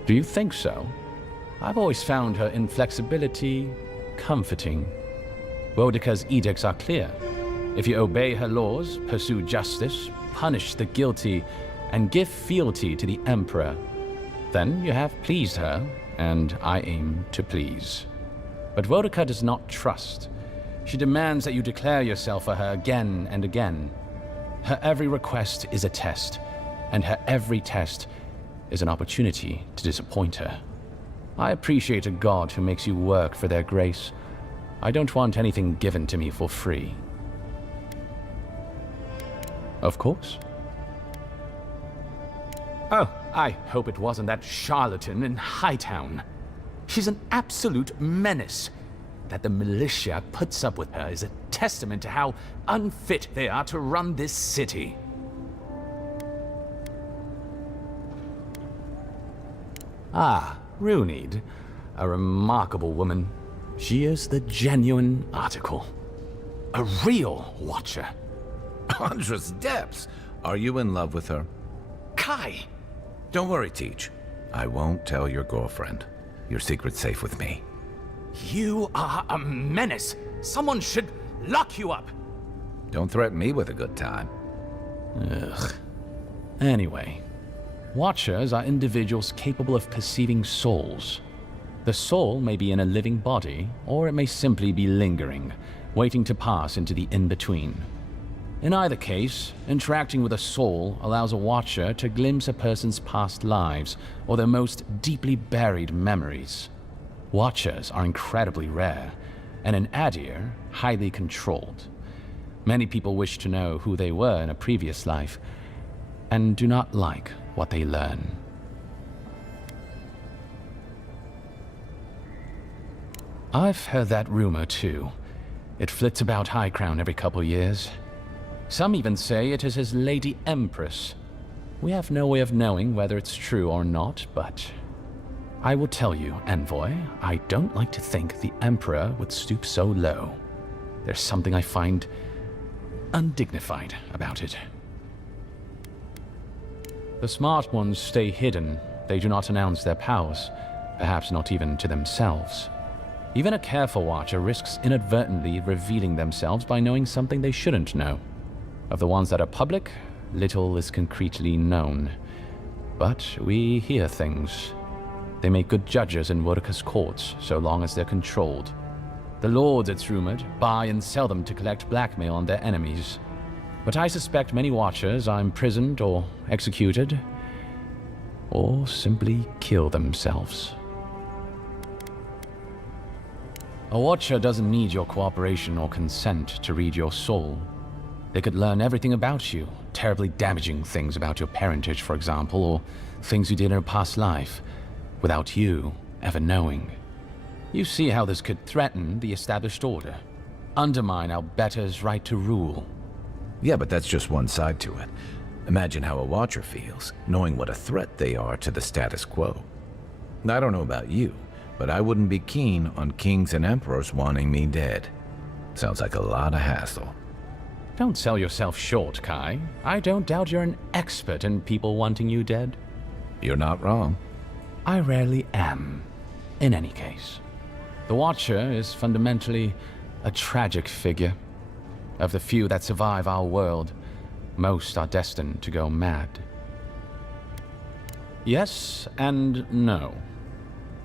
Do you think so? I've always found her inflexibility comforting. Wodica's edicts are clear. If you obey her laws, pursue justice, punish the guilty, and give fealty to the Emperor, then you have pleased her, and I aim to please. But Wodica does not trust. She demands that you declare yourself for her again and again. Her every request is a test, and her every test is an opportunity to disappoint her. I appreciate a god who makes you work for their grace. I don't want anything given to me for free. Of course. Oh, I hope it wasn't that charlatan in Hightown. She's an absolute menace. That the militia puts up with her is a testament to how unfit they are to run this city. Ah, Runid. A remarkable woman. She is the genuine article. A real watcher. Andrus Depths! Are you in love with her? Kai! Don't worry, Teach. I won't tell your girlfriend. Your secret's safe with me. You are a menace. Someone should lock you up. Don't threaten me with a good time. Ugh. Anyway, Watchers are individuals capable of perceiving souls. The soul may be in a living body, or it may simply be lingering, waiting to pass into the in-between. In either case, interacting with a soul allows a Watcher to glimpse a person's past lives or their most deeply buried memories. Watchers are incredibly rare, and in Adir, highly controlled. Many people wish to know who they were in a previous life, and do not like what they learn. I've heard that rumor too. It flits about High Crown every couple years. Some even say it is his Lady Empress. We have no way of knowing whether it's true or not, but I will tell you, Envoy, I don't like to think the Emperor would stoop so low. There's something I find undignified about it. The smart ones stay hidden. They do not announce their powers, perhaps not even to themselves. Even a careful Watcher risks inadvertently revealing themselves by knowing something they shouldn't know. Of the ones that are public, little is concretely known. But we hear things. They make good judges in Wurka's courts, so long as they're controlled. The lords, it's rumored, buy and sell them to collect blackmail on their enemies. But I suspect many Watchers are imprisoned or executed, or simply kill themselves. A Watcher doesn't need your cooperation or consent to read your soul. They could learn everything about you, terribly damaging things about your parentage, for example, or things you did in a past life, without you ever knowing. You see how this could threaten the established order, undermine our betters' right to rule. Yeah, but that's just one side to it. Imagine how a Watcher feels, knowing what a threat they are to the status quo. I don't know about you, but I wouldn't be keen on kings and emperors wanting me dead. Sounds like a lot of hassle. Don't sell yourself short, Kai. I don't doubt you're an expert in people wanting you dead. You're not wrong. I rarely am. In any case, the Watcher is fundamentally a tragic figure. Of the few that survive our world, most are destined to go mad. Yes and no.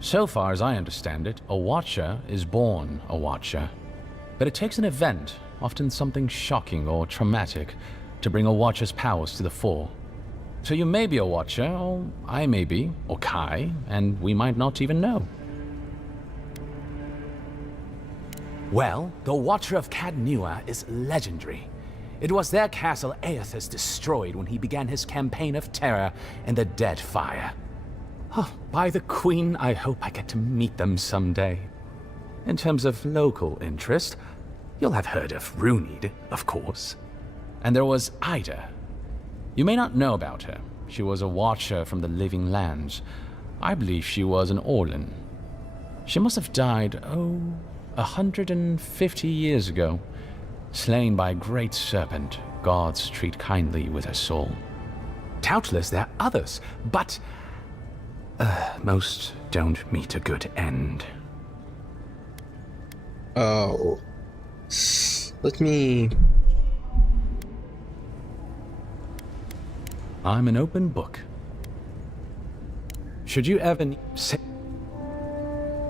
So far as I understand it, a Watcher is born a Watcher. But it takes an event, often something shocking or traumatic, to bring a Watcher's powers to the fore. So you may be a Watcher, or I may be, or Kai, and we might not even know. Well, the Watcher of Cadnua is legendary. It was their castle Aethys destroyed when he began his campaign of terror in the Dead Fire. Oh, by the Queen, I hope I get to meet them someday. In terms of local interest, you'll have heard of Runid, of course. And there was Ida. You may not know about her. She was a Watcher from the Living Lands. I believe she was an Orlan. She must have died, 150 years ago. Slain by a great serpent, gods treat kindly with her soul. Doubtless there are others, but most don't meet a good end. Oh. Let me... I'm an open book. Should you ever say...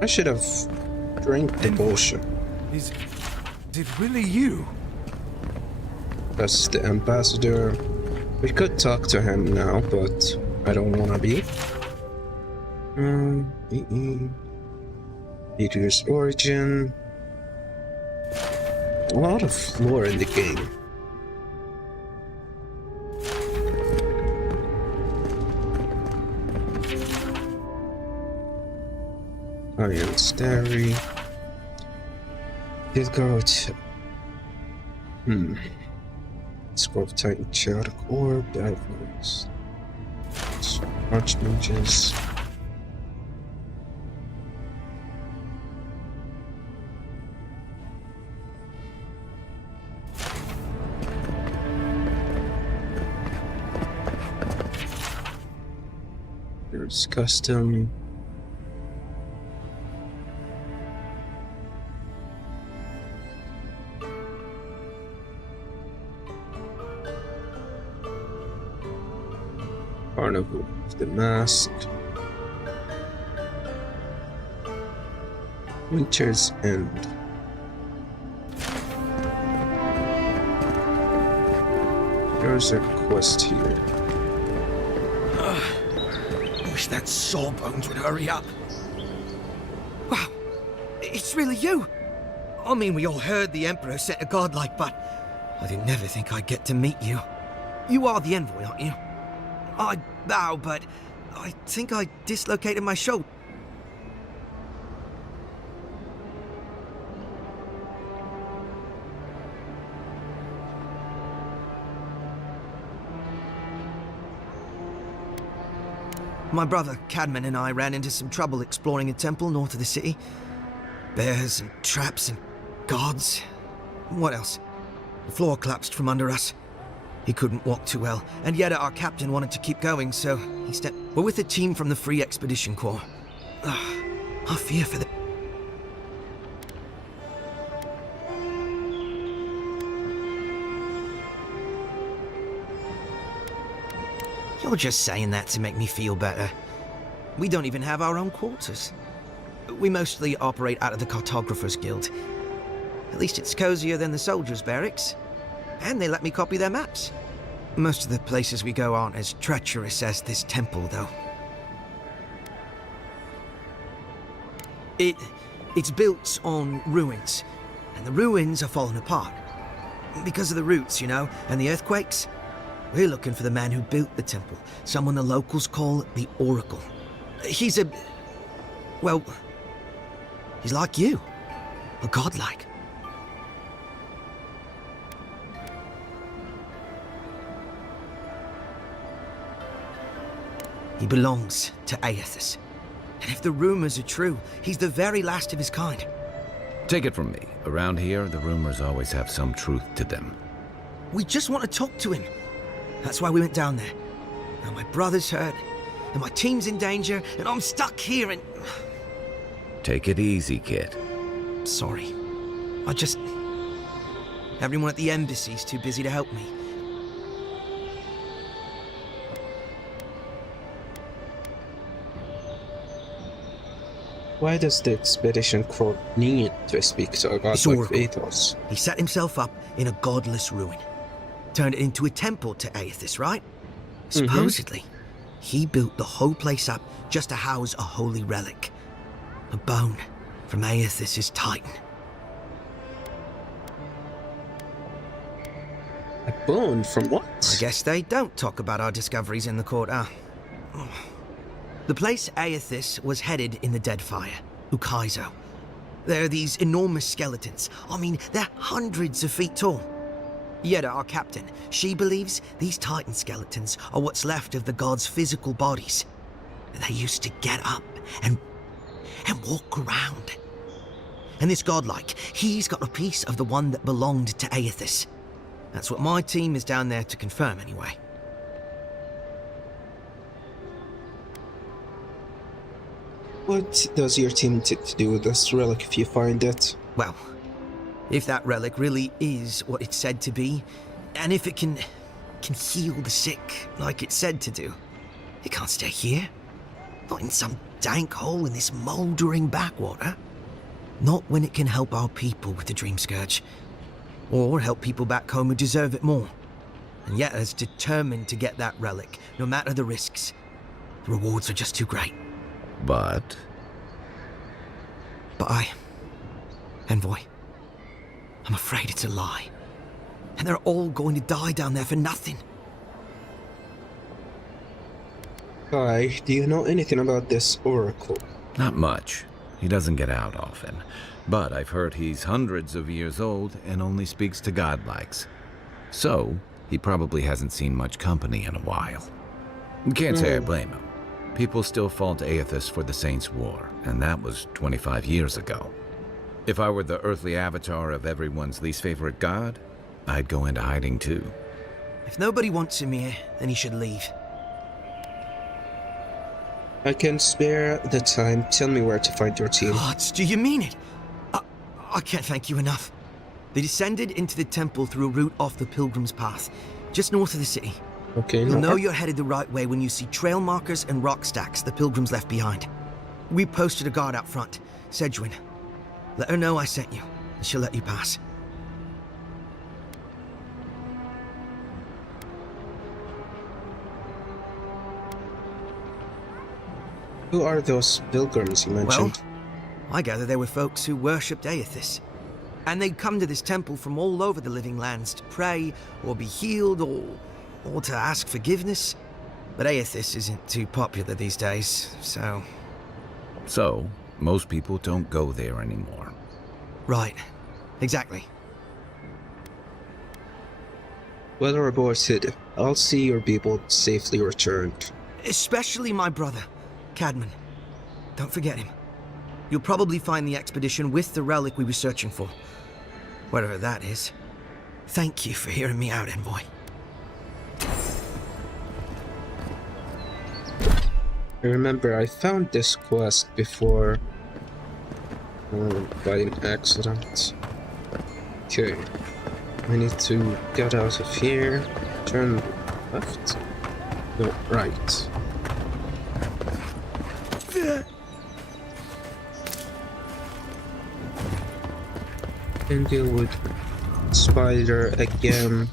I should have drank the potion. Is it really you? That's the ambassador. We could talk to him now, but I don't wanna be. Peter's origin. A lot of lore in the game. Iron Starry. Gilgoat. Scroll of Titan Chaotic Orb, Dive Archmages. There's custom. Carnival of the Mask. Winter's End. There's a quest here. Wish that Sawbones would hurry up. Wow, it's really you. I mean, we all heard the Emperor sent a godlike, but I didn't never think I'd get to meet you. You are the envoy, aren't you? I bow, but I think I dislocated my shoulder. My brother, Cadman, and I ran into some trouble exploring a temple north of the city. Bears and traps and guards. What else? The floor collapsed from under us. He couldn't walk too well, and yet our captain wanted to keep going, so he stepped... We're with a team from the Free Expedition Corps. I fear for the... You're just saying that to make me feel better. We don't even have our own quarters. We mostly operate out of the Cartographers Guild. At least it's cozier than the soldiers' barracks. And they let me copy their maps. Most of the places we go aren't as treacherous as this temple, though. It's built on ruins, and the ruins are falling apart. Because of the roots, you know, and the earthquakes. We're looking for the man who built the temple, someone the locals call the Oracle. He's a... well, he's like you. A godlike. He belongs to Aethys. And if the rumors are true, he's the very last of his kind. Take it from me. Around here, the rumors always have some truth to them. We just want to talk to him. That's why we went down there. Now my brother's hurt, and my team's in danger, and I'm stuck here and... Take it easy, kid. Sorry. Everyone at the embassy's too busy to help me. Why does the expedition corps need to speak to a god like Aethys? He set himself up in a godless ruin. Turned it into a temple to Aethys, right? Supposedly, he built the whole place up just to house a holy relic. A bone from Aethys' Titan. A bone from what? I guess they don't talk about our discoveries in the court, The place Aethys was headed in the Deadfire, Ukaizo. There are these enormous skeletons. I mean, they're hundreds of feet tall. Yeda, our captain, she believes these Titan skeletons are what's left of the gods' physical bodies. They used to get up and walk around. And this godlike, he's got a piece of the one that belonged to Aethys. That's what my team is down there to confirm, anyway. What does your team take to do with this relic if you find it? Well, if that relic really is what it's said to be, and if it can heal the sick like it's said to do, it can't stay here. Not in some dank hole in this mouldering backwater. Not when it can help our people with the Dream Scourge. Or help people back home who deserve it more. And yet is determined to get that relic, no matter the risks. The rewards are just too great. But Envoy, I'm afraid it's a lie. And they're all going to die down there for nothing. Kai, do you know anything about this Oracle? Not much. He doesn't get out often. But I've heard he's hundreds of years old and only speaks to godlikes. So, he probably hasn't seen much company in a while. Can't say I blame him. People still fault Aethys for the Saints' War, and that was 25 years ago. If I were the earthly avatar of everyone's least favorite god, I'd go into hiding too. If nobody wants him here, then he should leave. I can spare the time. Tell me where to find your team. What? Do you mean it? I can't thank you enough. They descended into the temple through a route off the Pilgrim's Path, just north of the city. Okay, You'll know north. you're headed the right way when you see trail markers and rock stacks the Pilgrims left behind. We posted a guard out front, Sedgwin. Let her know I sent you, and she'll let you pass. Who are those pilgrims you mentioned? Well, I gather they were folks who worshipped Aethys. And they'd come to this temple from all over the living lands to pray, or be healed, or to ask forgiveness. But Aethys isn't too popular these days, so... So, most people don't go there anymore. Right. Exactly. Well reported. I'll see your people safely returned. Especially my brother, Cadman. Don't forget him. You'll probably find the expedition with the relic we were searching for. Whatever that is. Thank you for hearing me out, Envoy. I remember I found this quest before by an accident. Okay. I need to get out of here. Turn left? No, right. And deal with spider again.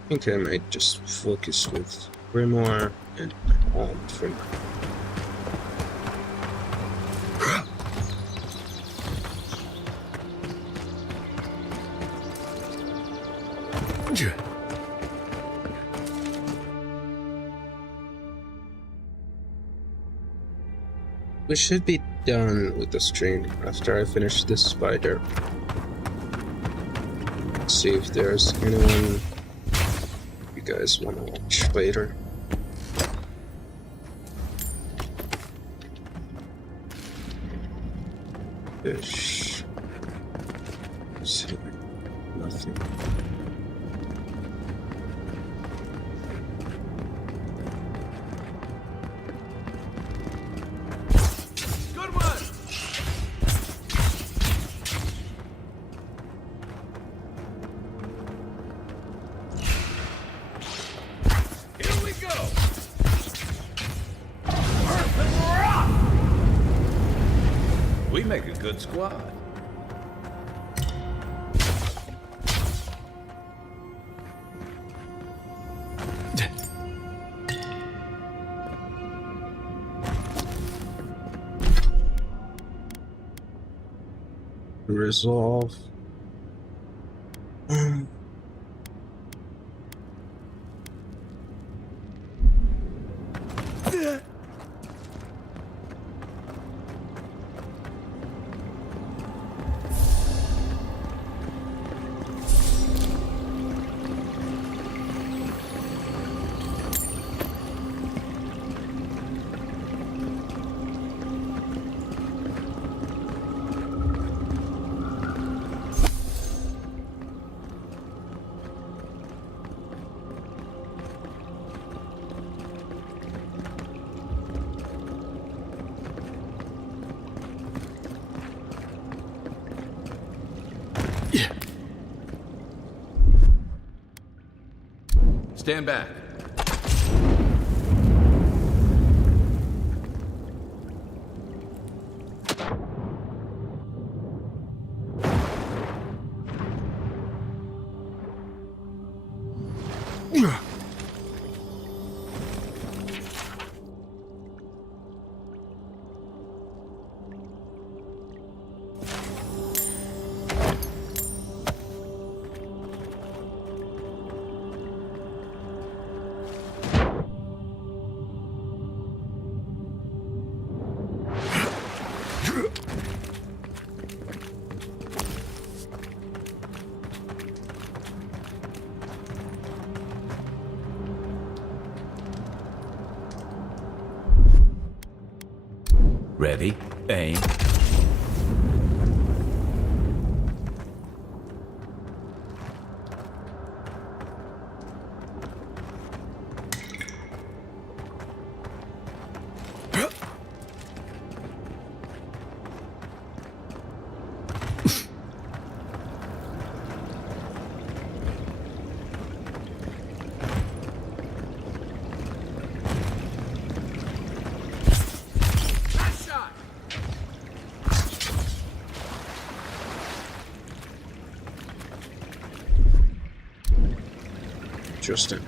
I think I might just focus with Grimoire and Alm for now. We should be done with the stream after I finish this spider. Let's see if there's anyone you guys want to watch later. Fish. See, nothing. Good one! Here we go! Perfect rock! We make a good squad. Resolve. Stand back. Ready, aim. Interesting.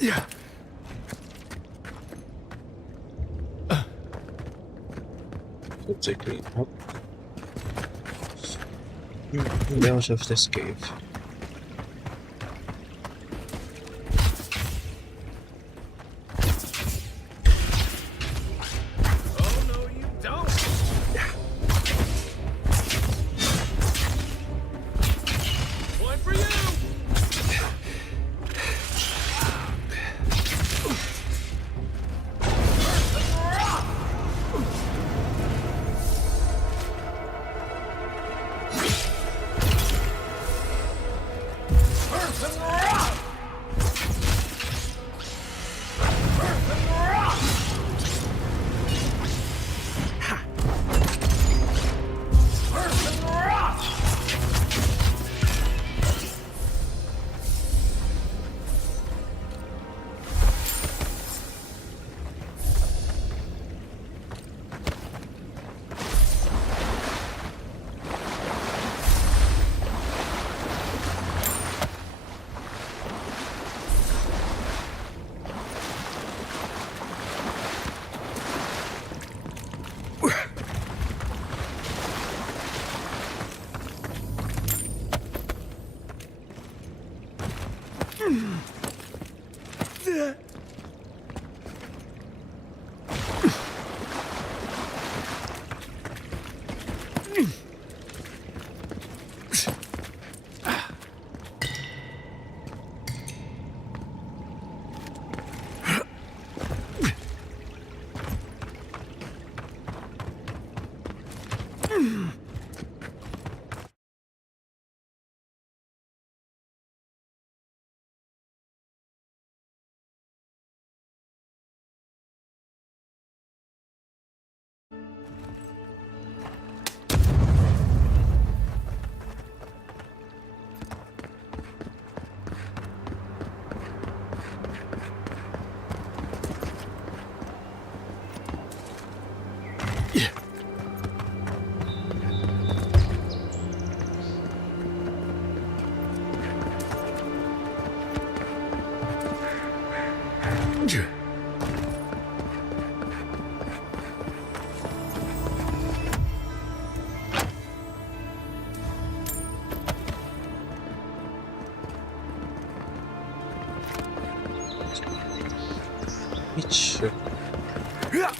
Yeah. It'll take me up. Get out of this cave. Oh no, you don't. One for you. Which Yeah.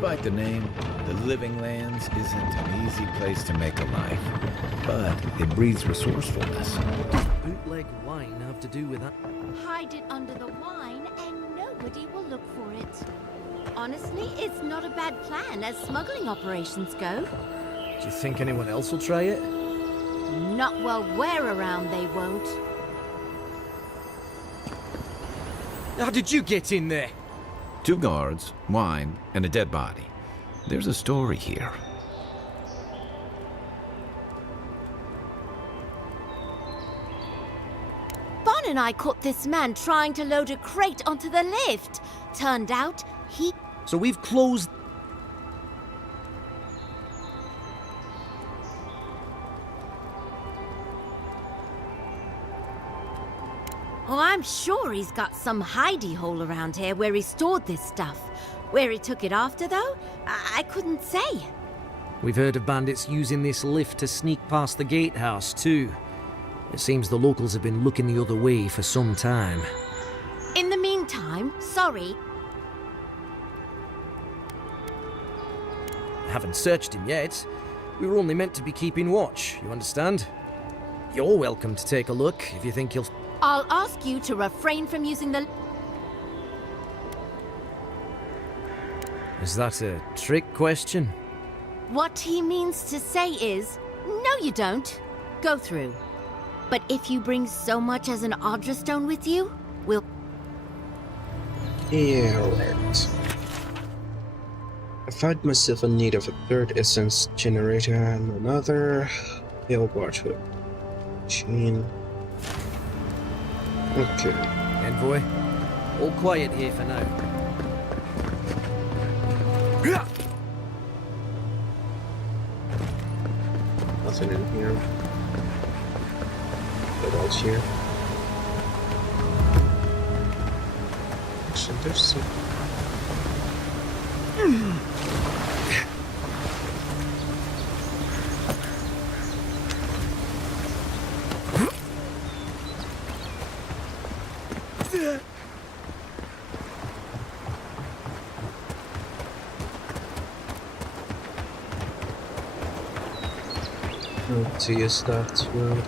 Despite the name, the Living Lands isn't an easy place to make a life, but it breeds resourcefulness. Bootleg wine have to do with that? Hide it under the wine and nobody will look for it. Honestly, it's not a bad plan as smuggling operations go. Do you think anyone else will try it? Not while we're around, they won't. How did you get in there? 2 guards, wine, and a dead body. There's a story here. Bon and I caught this man trying to load a crate onto the lift. Turned out, he... So we've closed... Oh, I'm sure he's got some hidey hole around here where he stored this stuff. Where he took it after, though, I couldn't say. We've heard of bandits using this lift to sneak past the gatehouse, too. It seems the locals have been looking the other way for some time. In the meantime, sorry. Haven't searched him yet. We were only meant to be keeping watch, you understand? You're welcome to take a look if you think you'll... I'll ask you to refrain from using the... Is that a trick question? What he means to say is, no you don't. Go through. But if you bring so much as an Audra stone with you, we'll... Yeah, right. I find myself in need of a 3rd essence generator and another pale water machine. Okay. Envoy, all quiet here for now. Nothing in here. What else here? Actually, there's some... to use that word.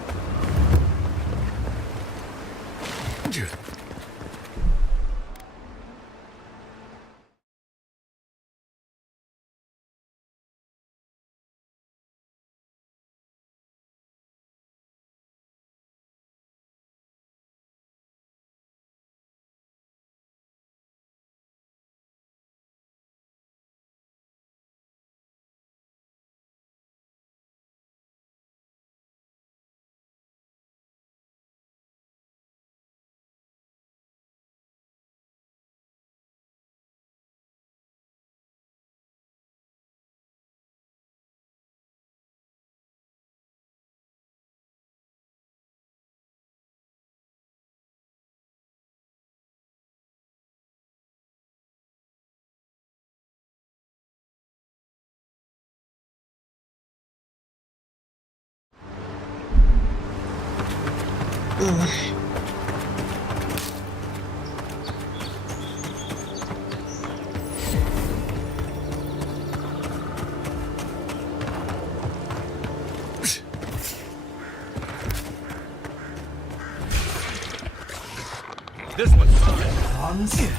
ones.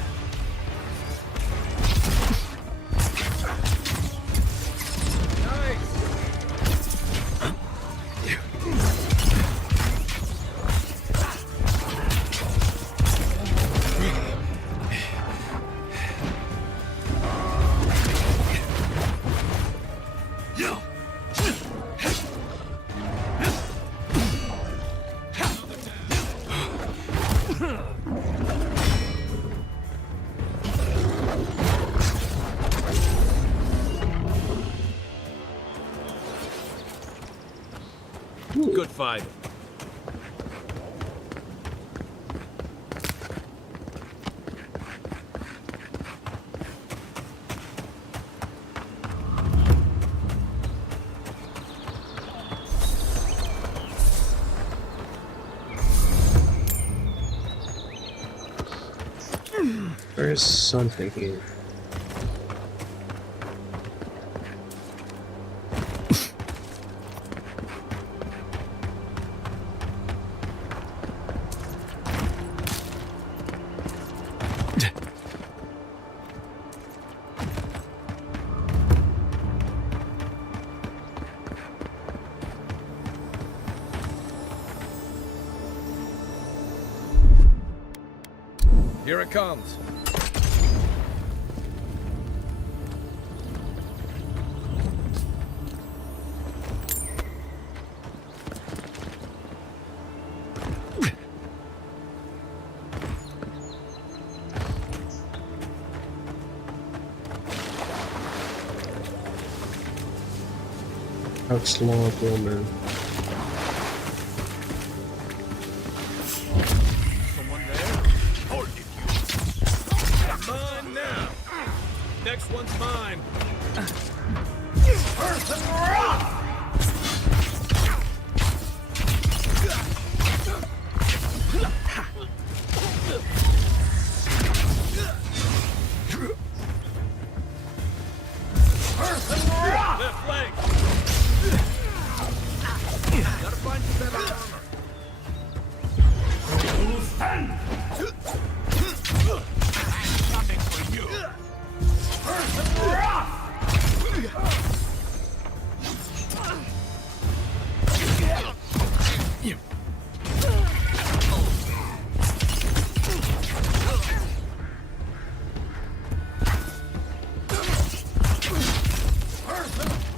Good fight. There's something here. Here it comes. Outlaw woman. Someone there? Hold it, you. Mine now. Next one's mine. Person rock! Person rock! Left leg. Gotta find some better armor. Coming for you. Person rock!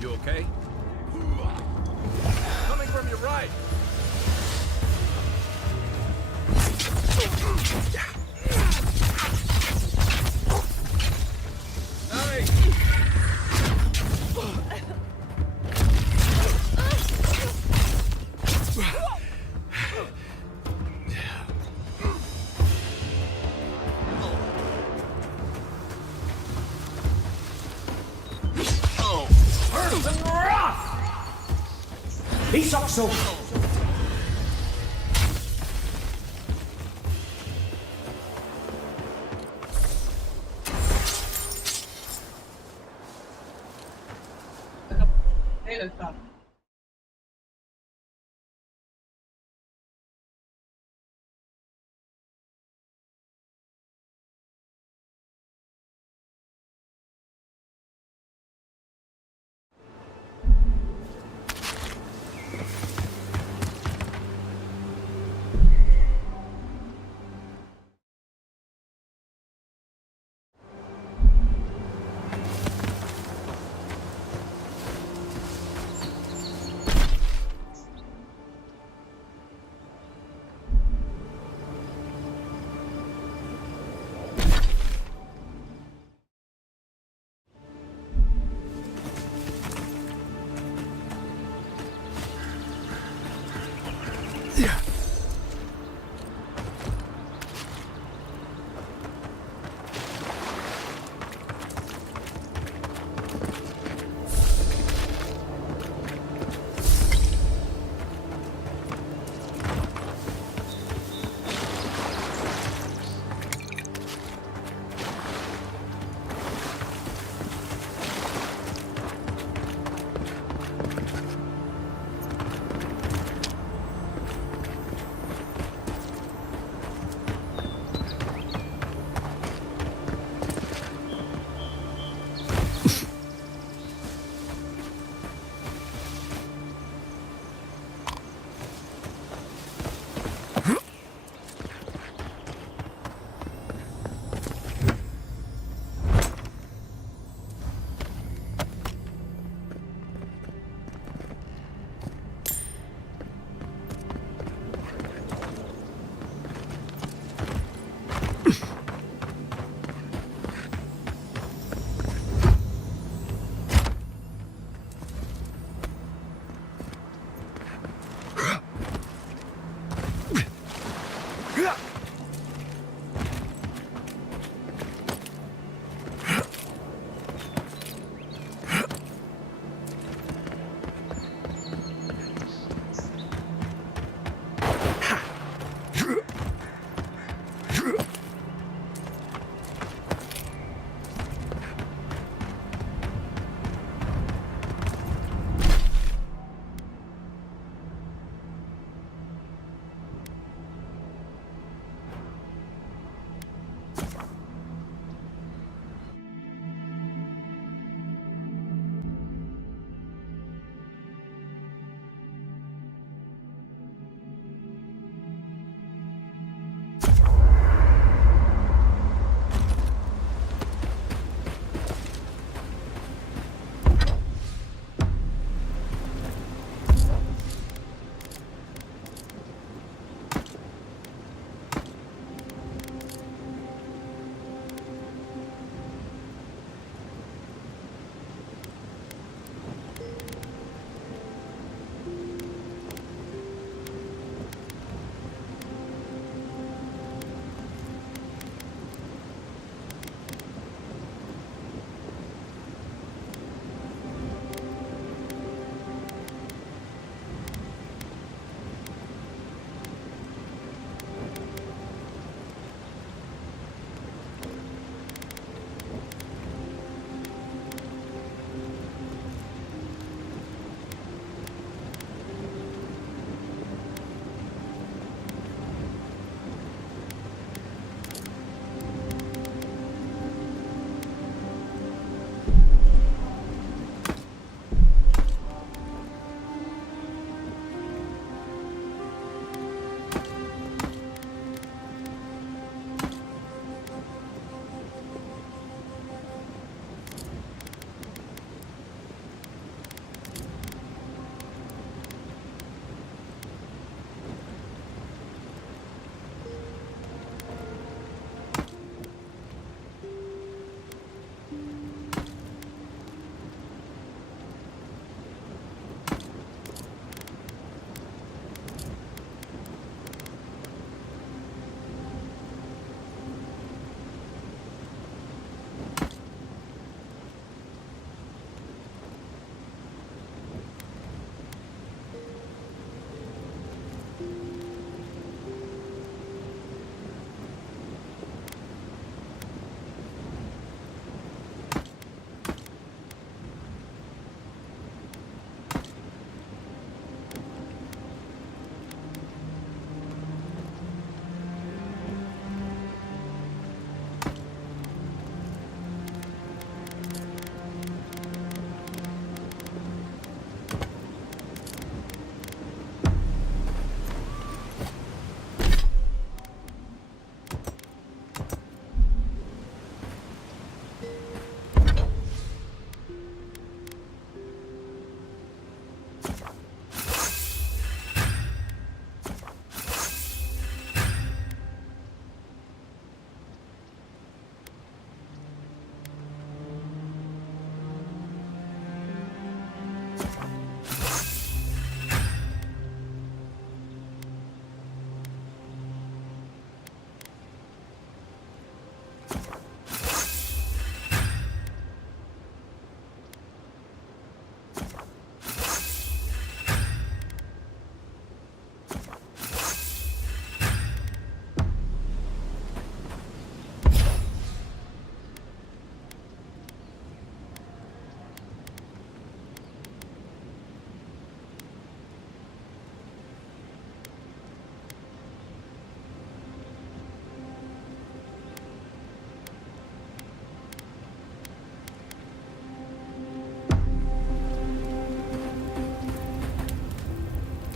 You okay? Coming from your right. Nice. Person rock! He's up so.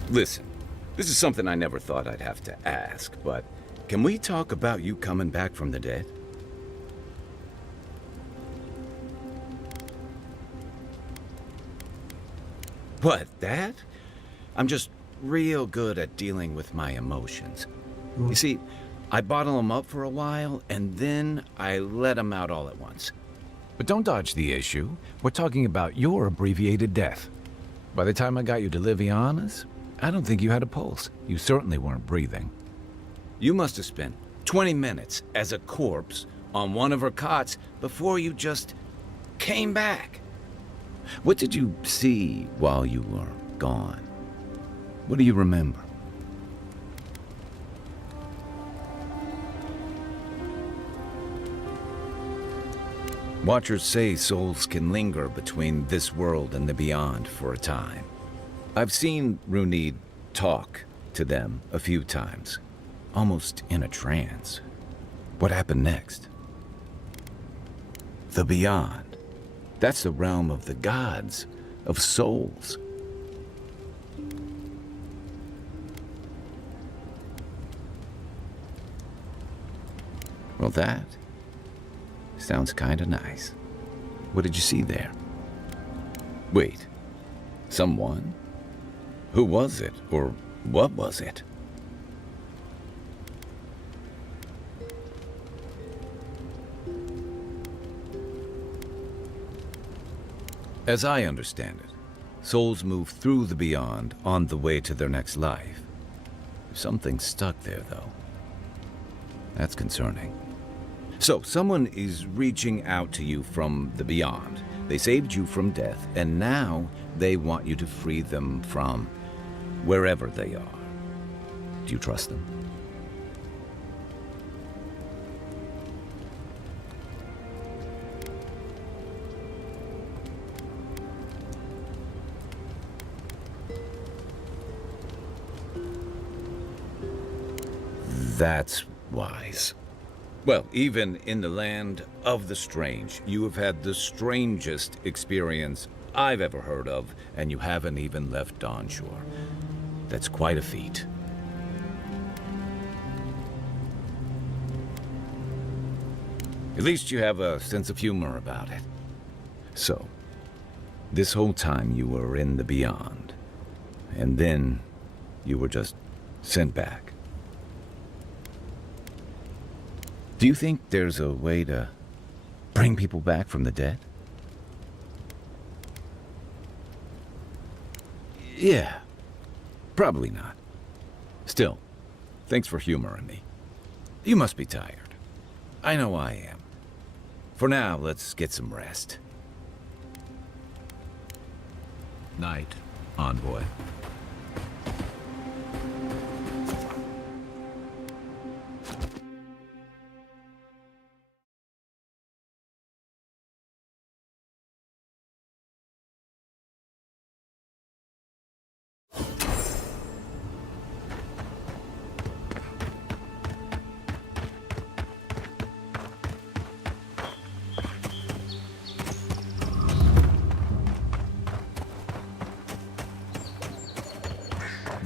Listen, this is something I never thought I'd have to ask, but can we talk about you coming back from the dead? What, that? I'm just real good at dealing with my emotions. You see, I bottle them up for a while, and then I let them out all at once. But don't dodge the issue. We're talking about your abbreviated death. By the time I got you to Liviana's, I don't think you had a pulse. You certainly weren't breathing. You must have spent 20 minutes as a corpse on one of her cots before you just came back. What did you see while you were gone? What do you remember? Watchers say souls can linger between this world and the beyond for a time. I've seen Runid talk to them a few times, almost in a trance. What happened next? The beyond. That's the realm of the gods, of souls. Well, that sounds kinda nice. What did you see there? Wait, someone? Who was it, or what was it? As I understand it, souls move through the beyond on the way to their next life. Something's stuck there, though. That's concerning. So, someone is reaching out to you from the beyond. They saved you from death, and now they want you to free them from wherever they are. Do you trust them? That's wise. Well, even in the land of the strange, you have had the strangest experience I've ever heard of, and you haven't even left Dawnshore. That's quite a feat. At least you have a sense of humor about it. So, this whole time you were in the beyond, and then you were just sent back. Do you think there's a way to bring people back from the dead? Yeah, probably not. Still, thanks for humoring me. You must be tired. I know I am. For now, let's get some rest. Night, envoy.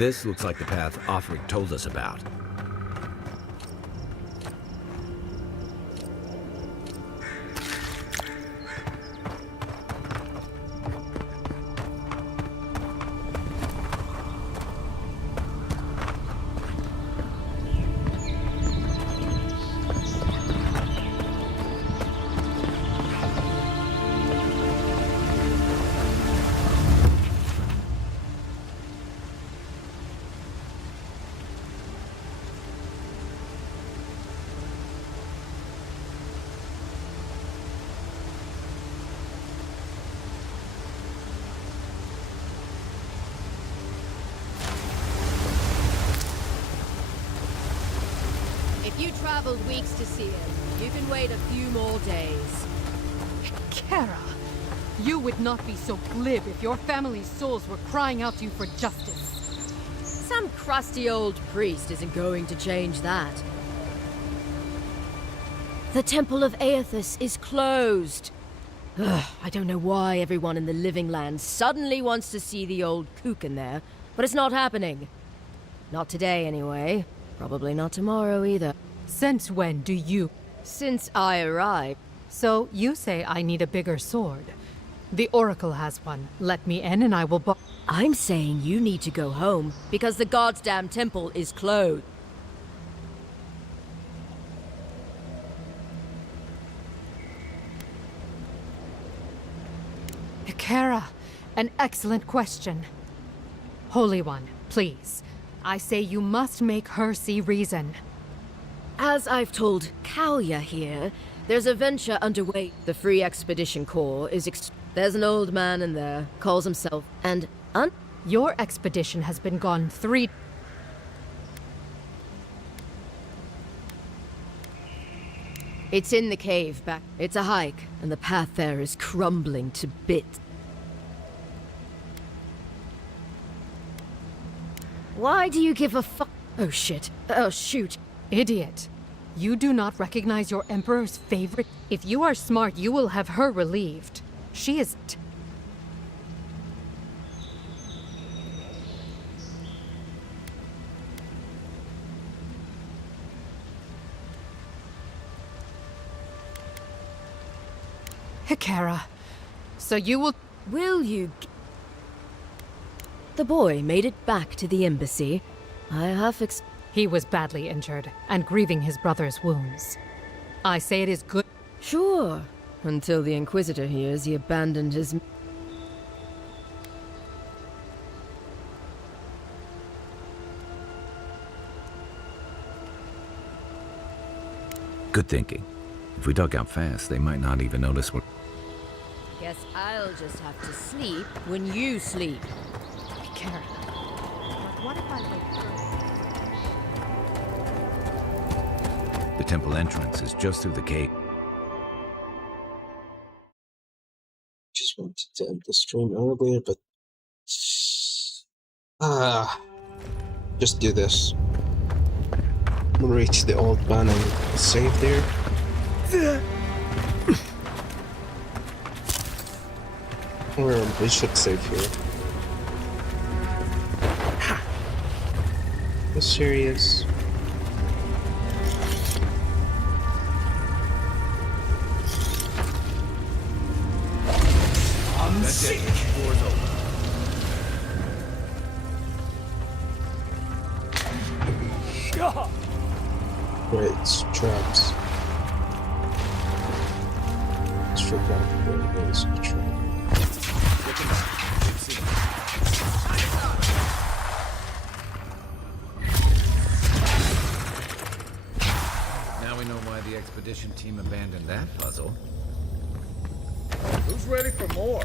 This looks like the path Offred told us about. If you traveled weeks to see it, you can wait a few more days. Kara, you would not be so glib if your family's souls were crying out to you for justice. Some crusty old priest isn't going to change that. The Temple of Aethys is closed. Ugh, I don't know why everyone in the Living Land suddenly wants to see the old kook in there, But it's not happening. Not today, anyway. Probably not tomorrow either. Since when do you? Since I arrived. So you say I need a bigger sword. The Oracle has one. Let me in and I will I'm saying you need to go home, because the goddamn temple is closed. Kara, an excellent question. Holy One, please. I say you must make her see reason. As I've told Kalya here, there's a venture underway. The Free Expedition Corps is there's an old man in there, calls himself, and Your expedition has been gone 3... It's in the cave back. It's a hike, and the path there is crumbling to bits. Why do you give a fuck? Oh shit. Oh shoot. Idiot. You do not recognize your Emperor's favorite? If you are smart, you will have her relieved. She is... Hikara, so you will... Will you... The boy made it back to the embassy. I have He was badly injured, and grieving his brother's wounds. I say it is good... Sure. Until the Inquisitor hears he abandoned his... Good thinking. If we duck out fast, they might not even notice we're... Guess I'll just have to sleep when you sleep. Kara. But what if I wait? The temple entrance is just through the cave. Just wanted to end the stream earlier, but just do this. We'll reach the old man and save there. Or we should save here. Are serious? I'm sick. Doors open. Right, it's traps. Let's figure out where it is. Now we know why the expedition team abandoned that puzzle. Who's ready for more?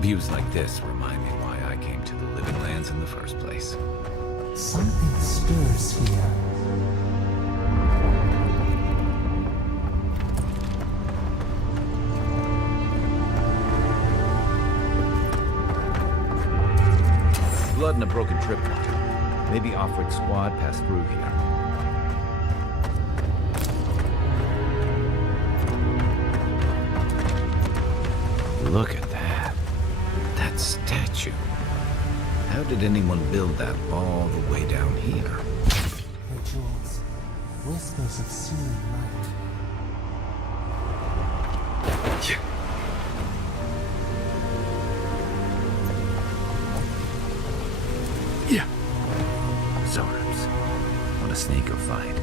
Views like this remind me why I came to the Living Lands in the first place. Something stirs here. Blood and a broken tripwire. Maybe Offred's squad passed through here. Look at that. That statue. How did anyone build that all the way down here? Rituals, whispers of seeing light. Yeah. Zorams. What a snake you'll find.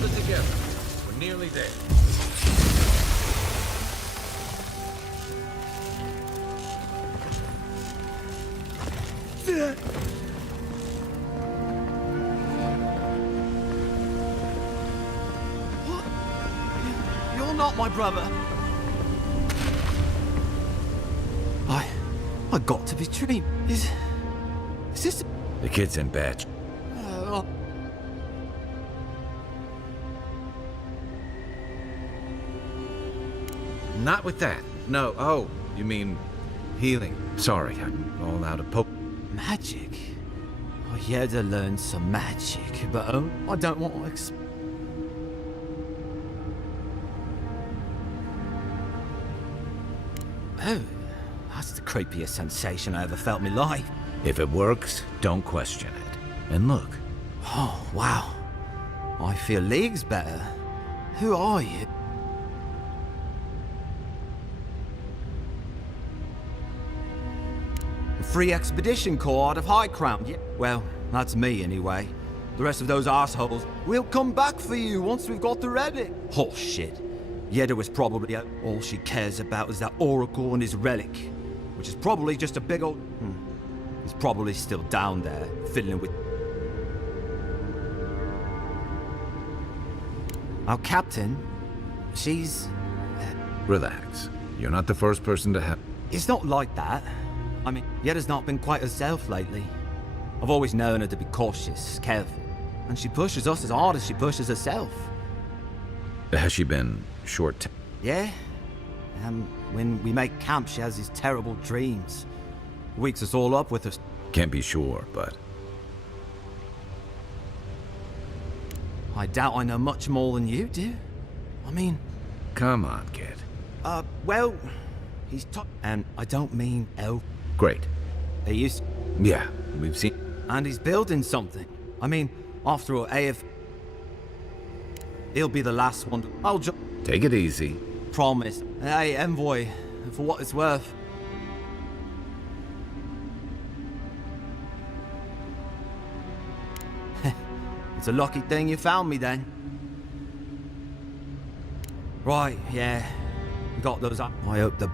hold it together. We're nearly there. What? You're not my brother. I got to be dreaming. Is this? The kid's in bed. Not with that. No. Oh, you mean healing. Sorry, I'm all out of Magic? I had to learn some magic, but I don't want to Oh, that's the creepiest sensation I ever felt in my life. If it works, don't question it. And look. Oh, wow. I feel leagues better. Who are you? Free Expedition Corps out of High Crown. Yeah, well, that's me anyway. The rest of those assholes, we'll come back for you once we've got the relic. Oh shit. Yeda was probably all she cares about is that oracle and his relic, which is probably just a big old. He's probably still down there, fiddling with. Our captain, she's. Relax. You're not the first person to have. It's not like that. I mean, Yeda's not been quite herself lately. I've always known her to be cautious, careful, and she pushes us as hard as she pushes herself. Has she been short? Yeah. When we make camp, she has these terrible dreams. Wakes us all up with her. Can't be sure, but... I doubt I know much more than you do. I mean... Come on, kid. Well... He's and I don't mean elf. Great. He used... Yeah, we've seen... And he's building something. I mean, after all, AF... He'll be the last one to... I'll just... Take it easy. Promise. Hey, Envoy, for what it's worth. It's a lucky thing you found me then. Right, yeah. Got those up. I hope the...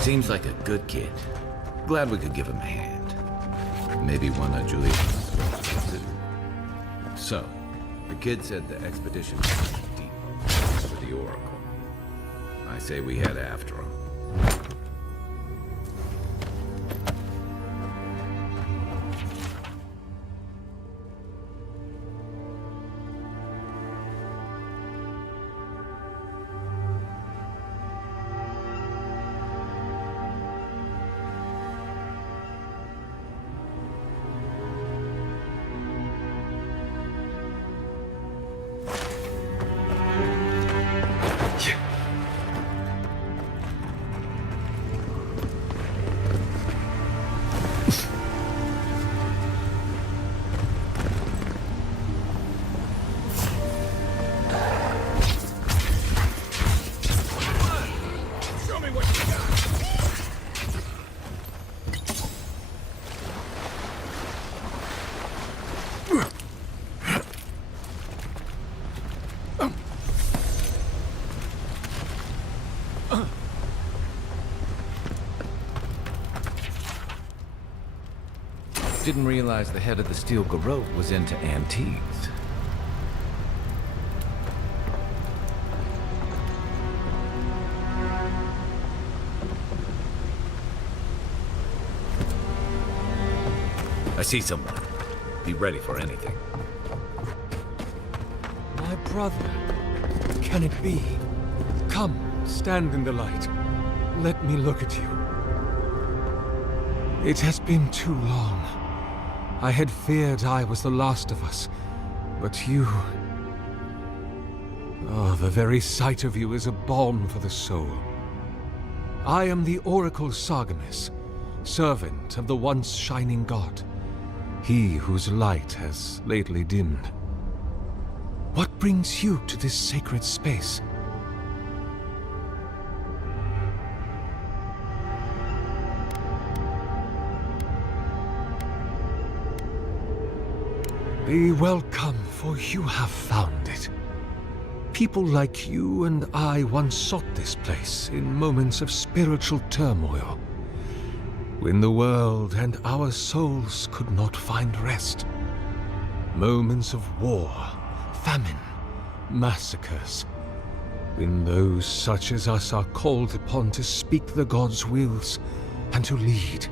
Seems like a good kid. Glad we could give him a hand. Maybe one of Julia's. So, the kid said the expedition was deep for the Oracle. I say we head after him. Didn't realize the head of the steel garrote was into antiques. I see someone. Be ready for anything. My brother. Can it be? Come, stand in the light. Let me look at you. It has been too long. I had feared I was the last of us, but you... Oh, the very sight of you is a balm for the soul. I am the Oracle Sargamus, servant of the once shining god, he whose light has lately dimmed. What brings you to this sacred space? Be welcome, for you have found it. People like you and I once sought this place in moments of spiritual turmoil, when the world and our souls could not find rest. Moments of war, famine, massacres, when those such as us are called upon to speak the gods' wills and to lead.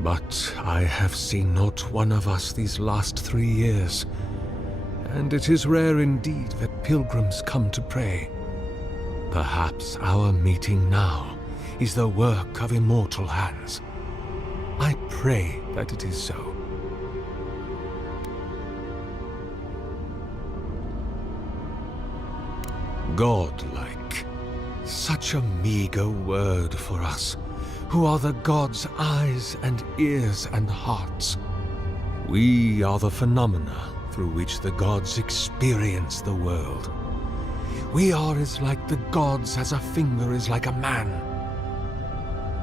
But I have seen not one of us these last 3 years, and it is rare indeed that pilgrims come to pray. Perhaps our meeting now is the work of immortal hands. I pray that it is so. Godlike. Such a meager word for us, who are the gods' eyes and ears and hearts. We are the phenomena through which the gods experience the world. We are as like the gods as a finger is like a man.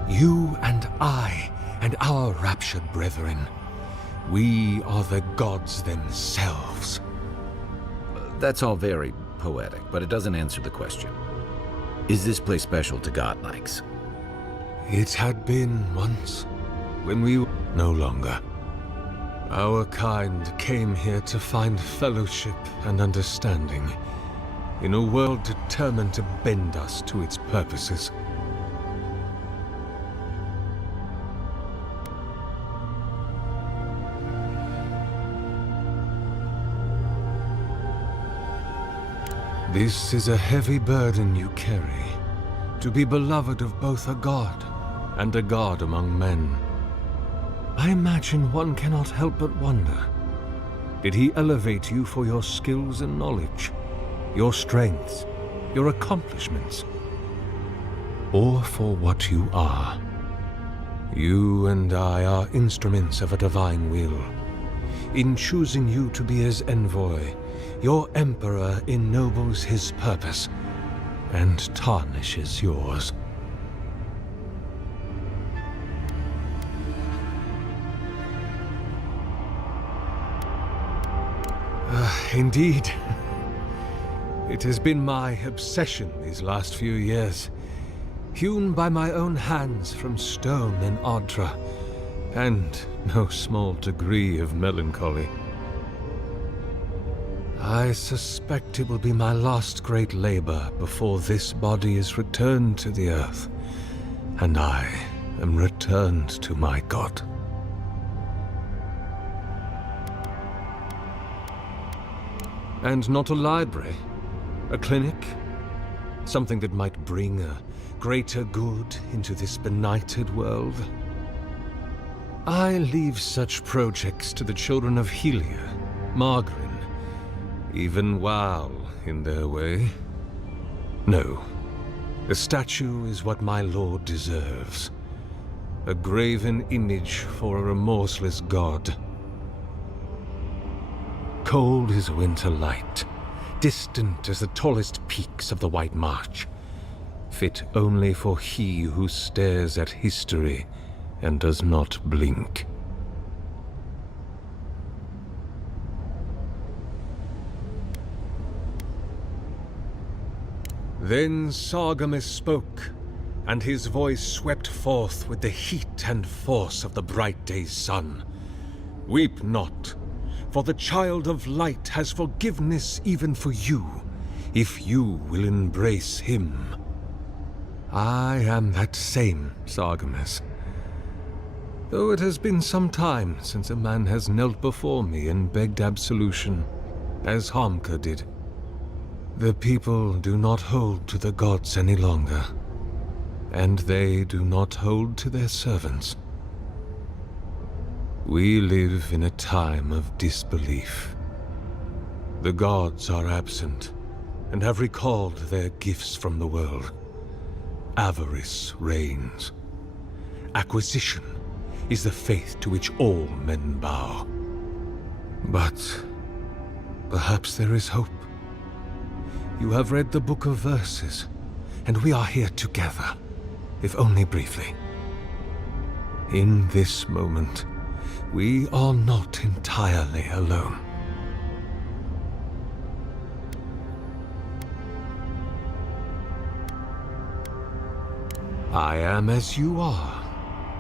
You and I and our raptured brethren, we are the gods themselves. That's all very poetic, but it doesn't answer the question. Is this place special to godlikes? It had been once, when we were no longer. Our kind came here to find fellowship and understanding, in a world determined to bend us to its purposes. This is a heavy burden you carry, to be beloved of both a god and a god among men. I imagine one cannot help but wonder, did he elevate you for your skills and knowledge, your strengths, your accomplishments, or for what you are? You and I are instruments of a divine will. In choosing you to be his envoy, your emperor ennobles his purpose and tarnishes yours. Indeed. It has been my obsession these last few years, hewn by my own hands from stone in Ardra, and no small degree of melancholy. I suspect it will be my last great labor before this body is returned to the earth, and I am returned to my god. And not a library, a clinic, something that might bring a greater good into this benighted world. I leave such projects to the children of Helia, Margarin, even Wal in their way. No, a statue is what my lord deserves. A graven image for a remorseless god. Cold as winter light, distant as the tallest peaks of the White March, fit only for he who stares at history and does not blink. Then Sargamus spoke, and his voice swept forth with the heat and force of the bright day's sun. Weep not, for the child of light has forgiveness even for you, if you will embrace him. I am that same Sargamus, though it has been some time since a man has knelt before me and begged absolution, as Hamka did. The people do not hold to the gods any longer, and they do not hold to their servants. We live in a time of disbelief. The gods are absent, and have recalled their gifts from the world. Avarice reigns. Acquisition is the faith to which all men bow. But perhaps there is hope. You have read the Book of Verses, and we are here together, if only briefly. In this moment, We are not entirely alone. I am as you are,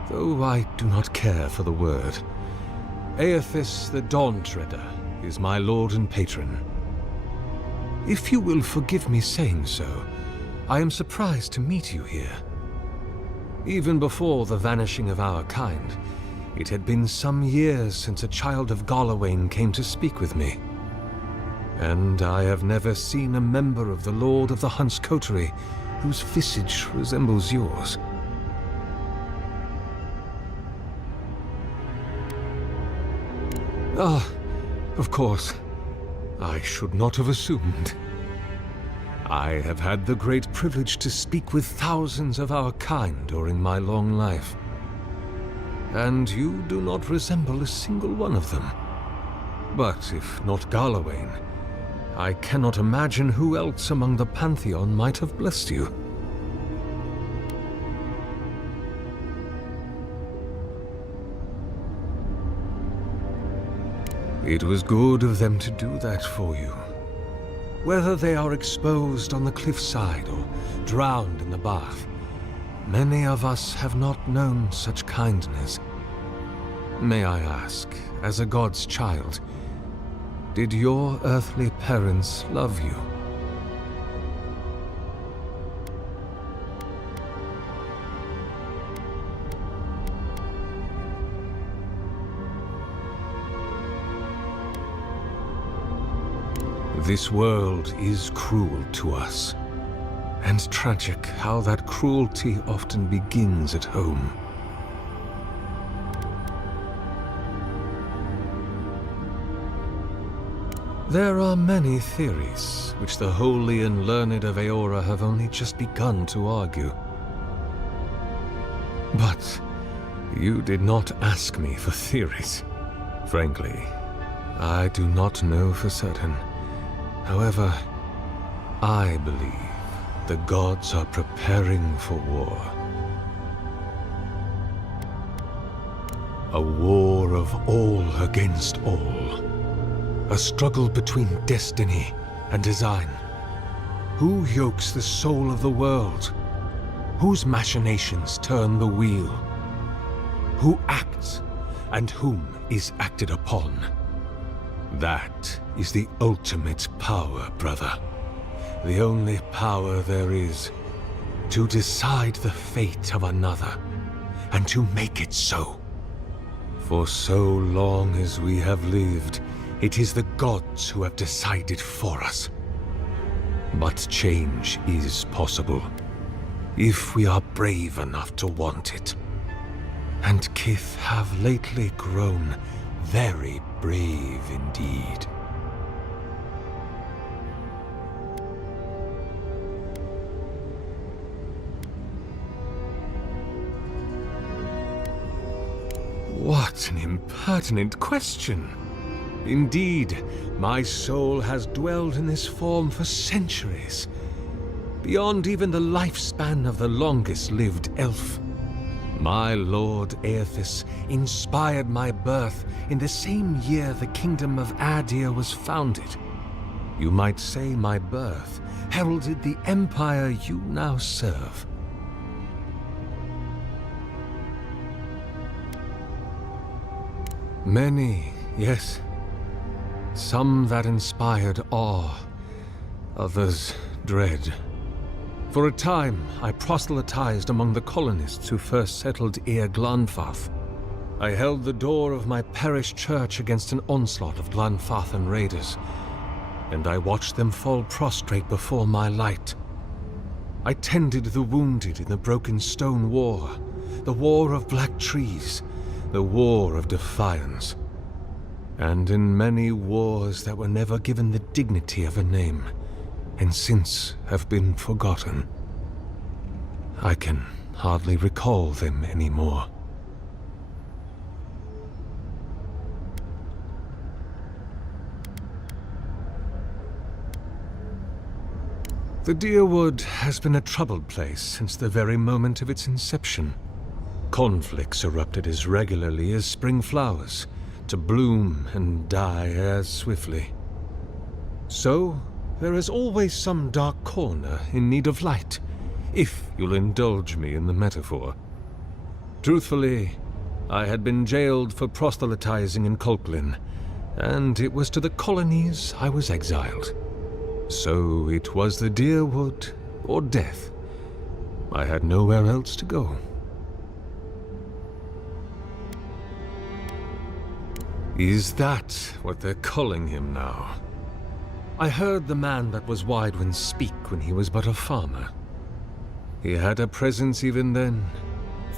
though I do not care for the word. Aethys the Dawn Treader is my lord and patron. If you will forgive me saying so, I am surprised to meet you here. Even before the vanishing of our kind, it had been some years since a child of Garlawain came to speak with me. And I have never seen a member of the Lord of the Hunt's coterie whose visage resembles yours. Ah, of course. I should not have assumed. I have had the great privilege to speak with thousands of our kind during my long life. And you do not resemble a single one of them. But if not Garlawain, I cannot imagine who else among the Pantheon might have blessed you. It was good of them to do that for you. Whether they are exposed on the cliffside or drowned in the bath, many of us have not known such kindness. May I ask, as a god's child, did your earthly parents love you? This world is cruel to us, and tragic how that cruelty often begins at home. There are many theories, which the holy and learned of Aora have only just begun to argue. But you did not ask me for theories. Frankly, I do not know for certain. However, I believe the gods are preparing for war. A war of all against all. A struggle between destiny and design. Who yokes the soul of the world? Whose machinations turn the wheel? Who acts and whom is acted upon? That is the ultimate power, brother. The only power there is to decide the fate of another and to make it so. For so long as we have lived, it is the gods who have decided for us. But change is possible, if we are brave enough to want it. And Kith have lately grown very brave indeed. What an impertinent question! Indeed, my soul has dwelled in this form for centuries, beyond even the lifespan of the longest-lived elf. My lord Aethys inspired my birth in the same year the kingdom of Adir was founded. You might say my birth heralded the empire you now serve. Many, yes. Some that inspired awe, others dread. For a time, I proselytized among the colonists who first settled Eir Glanfath. I held the door of my parish church against an onslaught of Glanfathan raiders, and I watched them fall prostrate before my light. I tended the wounded in the Broken Stone War, the War of Black Trees, the War of Defiance, and in many wars that were never given the dignity of a name, and since have been forgotten. I can hardly recall them anymore. The Deerwood has been a troubled place since the very moment of its inception. Conflicts erupted as regularly as spring flowers, to bloom and die as swiftly. So, there is always some dark corner in need of light, if you'll indulge me in the metaphor. Truthfully, I had been jailed for proselytizing in Colklin, and it was to the colonies I was exiled. So it was the Deerwood or death. I had nowhere else to go. Is that what they're calling him now? I heard the man that was Widewind speak when he was but a farmer. He had a presence even then,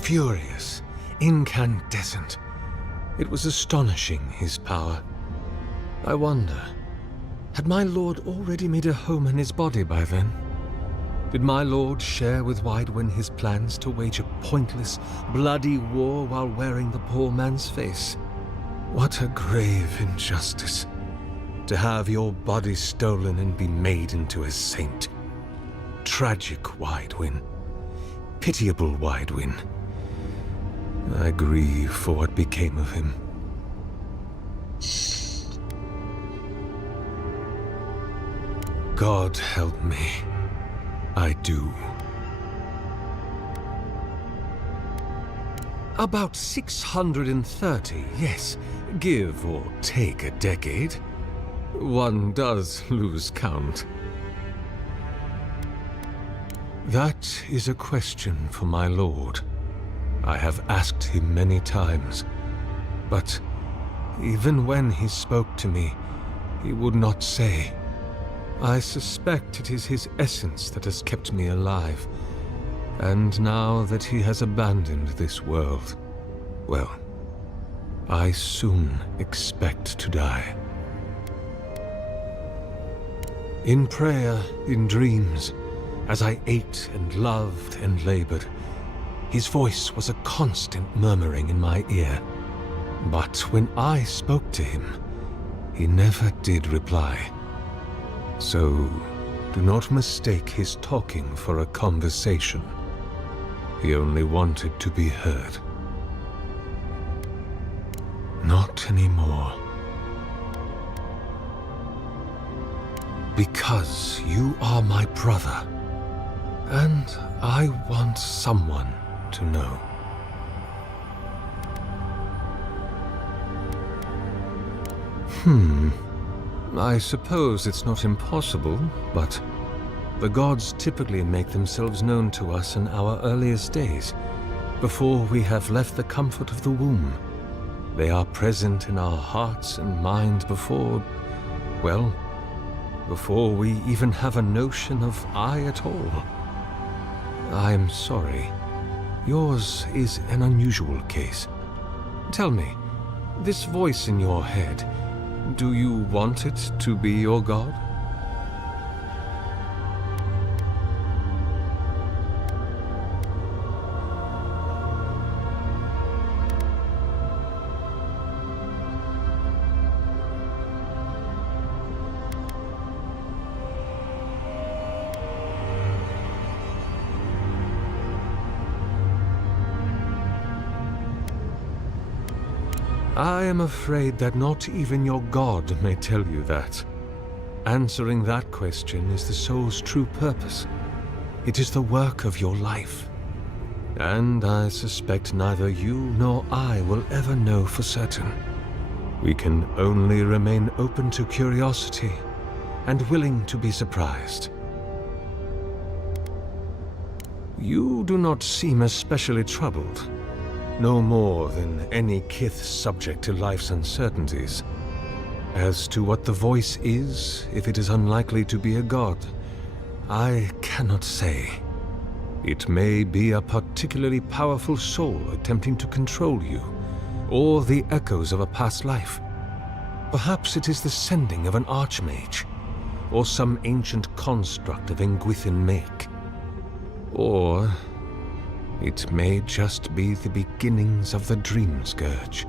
furious, incandescent. It was astonishing, his power. I wonder, had my lord already made a home in his body by then? Did my lord share with Widewind his plans to wage a pointless, bloody war while wearing the poor man's face? What a grave injustice, to have your body stolen and be made into a saint. Tragic Widewind, pitiable Widewind. I grieve for what became of him. God help me. I do. About 630, yes. Give or take a decade. One does lose count. That is a question for my lord. I have asked him many times, but even when he spoke to me, he would not say. I suspect it is his essence that has kept me alive, and now that he has abandoned this world, well, I soon expect to die. In prayer, in dreams, as I ate and loved and labored, his voice was a constant murmuring in my ear. But when I spoke to him, he never did reply. So, do not mistake his talking for a conversation. He only wanted to be heard. Not anymore. Because you are my brother, and I want someone to know. I suppose it's not impossible, but the gods typically make themselves known to us in our earliest days, before we have left the comfort of the womb. They are present in our hearts and minds before, well, before we even have a notion of I at all. I'm sorry. Yours is an unusual case. Tell me, this voice in your head, do you want it to be your god? I am afraid that not even your god may tell you that. Answering that question is the soul's true purpose. It is the work of your life. And I suspect neither you nor I will ever know for certain. We can only remain open to curiosity and willing to be surprised. You do not seem especially troubled. No more than any kith subject to life's uncertainties. As to what the voice is, if it is unlikely to be a god, I cannot say. It may be a particularly powerful soul attempting to control you, or the echoes of a past life. Perhaps it is the sending of an archmage, or some ancient construct of Engwithin maigc. Or it may just be the beginnings of the dream scourge.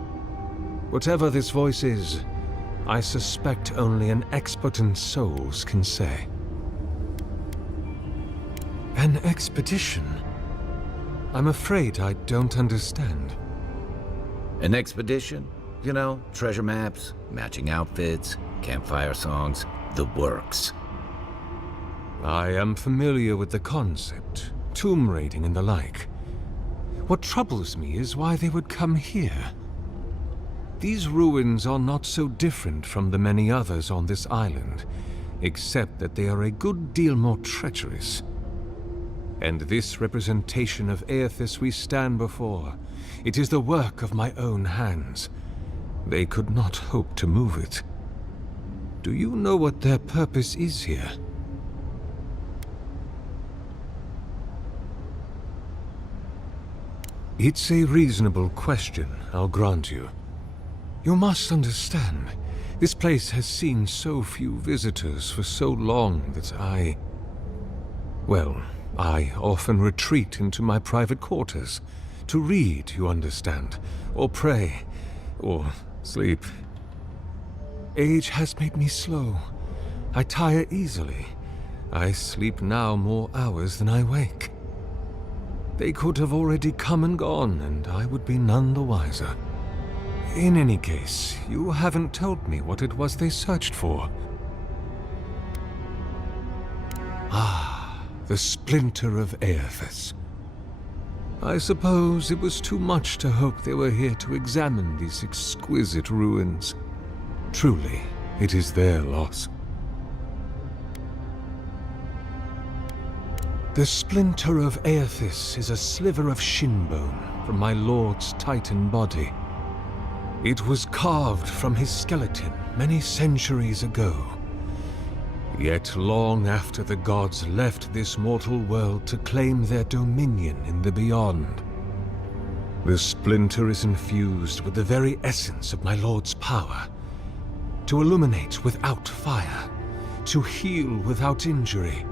Whatever this voice is, I suspect only an expert in souls can say. An expedition? I'm afraid I don't understand. An expedition? You know, treasure maps, matching outfits, campfire songs, the works. I am familiar with the concept, tomb raiding and the like. What troubles me is why they would come here. These ruins are not so different from the many others on this island, except that they are a good deal more treacherous. And this representation of Aethys we stand before, it is the work of my own hands. They could not hope to move it. Do you know what their purpose is here? It's a reasonable question, I'll grant you. You must understand, this place has seen so few visitors for so long that I often retreat into my private quarters. To read, you understand, or pray, or sleep. Age has made me slow. I tire easily. I sleep now more hours than I wake. They could have already come and gone, and I would be none the wiser. In any case, you haven't told me what it was they searched for. Ah, the splinter of Aethys. I suppose it was too much to hope they were here to examine these exquisite ruins. Truly, it is their loss. The splinter of Aethys is a sliver of shinbone from my lord's titan body. It was carved from his skeleton many centuries ago. Yet long after the gods left this mortal world to claim their dominion in the beyond, the splinter is infused with the very essence of my lord's power. To illuminate without fire, to heal without injury,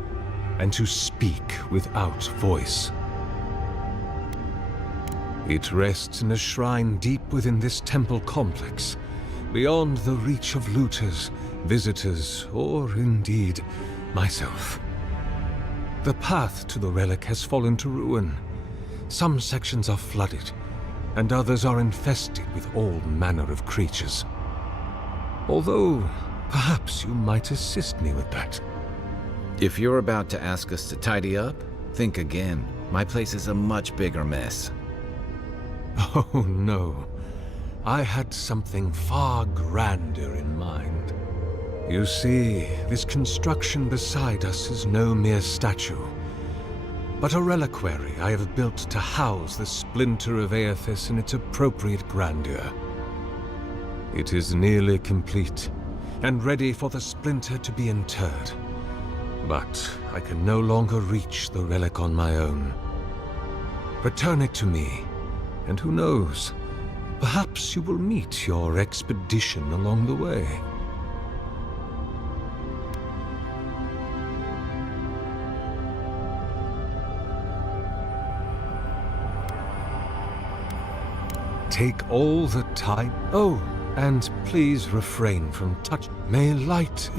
and to speak without voice. It rests in a shrine deep within this temple complex, beyond the reach of looters, visitors, or indeed, myself. The path to the relic has fallen to ruin. Some sections are flooded, and others are infested with all manner of creatures. Although, perhaps you might assist me with that. If you're about to ask us to tidy up, think again. My place is a much bigger mess. Oh no. I had something far grander in mind. You see, this construction beside us is no mere statue, but a reliquary I have built to house the splinter of Aethys in its appropriate grandeur. It is nearly complete, and ready for the splinter to be interred. But I can no longer reach the relic on my own. Return it to me, and who knows, perhaps you will meet your expedition along the way. Take all the time. Oh, and please refrain from touch. May light